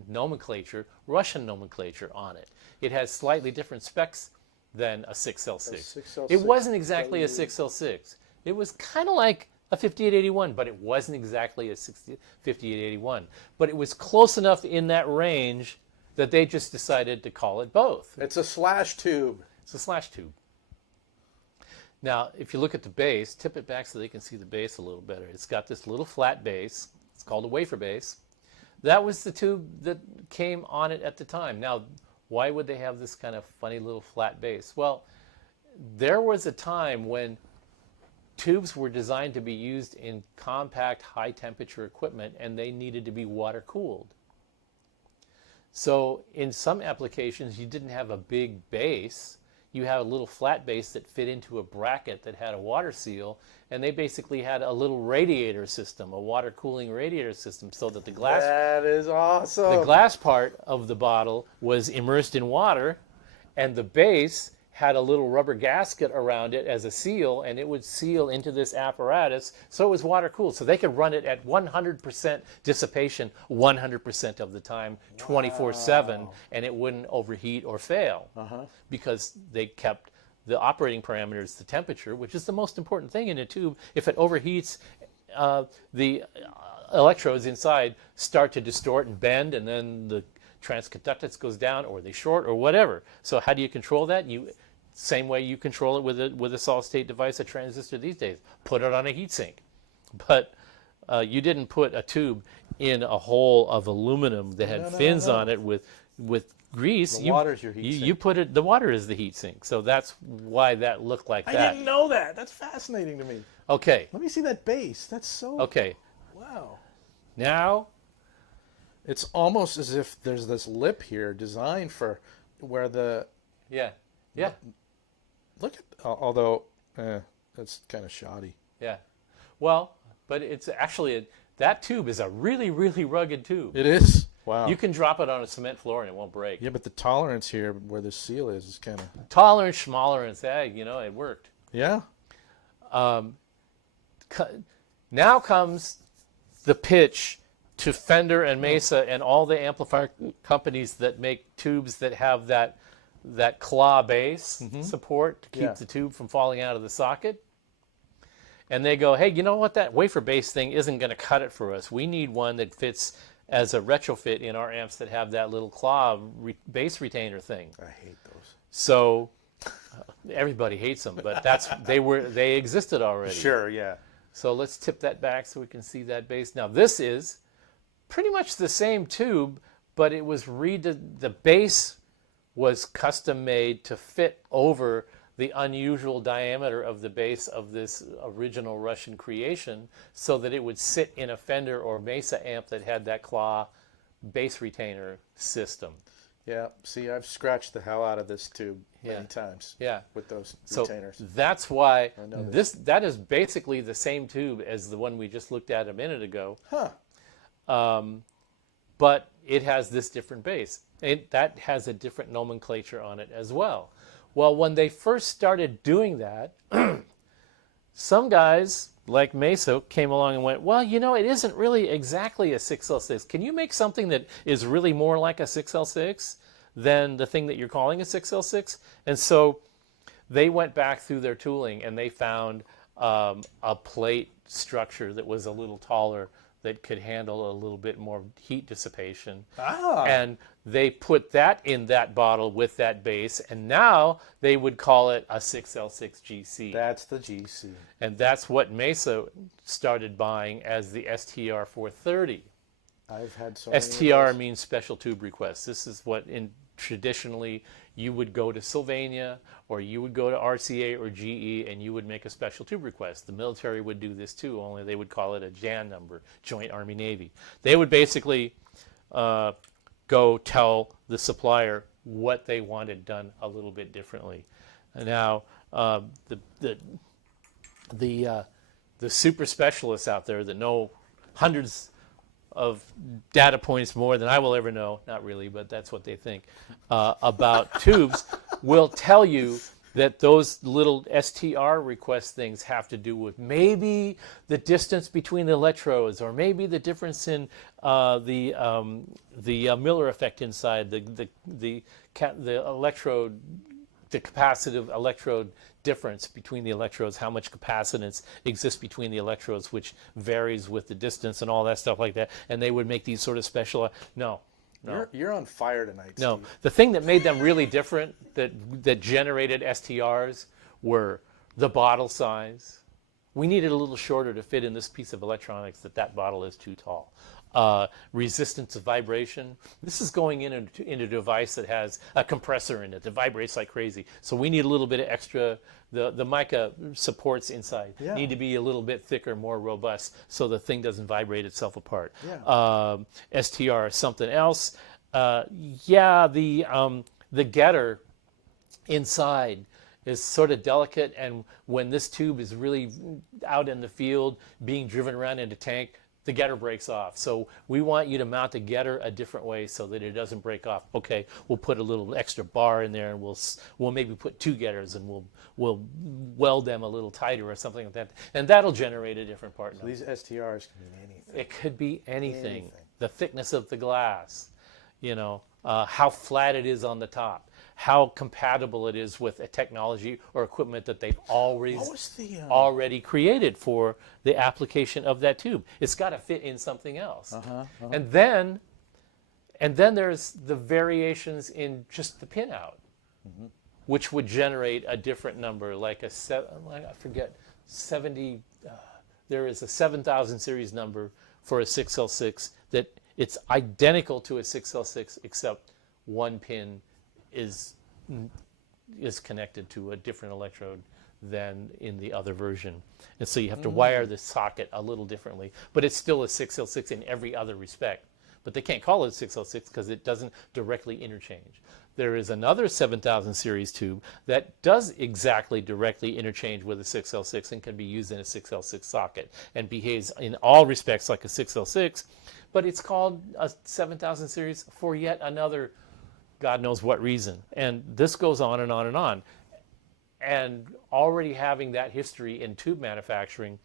nomenclature, Russian nomenclature on it. It has slightly different specs than a 6L6. It wasn't exactly a 6L6. It was kind of like a 5881, but it wasn't exactly a 5881. But it was close enough in that range that they just decided to call it both. It's a slash tube. It's a slash tube. Now, if you look at the base, tip it back so they can see the base a little better. It's got this little flat base. It's called a wafer base. That was the tube that came on it at the time. Now, why would they have this kind of funny little flat base? Well, there was a time when tubes were designed to be used in compact, high-temperature equipment, and they needed to be water-cooled. So in some applications, you didn't have a big base. You had a little flat base that fit into a bracket that had a water seal, and they basically had a little radiator system, a water cooling radiator system, so that the glass, that is awesome. the glass part of the bottle was immersed in water, and the base had a little rubber gasket around it as a seal, and it would seal into this apparatus, so it was water cooled. So they could run it at 100% dissipation 100% of the time, 24/7, and it wouldn't overheat or fail, because they kept the operating parameters, the temperature, which is the most important thing in a tube. If it overheats, the electrodes inside start to distort and bend, and then the transconductance goes down, or they short, or whatever. So how do you control that? Same way you control it with a solid-state device, a transistor these days. Put it on a heatsink. But you didn't put a tube in a hole of aluminum that had fins on it with grease. The water's your heatsink. You put it. The water is the heatsink. So that's why that looked like that. I didn't know that. That's fascinating to me. Okay. Let me see that base. That's so... Okay. Wow. Now, it's almost as if there's this lip here designed for where the... yeah. Look at... Although, that's kind of shoddy. Yeah. Well, but it's actually... that tube is a really, really rugged tube. It is? Wow. You can drop it on a cement floor and it won't break. Yeah, but the tolerance here where the seal is kind of... Tolerance, schmolerance, hey, it worked. Yeah? Now comes the pitch to Fender and Mesa and all the amplifier companies that make tubes that have that claw base support to keep the tube from falling out of the socket. And they go, hey, you know what? That wafer base thing isn't going to cut it for us. We need one that fits as a retrofit in our amps that have that little claw bass retainer thing. I hate those. So everybody hates them, but they existed already. Sure, yeah. So let's tip that back so we can see that bass. Now this is pretty much the same tube, but it was the base was custom made to fit over the unusual diameter of the base of this original Russian creation so that it would sit in a Fender or Mesa amp that had that claw bass retainer system. Yeah, see, I've scratched the hell out of this tube many Yeah. times Yeah. with those So retainers. that's why I know this. that is basically the same tube as the one we just looked at a minute ago, Huh. but it has this different base. That has a different nomenclature on it as well. Well, when they first started doing that, some guys like Mesa came along and went, well, you know, it isn't really exactly a 6L6. Can you make something that is really more like a 6L6 than the thing that you're calling a 6L6? And so they went back through their tooling and they found a plate structure that was a little taller that could handle a little bit more heat dissipation. Ah. And they put that in that bottle with that base, and now they would call it a 6L6 GC. That's the GC. And that's what Mesa started buying as the STR 430. I've had so many STR of those. means special tube requests. This is what traditionally you would go to Sylvania or you would go to RCA or GE and you would make a special tube request. The military would do this too, only they would call it a JAN number, Joint Army Navy. They would basically go tell the supplier what they wanted done a little bit differently. And now the super specialists out there that know hundreds of data points more than I will ever know, not really, but that's what they think, about tubes, will tell you that those little STR request things have to do with maybe the distance between the electrodes, or maybe the difference in the Miller effect inside, the electrode, the capacitive electrode difference between the electrodes, how much capacitance exists between the electrodes, which varies with the distance and all that stuff like that. And they would make these sort of special. No. You're on fire tonight, No, Steve. the thing that made them really different, that generated STRs, were the bottle size. We needed a little shorter to fit in this piece of electronics. That bottle is too tall. Resistance of vibration. This is going in a device that has a compressor in it that vibrates like crazy. So we need a little bit of extra. The mica supports inside need to be a little bit thicker, more robust, so the thing doesn't vibrate itself apart. STR is something else. The getter inside is sort of delicate, and when this tube is really out in the field being driven around in a tank, the getter breaks off. So we want you to mount the getter a different way so that it doesn't break off. Okay, we'll put a little extra bar in there, and we'll maybe put two getters, and we'll weld them a little tighter or something like that, and that'll generate a different part. So these STRs can mean anything. It could be anything. The thickness of the glass, how flat it is on the top, how compatible it is with a technology or equipment that they've already created for the application of that tube. It's got to fit in something else. And then there's the variations in just the pinout, which would generate a different number, like I forget, 70. There is a 7000 series number for a 6L6 that it's identical to a 6L6, except one pin is connected to a different electrode than in the other version. And so you have to wire the socket a little differently, but it's still a 6L6 in every other respect. But they can't call it a 6L6 because it doesn't directly interchange. There is another 7000 series tube that does exactly directly interchange with a 6L6 and can be used in a 6L6 socket and behaves in all respects like a 6L6, but it's called a 7000 series for yet another God knows what reason. And this goes on and on and on. And already having that history in tube manufacturing,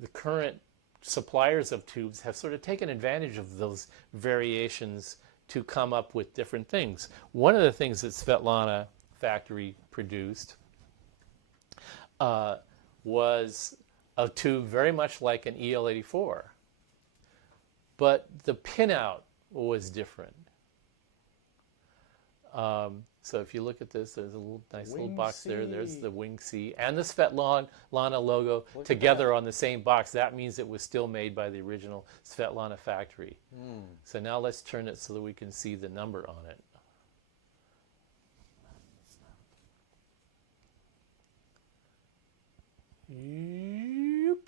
the current suppliers of tubes have sort of taken advantage of those variations to come up with different things. One of the things that Svetlana factory produced was a tube very much like an EL84, but the pinout was different. So if you look at this, there's a nice little box there. There's the Wing C and the Svetlana logo together on the same box. That means it was still made by the original Svetlana factory. So now let's turn it so that we can see the number on it. Yoop.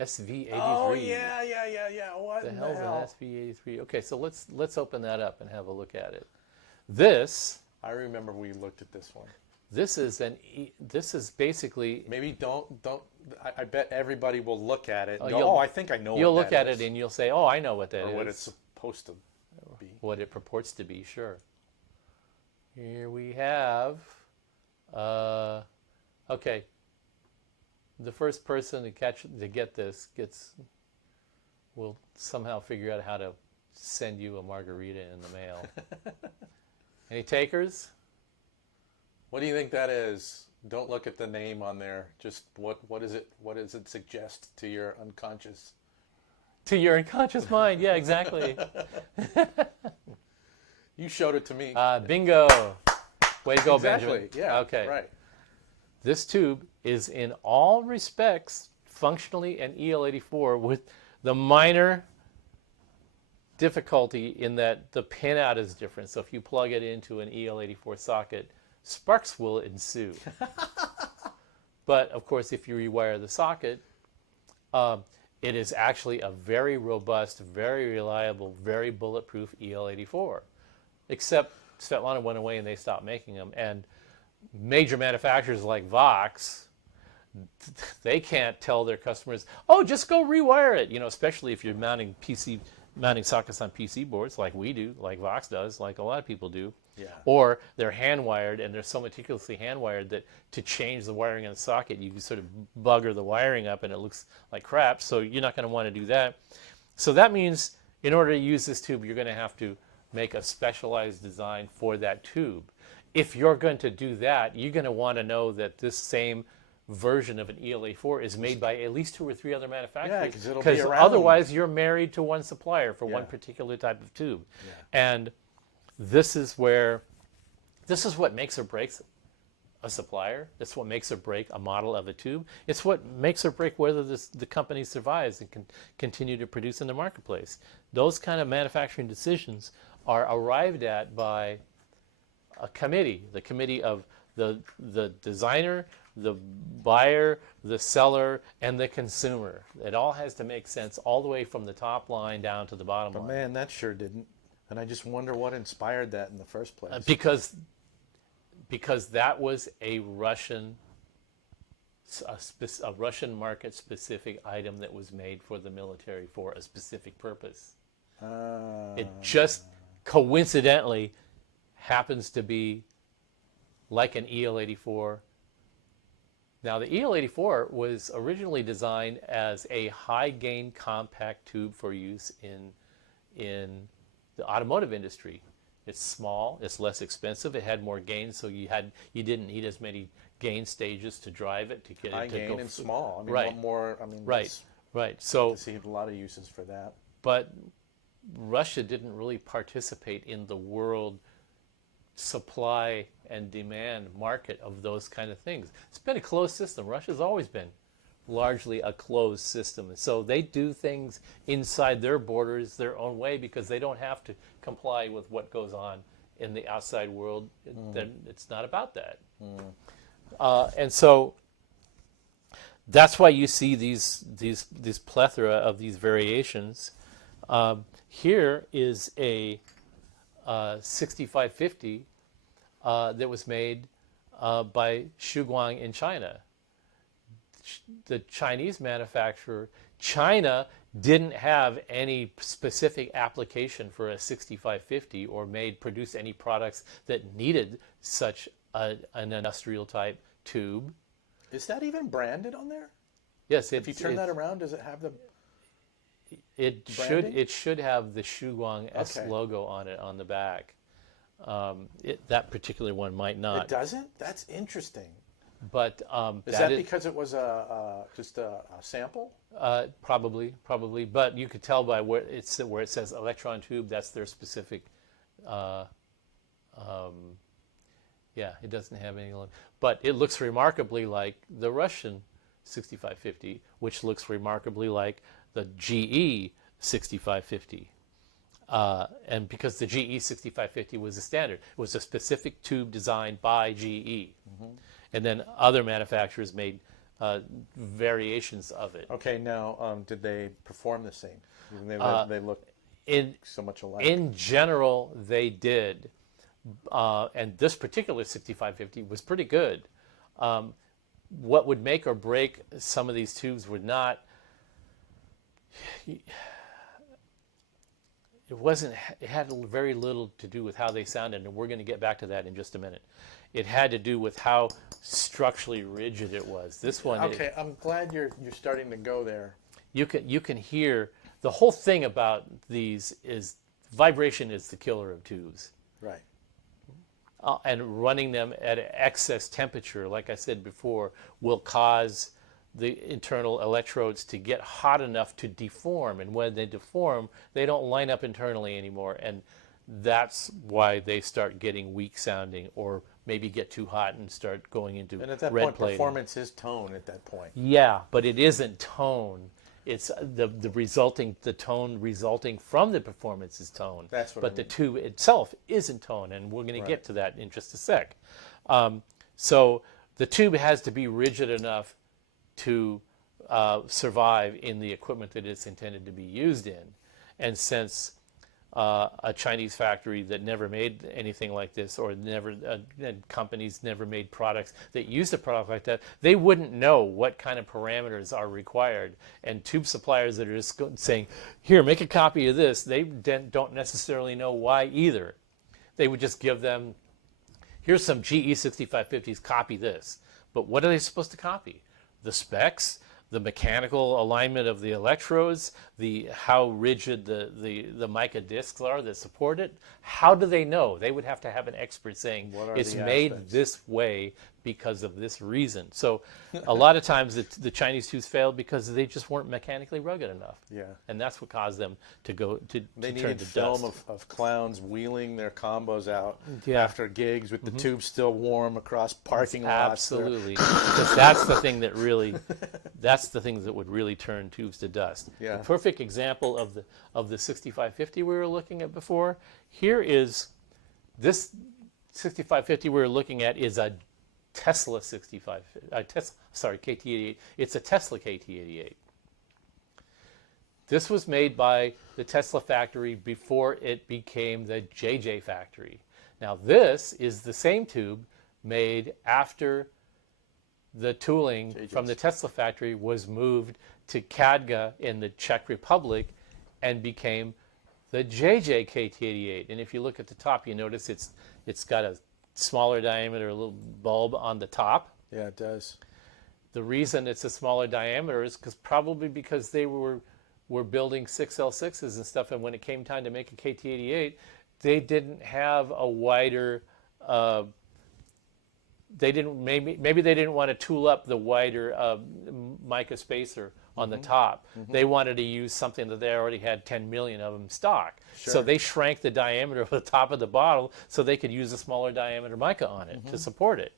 SV83. Oh yeah. What The in hell's the hell? an SV83? Okay, so let's open that up and have a look at it. This I remember we looked at this one. this is basically Maybe don't. I bet everybody will look at it. And you'll- go, I think I know. you'll what look that at is," it and you'll say, "Oh, I know what that or is." what it's supposed to be. What it purports to be, sure. Here we have, okay, the first person to get this will somehow figure out how to send you a margarita in the mail. Any takers? What do you think that is? Don't look at the name on there. Just what is it? What does it suggest to your unconscious? To your unconscious mind, yeah, exactly. You showed it to me. Bingo. Way to go, Exactly. Benjamin. Yeah. Okay. Right. This tube is in all respects functionally an EL84 with the minor difficulty in that the pinout is different. So if you plug it into an EL84 socket, sparks will ensue. But of course, if you rewire the socket, it is actually a very robust, very reliable, very bulletproof EL84. Except Svetlana went away and they stopped making them. And major manufacturers like Vox, they can't tell their customers, "Oh, just go rewire it." Especially if you're mounting sockets on PC boards like we do, like Vox does, like a lot of people do. Yeah. Or they're hand wired, and they're so meticulously hand wired that to change the wiring in the socket, you sort of bugger the wiring up and it looks like crap. So you're not going to want to do that. So that means in order to use this tube, you're going to have to make a specialized design for that tube. If you're going to do that, you're going to want to know that this same version of an ELA4 is made by at least 2 or 3 other manufacturers. 'cause it'll be around. Otherwise you're married to one supplier for one Yeah. particular type of tube. Yeah. And this is what makes or breaks a supplier. It's what makes or break a model of a tube. It's what makes or break whether the company survives and can continue to produce in the marketplace. Those kind of manufacturing decisions are arrived at by a committee, the committee of the designer, the buyer, the seller, and the consumer. It all has to make sense all the way from the top line down to the bottom line. Man, that sure didn't. And I just wonder what inspired that in the first place. Because that was a Russian market specific item that was made for the military for a specific purpose. It just coincidentally happens to be like an EL84. Now the EL84 was originally designed as a high gain compact tube for use in the automotive industry. It's small, it's less expensive, it had more gain, so you didn't need as many gain stages to drive it to get high it to gain go and small. I mean, right. what more? I mean, Right. So I see a lot of uses for that. but Russia didn't really participate in the world supply and demand market of those kind of things. It's been a closed system. Russia's always been largely a closed system. So they do things inside their borders their own way because they don't have to comply with what goes on in the outside world. Then it's not about that. And so that's why you see these plethora of these variations. Here is a 6550 that was made by Shuguang in China. The Chinese manufacturer, China didn't have any specific application for a 6550 or produced any products that needed such an industrial type tube. Is that even branded on there? Yes, If you turn that around, does it have the? It branding? should have the Shuguang S Okay. logo on it on the back. That particular one might not. It doesn't. That's interesting. But Is that because it was just a sample? Probably. But you could tell by where it says electron tube. That's their specific. Yeah, it doesn't have any. But it looks remarkably like the Russian 6550, which looks remarkably like the GE 6550. And because the GE 6550 was a standard, it was a specific tube designed by GE. And then other manufacturers made variations of it. Okay, now, did they perform the same? They look In so much alike. in general, they did, and this particular 6550 was pretty good. What would make or break some of these tubes would not. It had very little to do with how they sounded, and we're going to get back to that in just a minute. It had to do with how structurally rigid it was. This one, Okay, I'm glad you're starting to go there. you can hear the whole thing about these is vibration is the killer of tubes. Right. And running them at excess temperature, like I said before, will cause the internal electrodes to get hot enough to deform. And when they deform, they don't line up internally anymore. And that's why they start getting weak sounding, or maybe get too hot and start going into And at that red point, plating. performance is tone at that point. Yeah, but it isn't tone. It's the tone resulting from the performance is tone. That's what but I the mean. tube itself isn't tone, and we're going to Right. get to that in just a sec. So the tube has to be rigid enough to survive in the equipment that it's intended to be used in. And since a Chinese factory that never made anything like this, or and companies never made products that used a product like that, they wouldn't know what kind of parameters are required. And tube suppliers that are just saying, here, make a copy of this, they don't necessarily know why either. They would just give them, here's some GE 6550s, copy this. But what are they supposed to copy? The specs, the mechanical alignment of the electrodes, how rigid the mica discs are that support it. How do they know? They would have to have an expert saying What are it's the made aspects? this way because of this reason. So a lot of times the Chinese tubes failed because they just weren't mechanically rugged enough. Yeah. And that's what caused them to go to They turn needed to film dust. of clowns wheeling their combos out Yeah. after gigs with the tube still warm across parking lots. Absolutely, because that's the thing that really, that's the things that would really turn tubes to dust. Yeah. A perfect example of the 6550 we were looking at before. Here is this 6550 we were looking at is a Tesla 65, KT88. It's a Tesla KT88. This was made by the Tesla factory before it became the JJ factory. Now this is the same tube made after the tooling from the Tesla factory was moved to Kadga in the Czech Republic and became the JJ KT88. And if you look at the top, you notice it's got a smaller diameter, a little bulb on the top. Yeah, it does. The reason it's a smaller diameter is probably because they were building 6L6s and stuff, and when it came time to make a KT88, they didn't have a wider. Maybe they didn't want to tool up the wider mica spacer on the top. They wanted to use something that they already had 10 million of them stock. Sure. So they shrank the diameter of the top of the bottle so they could use a smaller diameter mica on it to support it.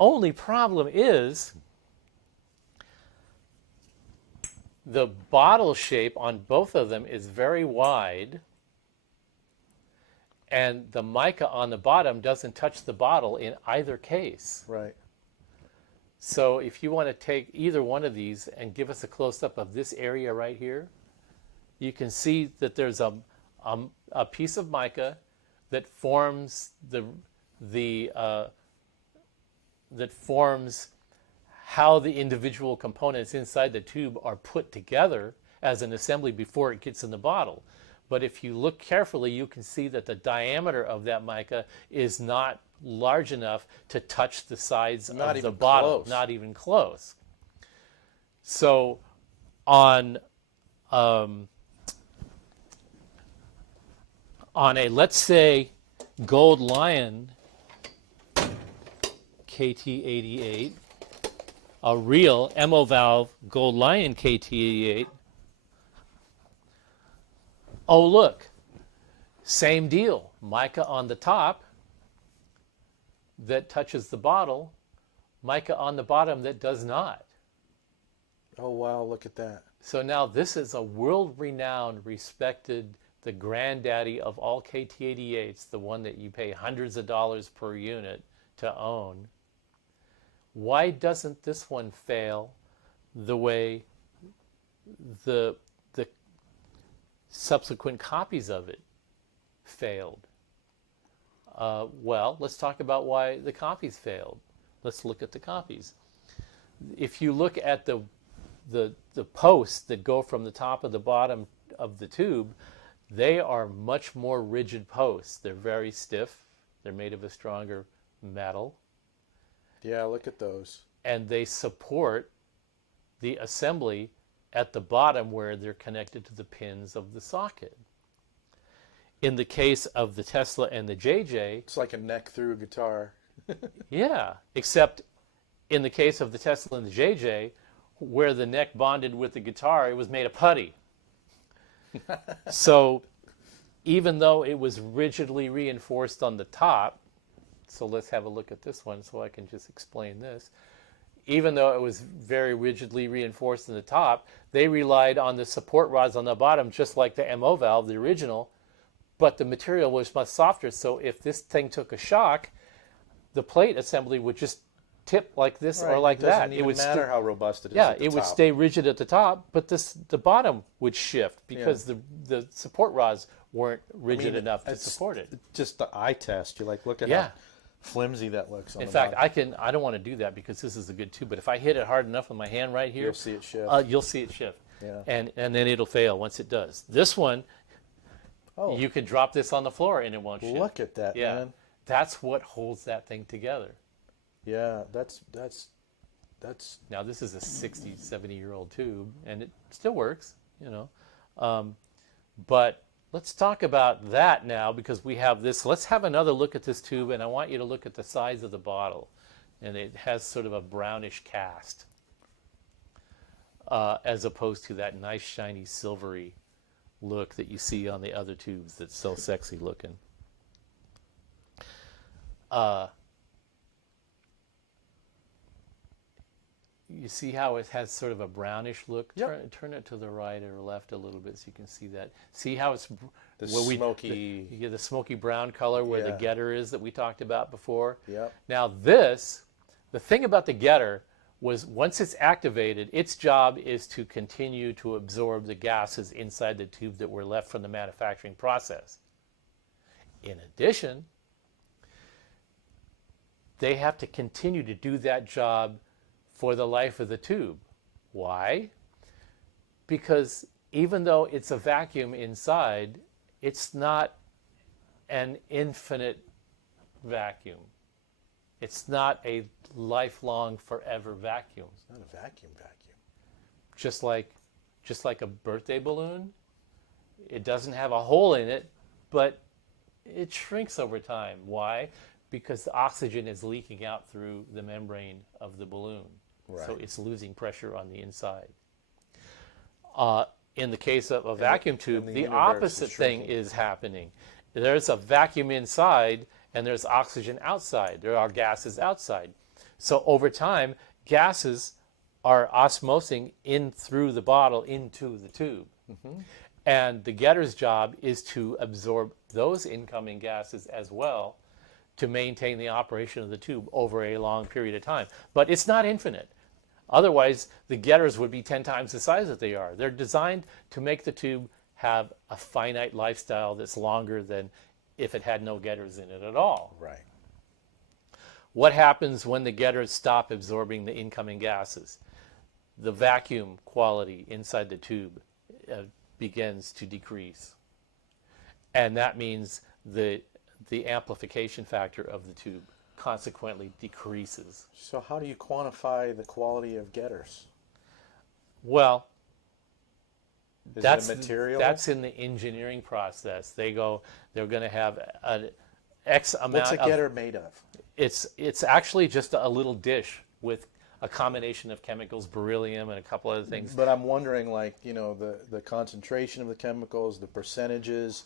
Only problem is the bottle shape on both of them is very wide, and the mica on the bottom doesn't touch the bottle in either case. Right. So if you want to take either one of these and give us a close-up of this area right here, you can see that there's a piece of mica that forms that forms how the individual components inside the tube are put together as an assembly before it gets in the bottle. But if you look carefully, you can see that the diameter of that mica is not large enough to touch the sides of the bottle. Close. Not even close. So on a, let's say, Gold Lion KT88, a real MO valve Gold Lion KT88, oh, look, same deal. Mica on the top that touches the bottle, mica on the bottom that does not. Oh, wow, look at that. So now this is a world-renowned, respected, the granddaddy of all KT88s, the one that you pay hundreds of dollars per unit to own. why doesn't this one fail the way the subsequent copies of it failed? Well, let's talk about why the copies failed. Let's look at the copies. If you look at the posts that go from the top of the bottom of the tube, they are much more rigid posts. They're very stiff. They're made of a stronger metal. Yeah, look at those. And they support the assembly at the bottom where they're connected to the pins of the socket. In the case of the Tesla and the JJ, it's like a neck through guitar. yeah, except in the case of the Tesla and the JJ, where the neck bonded with the guitar, it was made of putty. So even though it was rigidly reinforced on the top, so let's have a look at this one so I can just explain this. Even though it was very rigidly reinforced in the top, they relied on the support rods on the bottom, just like the MO valve, the original, but the material was much softer. So if this thing took a shock, the plate assembly would just tip like this or like that. It would matter how robust it is. Yeah, at the it top. would stay rigid at the top, but the bottom would shift because the support rods weren't rigid enough to support it. Just the eye test. You like look at Yeah. how flimsy that looks. On In the fact, bottom. I don't want to do that because this is a good tube, but if I hit it hard enough with my hand right here, You'll see it shift. You'll see it shift. Yeah. And then it'll fail once it does. This one, you could drop this on the floor and it won't shift. Look at that, man. That's what holds that thing together. Yeah, that's Now this is a 60, 70-year-old tube, and it still works, you know. But let's talk about that now because we have this. Let's have another look at this tube, and I want you to look at the size of the bottle. And it has sort of a brownish cast as opposed to that nice, shiny, silvery look that you see on the other tubes that's so sexy looking. You see how it has sort of a brownish look? Yep. Turn it to the right or left a little bit so you can see that. See how it's the smoky. The smoky brown color where the getter is that we talked about before. Yep. Now the thing about the getter was once it's activated, its job is to continue to absorb the gases inside the tube that were left from the manufacturing process. In addition, they have to continue to do that job for the life of the tube. Why? Because even though it's a vacuum inside, it's not an infinite vacuum. It's not a lifelong, forever vacuum. It's not a vacuum. Just like a birthday balloon, it doesn't have a hole in it, but it shrinks over time. Why? Because the oxygen is leaking out through the membrane of the balloon. Right. So it's losing pressure on the inside. In the case of a vacuum tube, the opposite thing is happening. There's a vacuum inside and there's oxygen outside. There are gases outside. So over time, gases are osmosing in through the bottle into the tube. Mm-hmm. And the getter's job is to absorb those incoming gases as well to maintain the operation of the tube over a long period of time. But it's not infinite. Otherwise, the getters would be 10 times the size that they are. They're designed to make the tube have a finite lifestyle that's longer than if it had no getters in it at all. Right. What happens when the getters stop absorbing the incoming gases? The vacuum quality inside the tube begins to decrease. And that means the amplification factor of the tube consequently decreases. So how do you quantify the quality of getters? Well, Is it a material? That's in the engineering process. They're going to have an X amount. What's a getter made of? It's actually just a little dish with a combination of chemicals, beryllium and a couple other things. But I'm wondering, like, you know, the concentration of the chemicals, the percentages.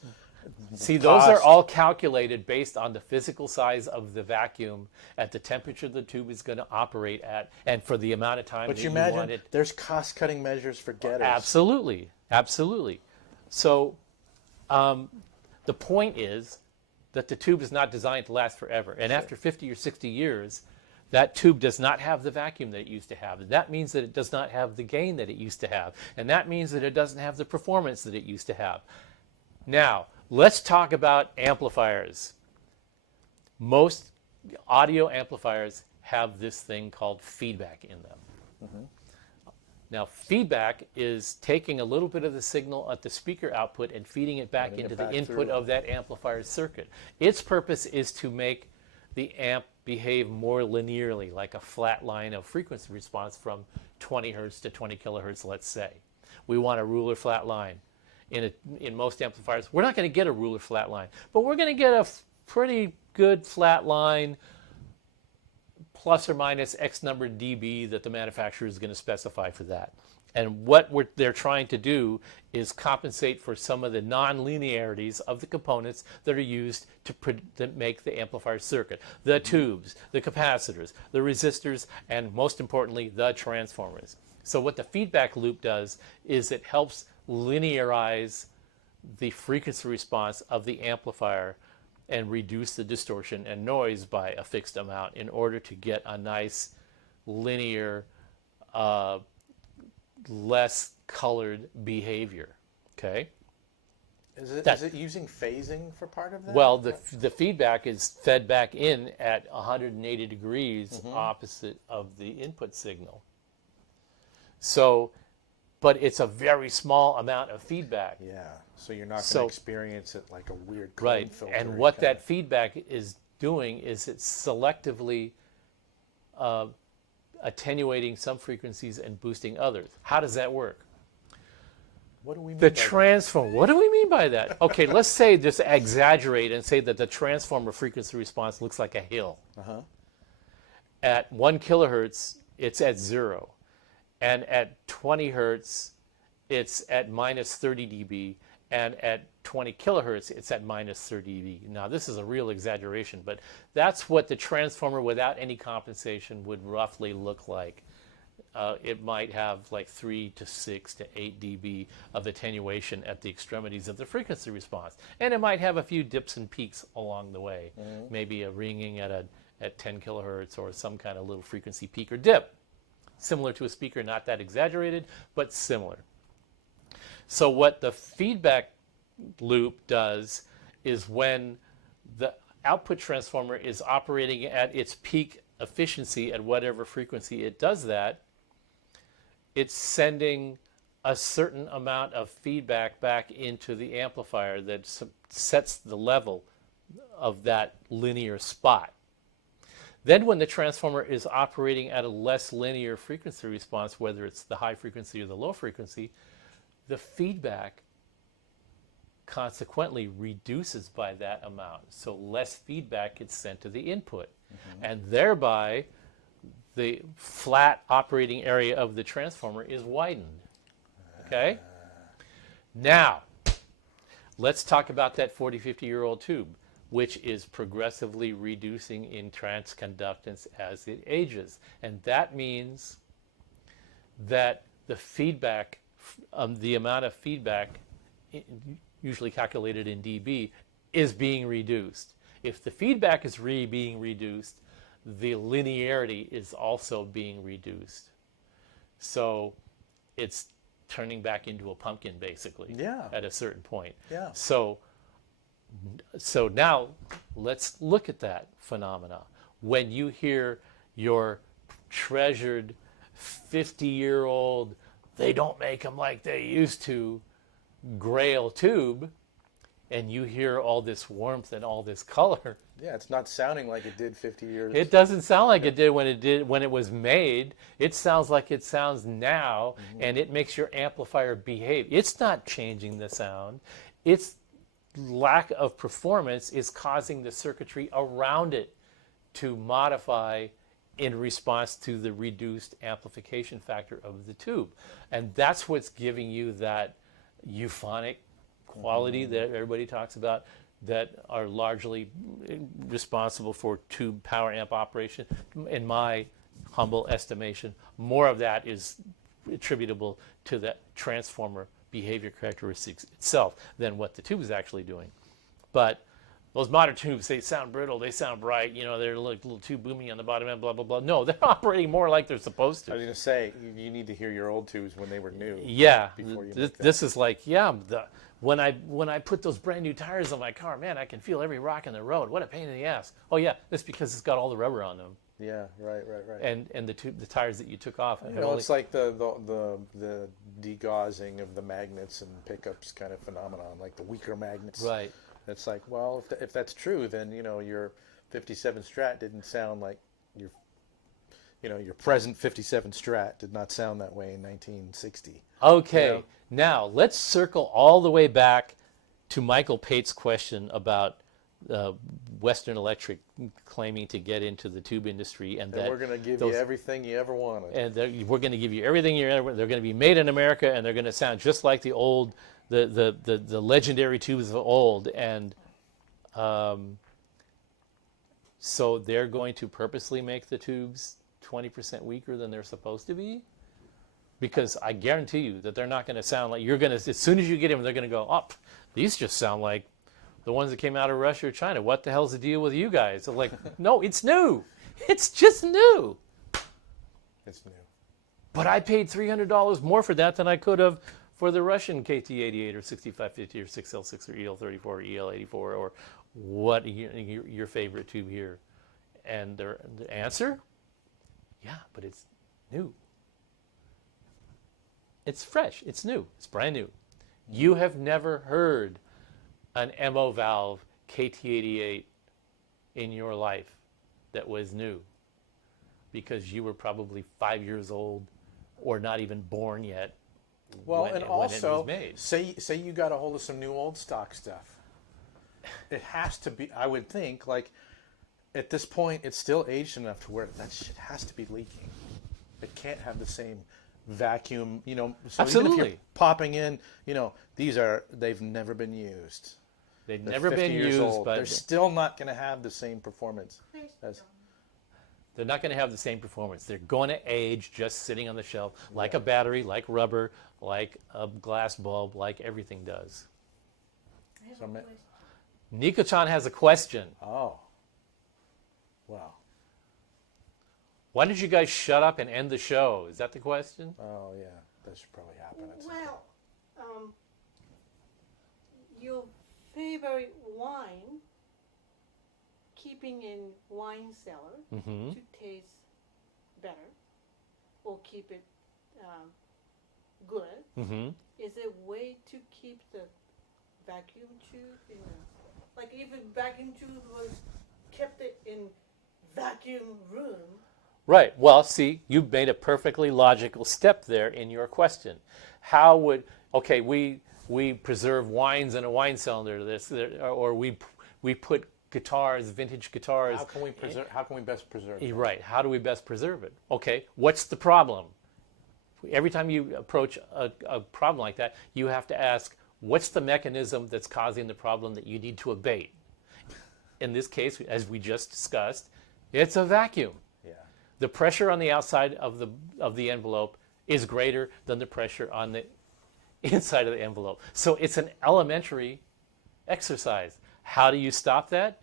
See, those are all calculated based on the physical size of the vacuum at the temperature the tube is going to operate at and for the amount of time But that you you imagine want it. there's cost-cutting measures for getters. Absolutely. Absolutely. So the point is that the tube is not designed to last forever. And after 50 or 60 years, That tube does not have the vacuum that it used to have. That means that it does not have the gain that it used to have. And that means that it doesn't have the performance that it used to have. Now, let's talk about amplifiers. Most audio amplifiers have this thing called feedback in them. Mm-hmm. Now, feedback is taking a little bit of the signal at the speaker output and feeding it back into the input of that amplifier circuit. Its purpose is to make the amp behave more linearly, like a flat line of frequency response from 20 hertz to 20 kilohertz, let's say. We want a ruler flat line. In most amplifiers, we're not going to get a ruler flat line, but we're going to get a pretty good flat line plus or minus X number of dB that the manufacturer is going to specify for that. And what they're trying to do is compensate for some of the non-linearities of the components that are used to make the amplifier circuit. The tubes, the capacitors, the resistors, and most importantly, the transformers. So what the feedback loop does is it helps linearize the frequency response of the amplifier and reduce the distortion and noise by a fixed amount in order to get a nice linear less colored behavior. Okay. Is it using phasing for part of that? Well, the feedback is fed back in at 180 degrees opposite of the input signal. So, but it's a very small amount of feedback. Yeah. So you're not going to experience it like a weird cone right. filter. And what that feedback is doing is it's selectively attenuating some frequencies and boosting others. How does that work? What do we mean The by transform. What do we mean by that? Okay, let's say, just exaggerate and say that the transformer frequency response looks like a hill. Uh-huh. At 1 kilohertz, it's at 0. And at 20 hertz, it's at minus 30 dB. And at 20 kilohertz, it's at minus 30 dB. Now, this is a real exaggeration, but that's what the transformer without any compensation would roughly look like. It might have like 3 to 6 to 8 dB of attenuation at the extremities of the frequency response. And it might have a few dips and peaks along the way. Mm-hmm. Maybe a ringing at 10 kilohertz or some kind of little frequency peak or dip. Similar to a speaker, not that exaggerated, but similar. So what the feedback loop does is when the output transformer is operating at its peak efficiency at whatever frequency it does that, it's sending a certain amount of feedback back into the amplifier that sets the level of that linear spot. Then when the transformer is operating at a less linear frequency response, whether it's the high frequency or the low frequency, the feedback consequently reduces by that amount. So less feedback gets sent to the input. Mm-hmm. And thereby, the flat operating area of the transformer is widened. Okay? Now, let's talk about that 40, 50-year-old tube, which is progressively reducing in transconductance as it ages. And that means that the feedback, the amount of feedback, usually calculated in dB, is being reduced. If the feedback is being reduced, the linearity is also being reduced. So it's turning back into a pumpkin, basically, at a certain point. Yeah. So now let's look at that phenomena. When you hear your treasured 50-year-old, they don't make them like they used to, Grail tube, and you hear all this warmth and all this color. Yeah, it's not sounding like it did 50 years. It doesn't sound like it did when it was made. It sounds like it sounds now, and it makes your amplifier behave. It's not changing the sound. Its lack of performance is causing the circuitry around it to modify in response to the reduced amplification factor of the tube. And that's what's giving you that euphonic quality that everybody talks about, that are largely responsible for tube power amp operation. In my humble estimation, more of that is attributable to the transformer behavior characteristics itself than what the tube is actually doing. But Those modern tubes, they sound brittle, they sound bright, they're like a little too boomy on the bottom end, blah, blah, blah. No, they're operating more like they're supposed I was to. going to say, you need to hear your old tubes when they were new. Yeah, Before you make that. this is like, when I put those brand new tires on my car, man, I can feel every rock in the road. What a pain in the ass. Oh yeah, that's because it's got all the rubber on them. Yeah, right. And the tires that you took off. It's like the degaussing of the magnets and pickups kind of phenomenon, like the weaker magnets. Right. It's like, well, if that's true, then your 57 Strat didn't sound like your present 57 Strat did not sound that way in 1960. Okay, now let's circle all the way back to Michael Pate's question about Western Electric claiming to get into the tube industry, and that we're going to give you everything you ever wanted. And we're going to give you everything you ever. They're going to be made in America, and they're going to sound just like the old, the legendary tubes of old, and so they're going to purposely make the tubes 20% weaker than they're supposed to be, because I guarantee you that they're not going to sound like, you're going to, as soon as you get them, they're going to go, oh, these just sound like the ones that came out of Russia or China. What the hell's the deal with you guys? I'm like, no, it's new. It's just new. It's new. But I paid $300 more for that than I could have for the Russian KT88 or 6550 or 6L6 or EL34 or EL84 or what your favorite tube here. And the answer, yeah, but it's new. It's fresh. It's new. It's brand new. You have never heard an MO valve KT88 in your life that was new, because you were probably 5 years old or not even born yet. Well, when and it also, was made. say you got a hold of some new old stock stuff. It has to be, I would think, like, at this point, it's still aged enough to where that shit has to be leaking. It can't have the same vacuum, so Absolutely. even if you're popping in, they've never been used. They've They're never 50 been years used, old. but They're still not going to have the same performance as... they're not going to have the same performance. They're going to age just sitting on the shelf, like a battery, like rubber, like a glass bulb, like everything does. Nico-chan has a question. Oh. Wow. Why don't you guys shut up and end the show? Is that the question? Oh, yeah. That should probably happen. Well, your favorite wine, keeping in wine cellar Mm-hmm. to taste better, or keep it good, Mm-hmm. is a way to keep the vacuum tube in a, like if a vacuum tube was kept it in vacuum room. Right. Well, see, you've made a perfectly logical step there in your question. How would, okay, we preserve wines in a wine cylinder, or we put guitars, vintage guitars. How can we best preserve it? Right. How do we best preserve it? Okay. What's the problem? Every time you approach a problem like that, you have to ask, what's the mechanism that's causing the problem that you need to abate? In this case, as we just discussed, it's a vacuum. Yeah. The pressure on the outside of the envelope is greater than the pressure on the inside of the envelope. So it's an elementary exercise. How do you stop that?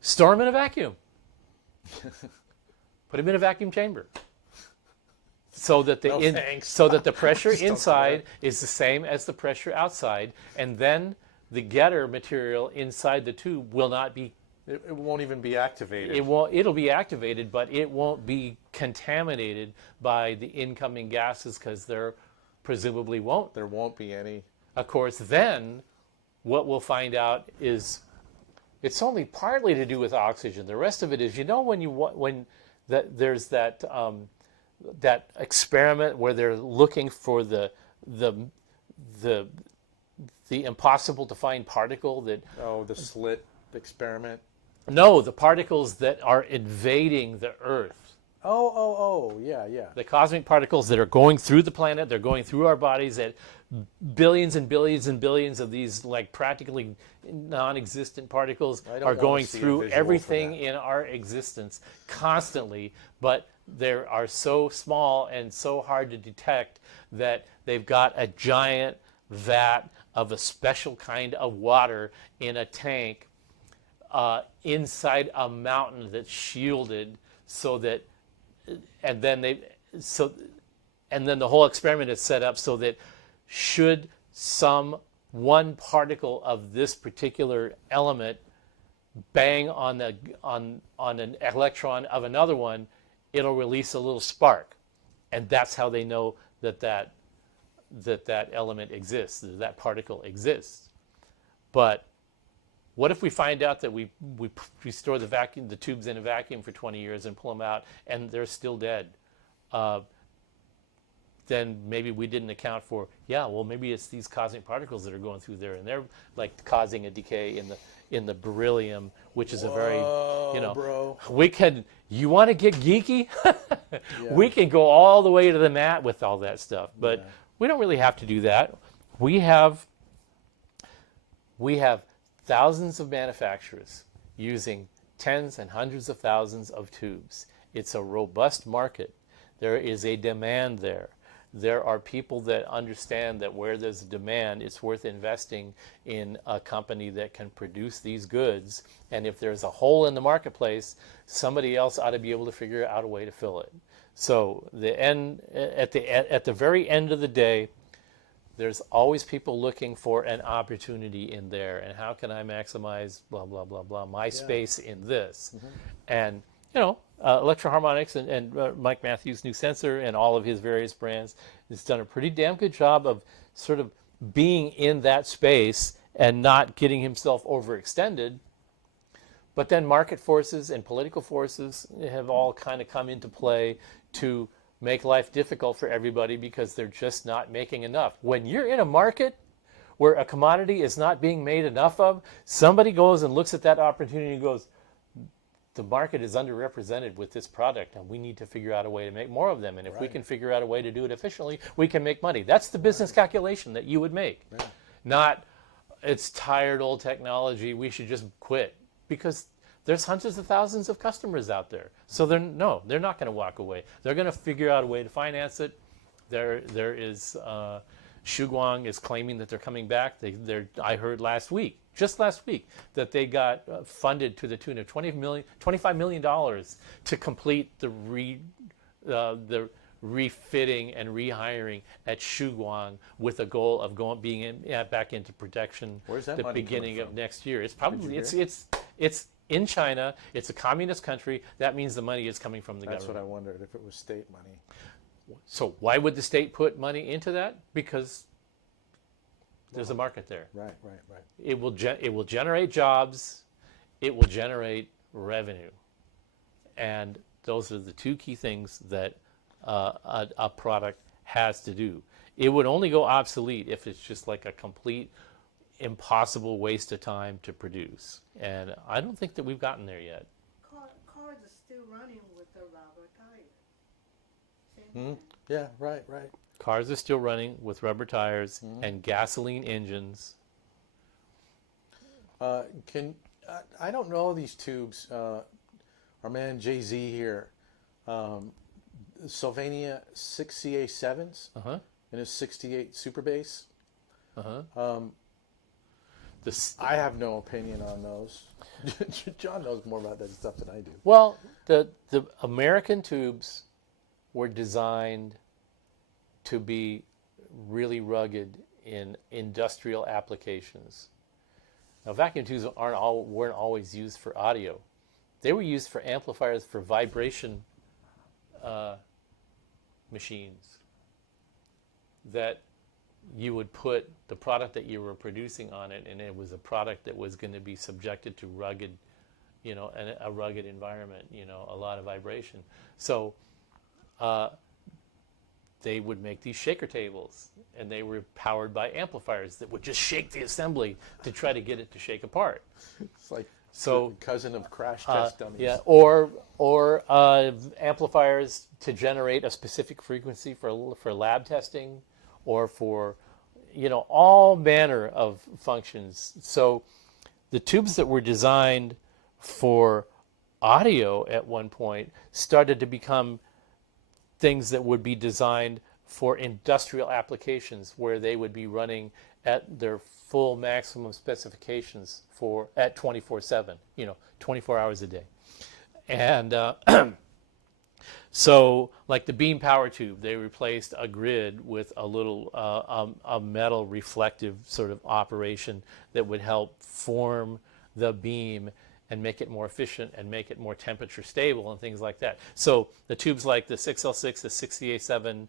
Store them in a vacuum. Put them in a vacuum chamber. So that the pressure inside is the same as the pressure outside, and then the getter material inside the tube will not be. It won't even be activated. It'll be activated, but it won't be contaminated by the incoming gases, because there presumably won't. There won't be any. Of course, then what we'll find out is it's only partly to do with oxygen. The rest of it is, there's that experiment where they're looking for the impossible to find particle that. Oh, the slit experiment. No, the particles that are invading the Earth. Oh, yeah. The cosmic particles that are going through the planet, they're going through our bodies, that billions and billions and billions of these like practically non-existent particles are going through everything in our existence constantly, but they are so small and so hard to detect that they've got a giant vat of a special kind of water in a tank inside a mountain that's shielded, so that, and then the whole experiment is set up so that should one particle of this particular element bang on an electron of another one, it'll release a little spark, and that's how they know that element exists, that particle exists. But what if we find out that we store the tubes in a vacuum for 20 years and pull them out and they're still dead? Then maybe we didn't account for, maybe it's these cosmic particles that are going through there, and they're like causing a decay in the beryllium, which is a very, bro. You want to get geeky? We can go all the way to the mat with all that stuff, but we don't really have to do that. We have thousands of manufacturers using tens and hundreds of thousands of tubes. It's a robust market. There is a demand there. There are people that understand that where there's a demand, it's worth investing in a company that can produce these goods. And if there's a hole in the marketplace, somebody else ought to be able to figure out a way to fill it. So at the very end of the day, there's always people looking for an opportunity in there, and how can I maximize blah blah blah blah my space in this, and Electro-Harmonics and Mike Matthews' new sensor and all of his various brands has done a pretty damn good job of sort of being in that space and not getting himself overextended. But then market forces and political forces have all kind of come into play to make life difficult for everybody because they're just not making enough. When you're in a market where a commodity is not being made enough of, somebody goes and looks at that opportunity and goes, the market is underrepresented with this product, and we need to figure out a way to make more of them. And if we can figure out a way to do it efficiently, we can make money. That's the business calculation that you would make. Not, it's tired old technology, we should just quit. Because there's hundreds of thousands of customers out there. So they're not going to walk away. They're going to figure out a way to finance it. There is Shuguang is claiming that they're coming back. I heard just last week, that they got funded to the tune of $25 million to complete the refitting and rehiring at Shuguang with a goal of being back into production. Where's that the money beginning coming of from? next year. It's probably it's in China. It's a communist country. That means the money is coming from the government. That's what I wondered, if it was state money. So why would the state put money into that? Because there's a market there. Right. It will generate jobs. It will generate revenue. And those are the two key things that a product has to do. It would only go obsolete if it's just like a complete impossible waste of time to produce. And I don't think that we've gotten there yet. Cars are still running with the rubber tires. Same thing. Yeah, right. Cars are still running with rubber tires and gasoline engines. I don't know these tubes. Our man Jay-Z here, Sylvania 6 CA7s and his 68 Super Bass. I have no opinion on those. John knows more about that stuff than I do. Well, the American tubes were designed to be really rugged in industrial applications. Now, vacuum tubes weren't always used for audio. They were used for amplifiers for vibration machines that you would put the product that you were producing on it, and it was a product that was going to be subjected to rugged, a rugged environment, a lot of vibration. So they would make these shaker tables, and they were powered by amplifiers that would just shake the assembly to try to get it to shake apart. It's like the cousin of crash test dummies. Yeah, or amplifiers to generate a specific frequency for lab testing, or for all manner of functions. So the tubes that were designed for audio at one point started to become things that would be designed for industrial applications, where they would be running at their full maximum specifications for at 24/7, 24 hours a day. And so, like the beam power tube, they replaced a grid with a little a metal reflective sort of operation that would help form the beam and make it more efficient and make it more temperature stable and things like that. So the tubes like the 6L6, the 60A7,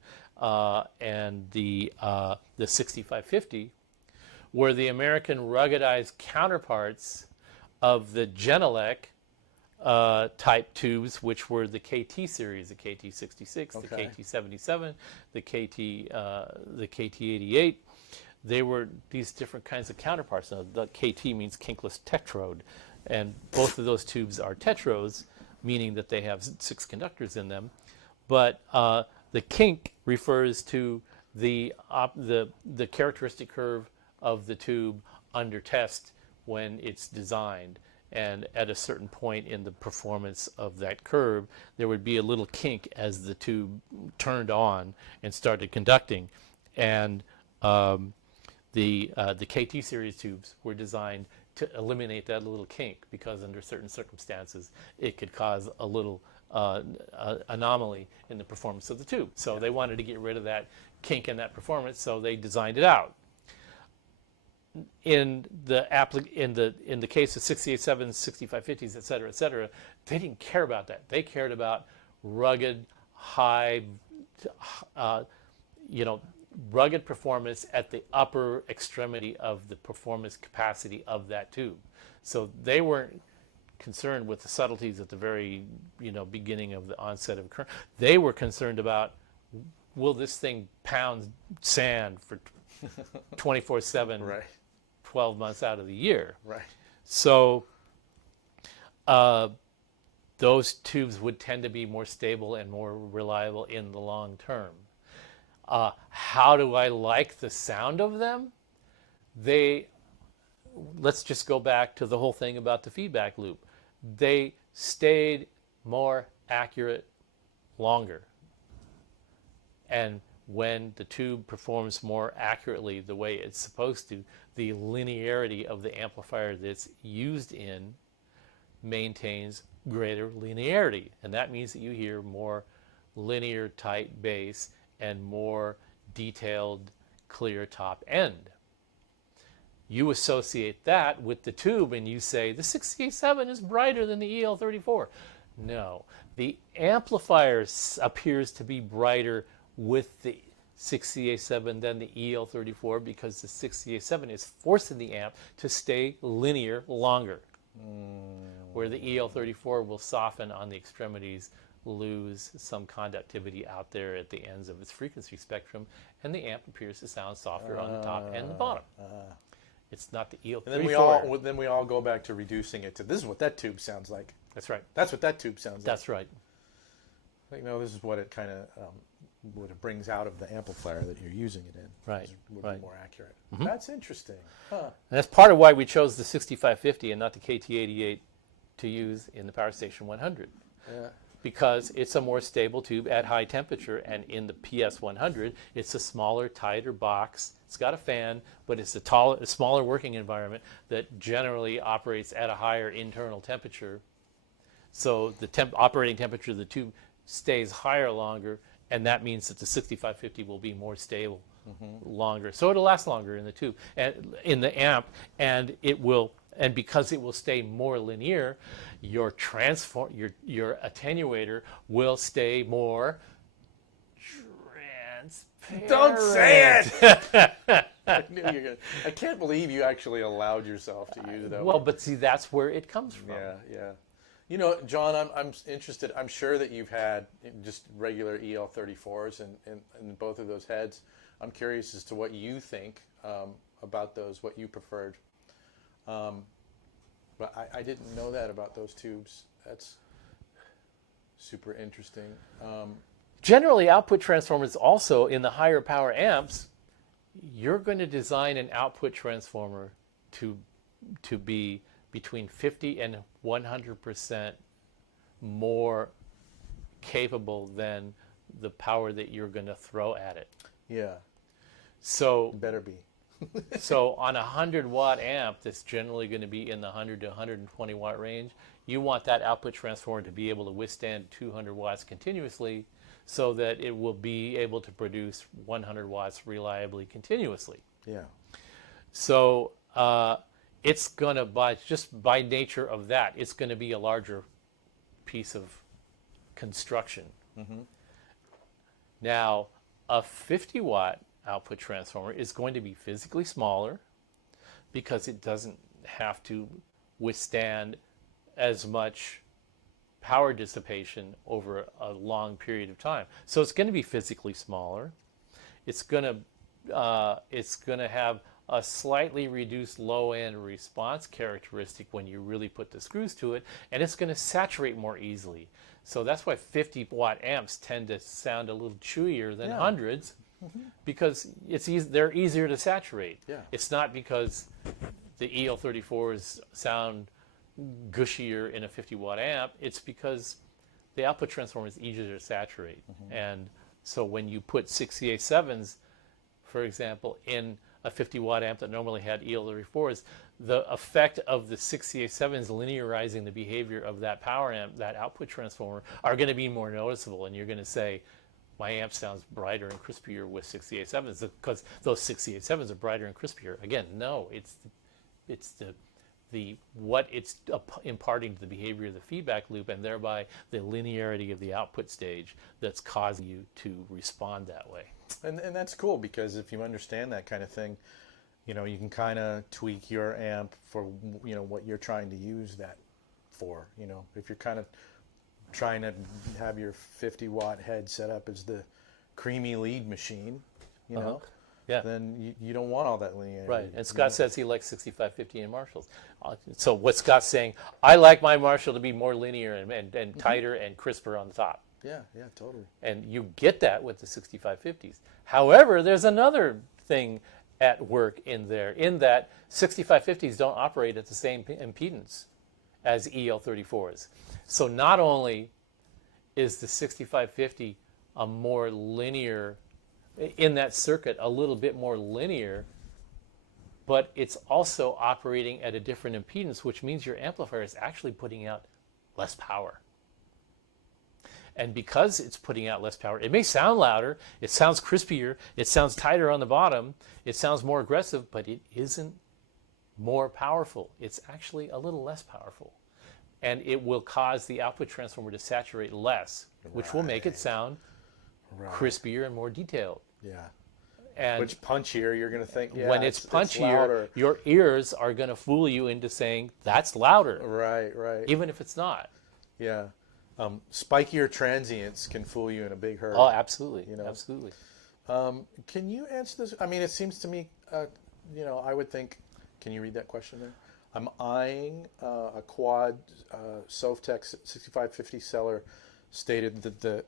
and the 6550 were the American ruggedized counterparts of the Genelec type tubes, which were the KT series, the KT66, the KT77, the KT88. They were these different kinds of counterparts. Now, the KT means kinkless tetrode, and both of those tubes are tetrodes, meaning that they have 6 conductors in them. But the kink refers to the characteristic curve of the tube under test when it's designed. And at a certain point in the performance of that curve, there would be a little kink as the tube turned on and started conducting. And the KT series tubes were designed to eliminate that little kink, because under certain circumstances it could cause a little anomaly in the performance of the tube. So they wanted to get rid of that kink in that performance, so they designed it out. In the case of 68.7s, 6550s, et cetera, they didn't care about that. They cared about rugged, high, rugged performance at the upper extremity of the performance capacity of that tube. So they weren't concerned with the subtleties at the very beginning of the onset of current. They were concerned about, will this thing pound sand for 24/7, Right. 12 months out of the year. Right. So those tubes would tend to be more stable and more reliable in the long term. How do I like the sound of them? Let's just go back to the whole thing about the feedback loop. They stayed more accurate longer. And when the tube performs more accurately the way it's supposed to, the linearity of the amplifier that's used in maintains greater linearity. And that means that you hear more linear tight bass and more detailed clear top end. You associate that with the tube and you say the 68.7 is brighter than the EL34. No, the amplifier appears to be brighter with the 68.7 than the EL34, because the 68.7 is forcing the amp to stay linear longer, where the EL34 will soften on the extremities, lose some conductivity out there at the ends of its frequency spectrum, and the amp appears to sound softer on the top and the bottom. It's not the EL34. And then we all go back to reducing it to, this is what that tube sounds like. That's right. That's what that tube sounds like. That's right. This is what it kind of what it brings out of the amplifier that you're using it in. Right. Would Right. be more accurate. Mm-hmm. That's interesting. Huh. And that's part of why we chose the 6550 and not the KT88 to use in the Power Station 100. Yeah. Because it's a more stable tube at high temperature, and in the PS100, it's a smaller, tighter box. It's got a fan, but it's a smaller working environment that generally operates at a higher internal temperature. So the operating temperature of the tube stays higher longer, and that means that the 6550 will be more stable longer. So it'll last longer in the tube and in the amp, and it will. And because it will stay more linear, your attenuator will stay more transparent. Don't say it! I knew you were gonna. I can't believe you actually allowed yourself to use that. Well, but see, that's where it comes from. Yeah. John, I'm interested. I'm sure that you've had just regular EL34s in both of those heads. I'm curious as to what you think about those, what you preferred. But I didn't know that about those tubes. That's super interesting. Generally, output transformers also in the higher power amps, you're going to design an output transformer to be between 50 and 100% more capable than the power that you're going to throw at it. Yeah. So Better be. So on a 100-watt amp that's generally going to be in the 100 to 120 watt range, you want that output transformer to be able to withstand 200 watts continuously so that it will be able to produce 100 watts reliably continuously. Yeah. So it's going to, just by nature of that, it's going to be a larger piece of construction. Now, a 50-watt output transformer is going to be physically smaller because it doesn't have to withstand as much power dissipation over a long period of time. So it's going to be physically smaller. It's going to have a slightly reduced low-end response characteristic when you really put the screws to it, and it's going to saturate more easily. So that's why 50-watt amps tend to sound a little chewier than hundreds, because they're easier to saturate. Yeah. It's not because the EL34s sound gushier in a 50-watt amp. It's because the output transformer is easier to saturate. And so when you put 68.7s, for example, in a 50-watt amp that normally had EL34s, the effect of the 68.7s linearizing the behavior of that power amp, that output transformer, are going to be more noticeable. And you're going to say, my amp sounds brighter and crispier with 68.7s because those 68.7s are brighter and crispier. Again, no, it's what it's imparting to the behavior of the feedback loop, and thereby the linearity of the output stage that's causing you to respond that way. And that's cool, because if you understand that kind of thing, you know, you can kind of tweak your amp for, you know, what you're trying to use that for. You know, if you're kind of trying to have your 50-watt head set up as the creamy lead machine, you know, Yeah. then you don't want all that linearity. Right, and Scott says he likes 6550 in Marshalls. So what Scott's saying, I like my Marshall to be more linear and tighter and crisper on the top. Yeah, totally. And you get that with the 6550s. However, there's another thing at work in there, in that 6550s don't operate at the same impedance as EL34s. So not only is the 6550 a more linear, in that circuit, a little bit more linear, but it's also operating at a different impedance, which means your amplifier is actually putting out less power. And because it's putting out less power, it may sound louder, it sounds crispier, it sounds tighter on the bottom, it sounds more aggressive, but it isn't more powerful. It's actually a little less powerful. And it will cause the output transformer to saturate less, which will make it sound crispier and more detailed. Yeah. And which punchier, you're going to think, yeah, when it's punchier, your ears are going to fool you into saying that's louder. Right. Even if it's not. Yeah. Spikier transients can fool you in a big hurry. Oh, absolutely. You know? Absolutely. Can you answer this? I mean, it seems to me, you know, I would think, can you read that question there? I'm eyeing a quad Sovtech 6550 seller, stated that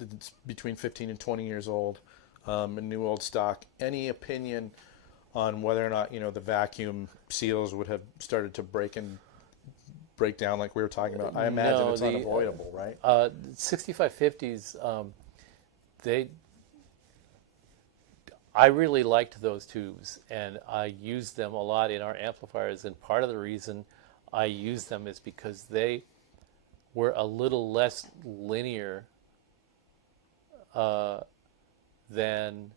it's between 15 and 20 years old, a new old stock. Any opinion on whether or not, you know, the vacuum seals would have started to break down like we were talking about? I imagine it's unavoidable, right? 6550s, I really liked those tubes, and I used them a lot in our amplifiers, and part of the reason I used them is because they were a little less linear than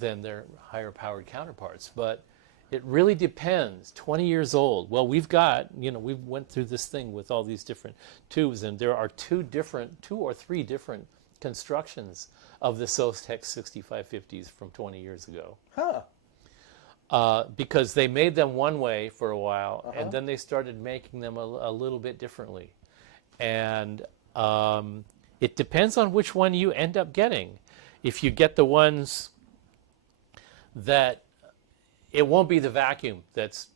their higher powered counterparts. But it really depends. 20 years old. Well, we've went through this thing with all these different tubes, and there are two or three different constructions of the Sovtech 6550s from 20 years ago. Because they made them one way for a while, and then they started making them a little bit differently. And it depends on which one you end up getting. If you get the ones that, it won't be the vacuum that's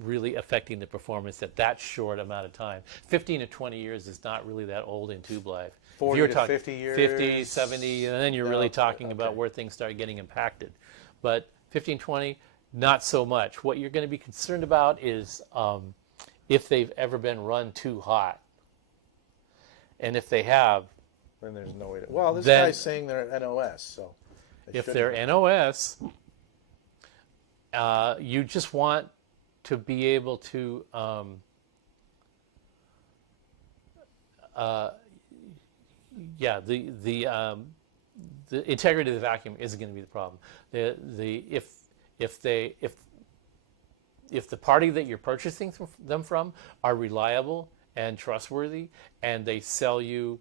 really affecting the performance at that short amount of time. 15 to 20 years is not really that old in tube life. 40 you're to talking 50 years. 50, 70, and then you're really talking about where things start getting impacted. But 15, 20, not so much. What you're going to be concerned about is if they've ever been run too hot. And if they have, then there's no way to... Well, this guy's saying they're at NOS, so If shouldn't they're be. NOS, you just want to be able to yeah, the integrity of the vacuum isn't going to be the problem. If the party that you're purchasing them from are reliable and trustworthy, and they sell you,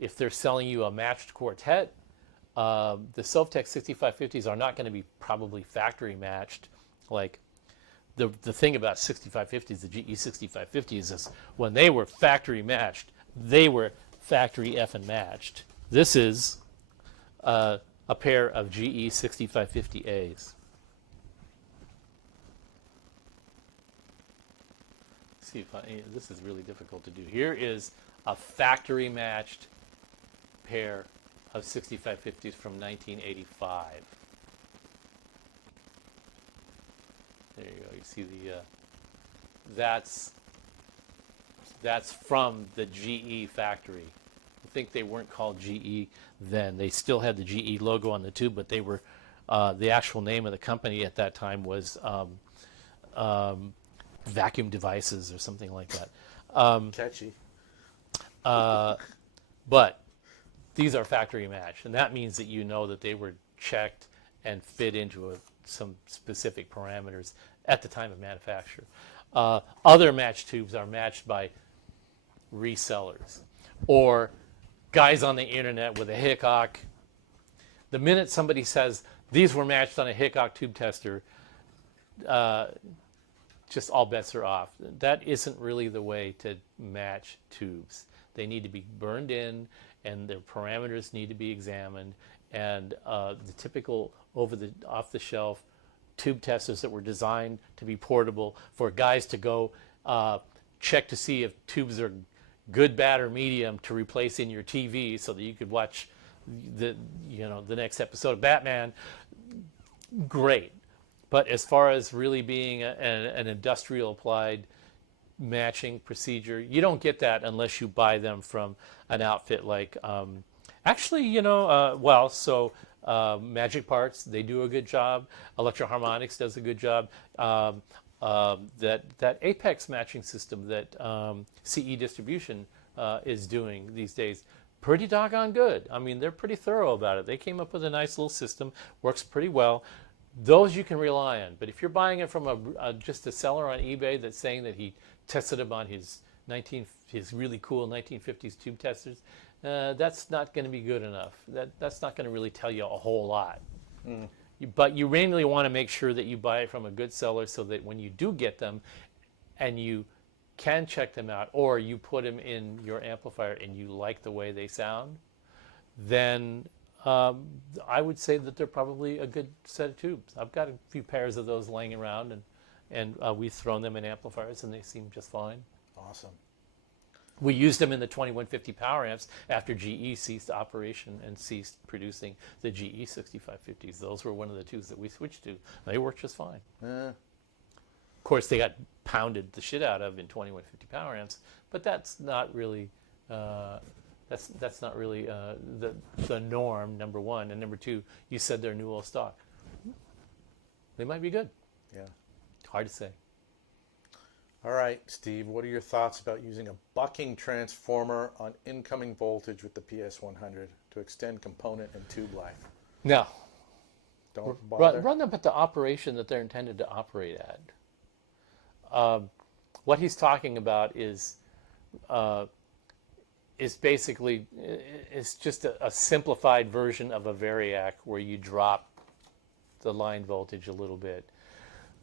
if they're selling you a matched quartet, the Sovtech 6550s are not going to be probably factory matched. Like the thing about 6550s, the GE 6550s, is when they were factory matched, they were factory effing matched. This is a pair of GE 6550As. See if this is really difficult to do. Here is a factory matched pair of 6550s from 1985. There you go. You see the that's from the GE factory. I think they weren't called GE then. They still had the GE logo on the tube, but they were the actual name of the company at that time was Vacuum Devices or something like that. Catchy. But these are factory matched, and that means that you know that they were checked and fit into some specific parameters at the time of manufacture. Other matched tubes are matched by resellers or guys on the internet with a Hickok. The minute somebody says these were matched on a Hickok tube tester, just all bets are off. That isn't really the way to match tubes. They need to be burned in, and their parameters need to be examined. And the typical off-the-shelf tube testers that were designed to be portable for guys to go check to see if tubes are good, bad, or medium to replace in your TV so that you could watch the next episode of Batman. Great. But as far as really being an industrial applied matching procedure, you don't get that unless you buy them from an outfit like, Magic Parts, they do a good job. Electro Harmonics does a good job. That Apex matching system that CE Distribution is doing these days, pretty doggone good. I mean, they're pretty thorough about it. They came up with a nice little system, works pretty well. Those you can rely on. But if you're buying it from just a seller on eBay that's saying that he tested them on his really cool 1950s tube testers, that's not going to be good enough. That's not going to really tell you a whole lot. But you really want to make sure that you buy it from a good seller so that when you do get them and you can check them out, or you put them in your amplifier and you like the way they sound, then I would say that they're probably a good set of tubes. I've got a few pairs of those laying around, and we've thrown them in amplifiers, and they seem just fine. Awesome. We used them in the 2150 power amps after GE ceased operation and ceased producing the GE 6550s. Those were one of the tubes that we switched to. They worked just fine. Of course, they got pounded the shit out of in 2150 power amps, but that's not really that's not really the norm. Number one, and number two, you said they're new old stock. They might be good. Yeah. Hard to say. All right, Steve, what are your thoughts about using a bucking transformer on incoming voltage with the PS100 to extend component and tube life? No. Don't bother? Run them at the operation that they're intended to operate at. What he's talking about is basically it's just a simplified version of a variac where you drop the line voltage a little bit.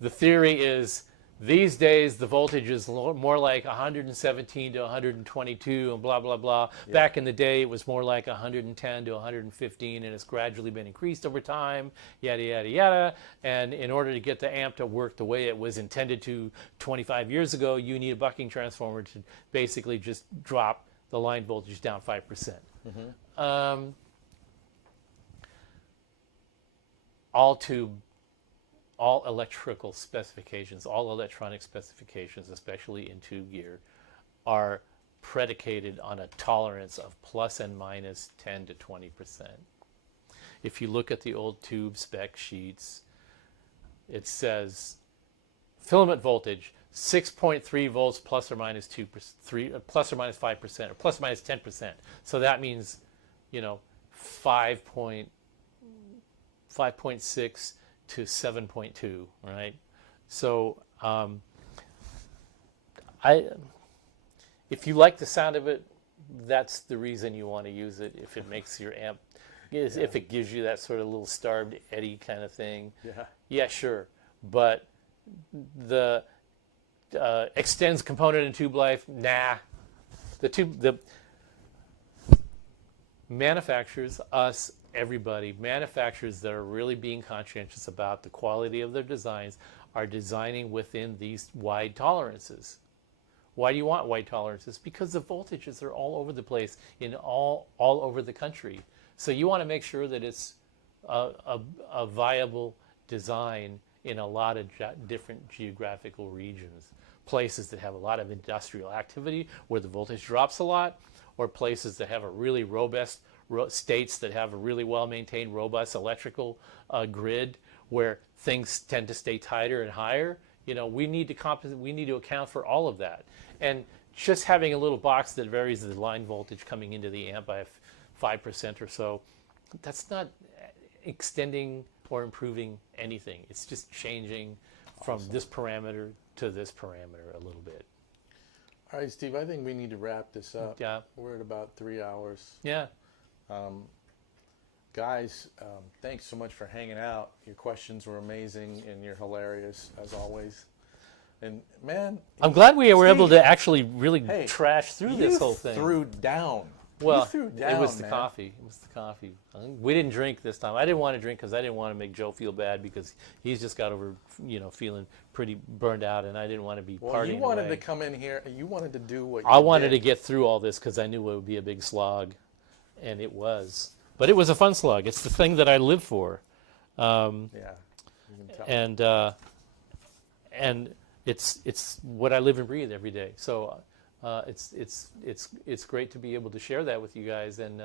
The theory is these days the voltage is more like 117 to 122 and blah, blah, blah. Yeah. Back in the day it was more like 110 to 115, and it's gradually been increased over time, yada, yada, yada. And in order to get the amp to work the way it was intended to 25 years ago, you need a bucking transformer to basically just drop the line voltage down 5%. All electrical specifications, all electronic specifications, especially in tube gear, are predicated on a tolerance of plus and minus 10 to 20%. if you look at the old tube spec sheets, it says filament voltage 6.3 volts plus or minus 2%, plus or minus 5%, or plus or minus 10%. So that means, 5.6 to 7.2, right? So if you like the sound of it, that's the reason you want to use it. If it makes your amp, if it gives you that sort of little starved eddy kind of thing, yeah, sure. But the extends component in tube life, nah. The manufacturers, us, everybody, manufacturers that are really being conscientious about the quality of their designs are designing within these wide tolerances. Why do you want wide tolerances? Because the voltages are all over the place in all over the country. So you want to make sure that it's a viable design in a lot of different geographical regions. Places that have a lot of industrial activity where the voltage drops a lot, or places that have a really robust, states that have a really well-maintained, robust electrical grid where things tend to stay tighter and higher. We need to account for all of that. And just having a little box that varies the line voltage coming into the amp by 5% or so, that's not extending or improving anything. It's just changing from this parameter to this parameter a little bit. All right, Steve, I think we need to wrap this up. Yeah. We're at about 3 hours. Yeah. Guys, thanks so much for hanging out. Your questions were amazing, and you're hilarious, as always. And, man... I'm glad we were Steve, able to actually really trash through this whole thing. You threw down. Well, you threw down, it was the man. coffee. It was the coffee. We didn't drink this time. I didn't want to drink because I didn't want to make Joe feel bad because he's just got over, feeling pretty burned out, and I didn't want to be partying Well, you wanted away. to come in here, and you wanted to do what you I wanted did. to get through all this because I knew it would be a big slog, and it was. But it was a fun slog. It's the thing that I live for. Yeah. You can tell. And it's what I live and breathe every day. So it's great to be able to share that with you guys and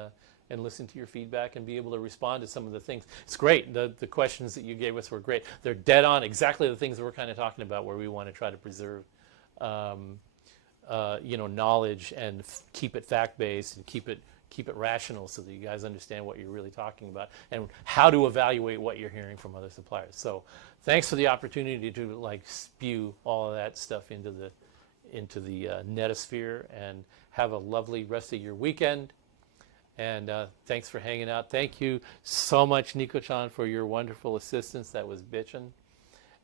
listen to your feedback and be able to respond to some of the things. It's great. The questions that you gave us were great. They're dead on, exactly the things that we're kind of talking about, where we want to try to preserve knowledge and keep it fact-based and keep it rational so that you guys understand what you're really talking about and how to evaluate what you're hearing from other suppliers. So thanks for the opportunity to spew all of that stuff into the netosphere, and have a lovely rest of your weekend. And thanks for hanging out. Thank you so much, Nico-chan, for your wonderful assistance. That was bitchin'.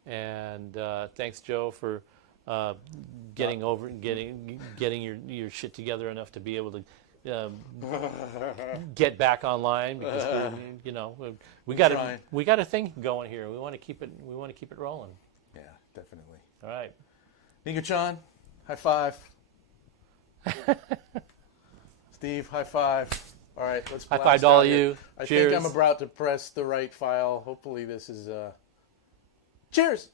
And thanks, Joe, for getting your shit together enough to be able to get back online, because we got a thing going here. We want to keep it rolling. Yeah, definitely. All right. Nico-chan, high five. Steve, high five. All right, let's High blast five to all out of here. you. I Cheers. think I'm about to press the right file. Hopefully this is... Cheers!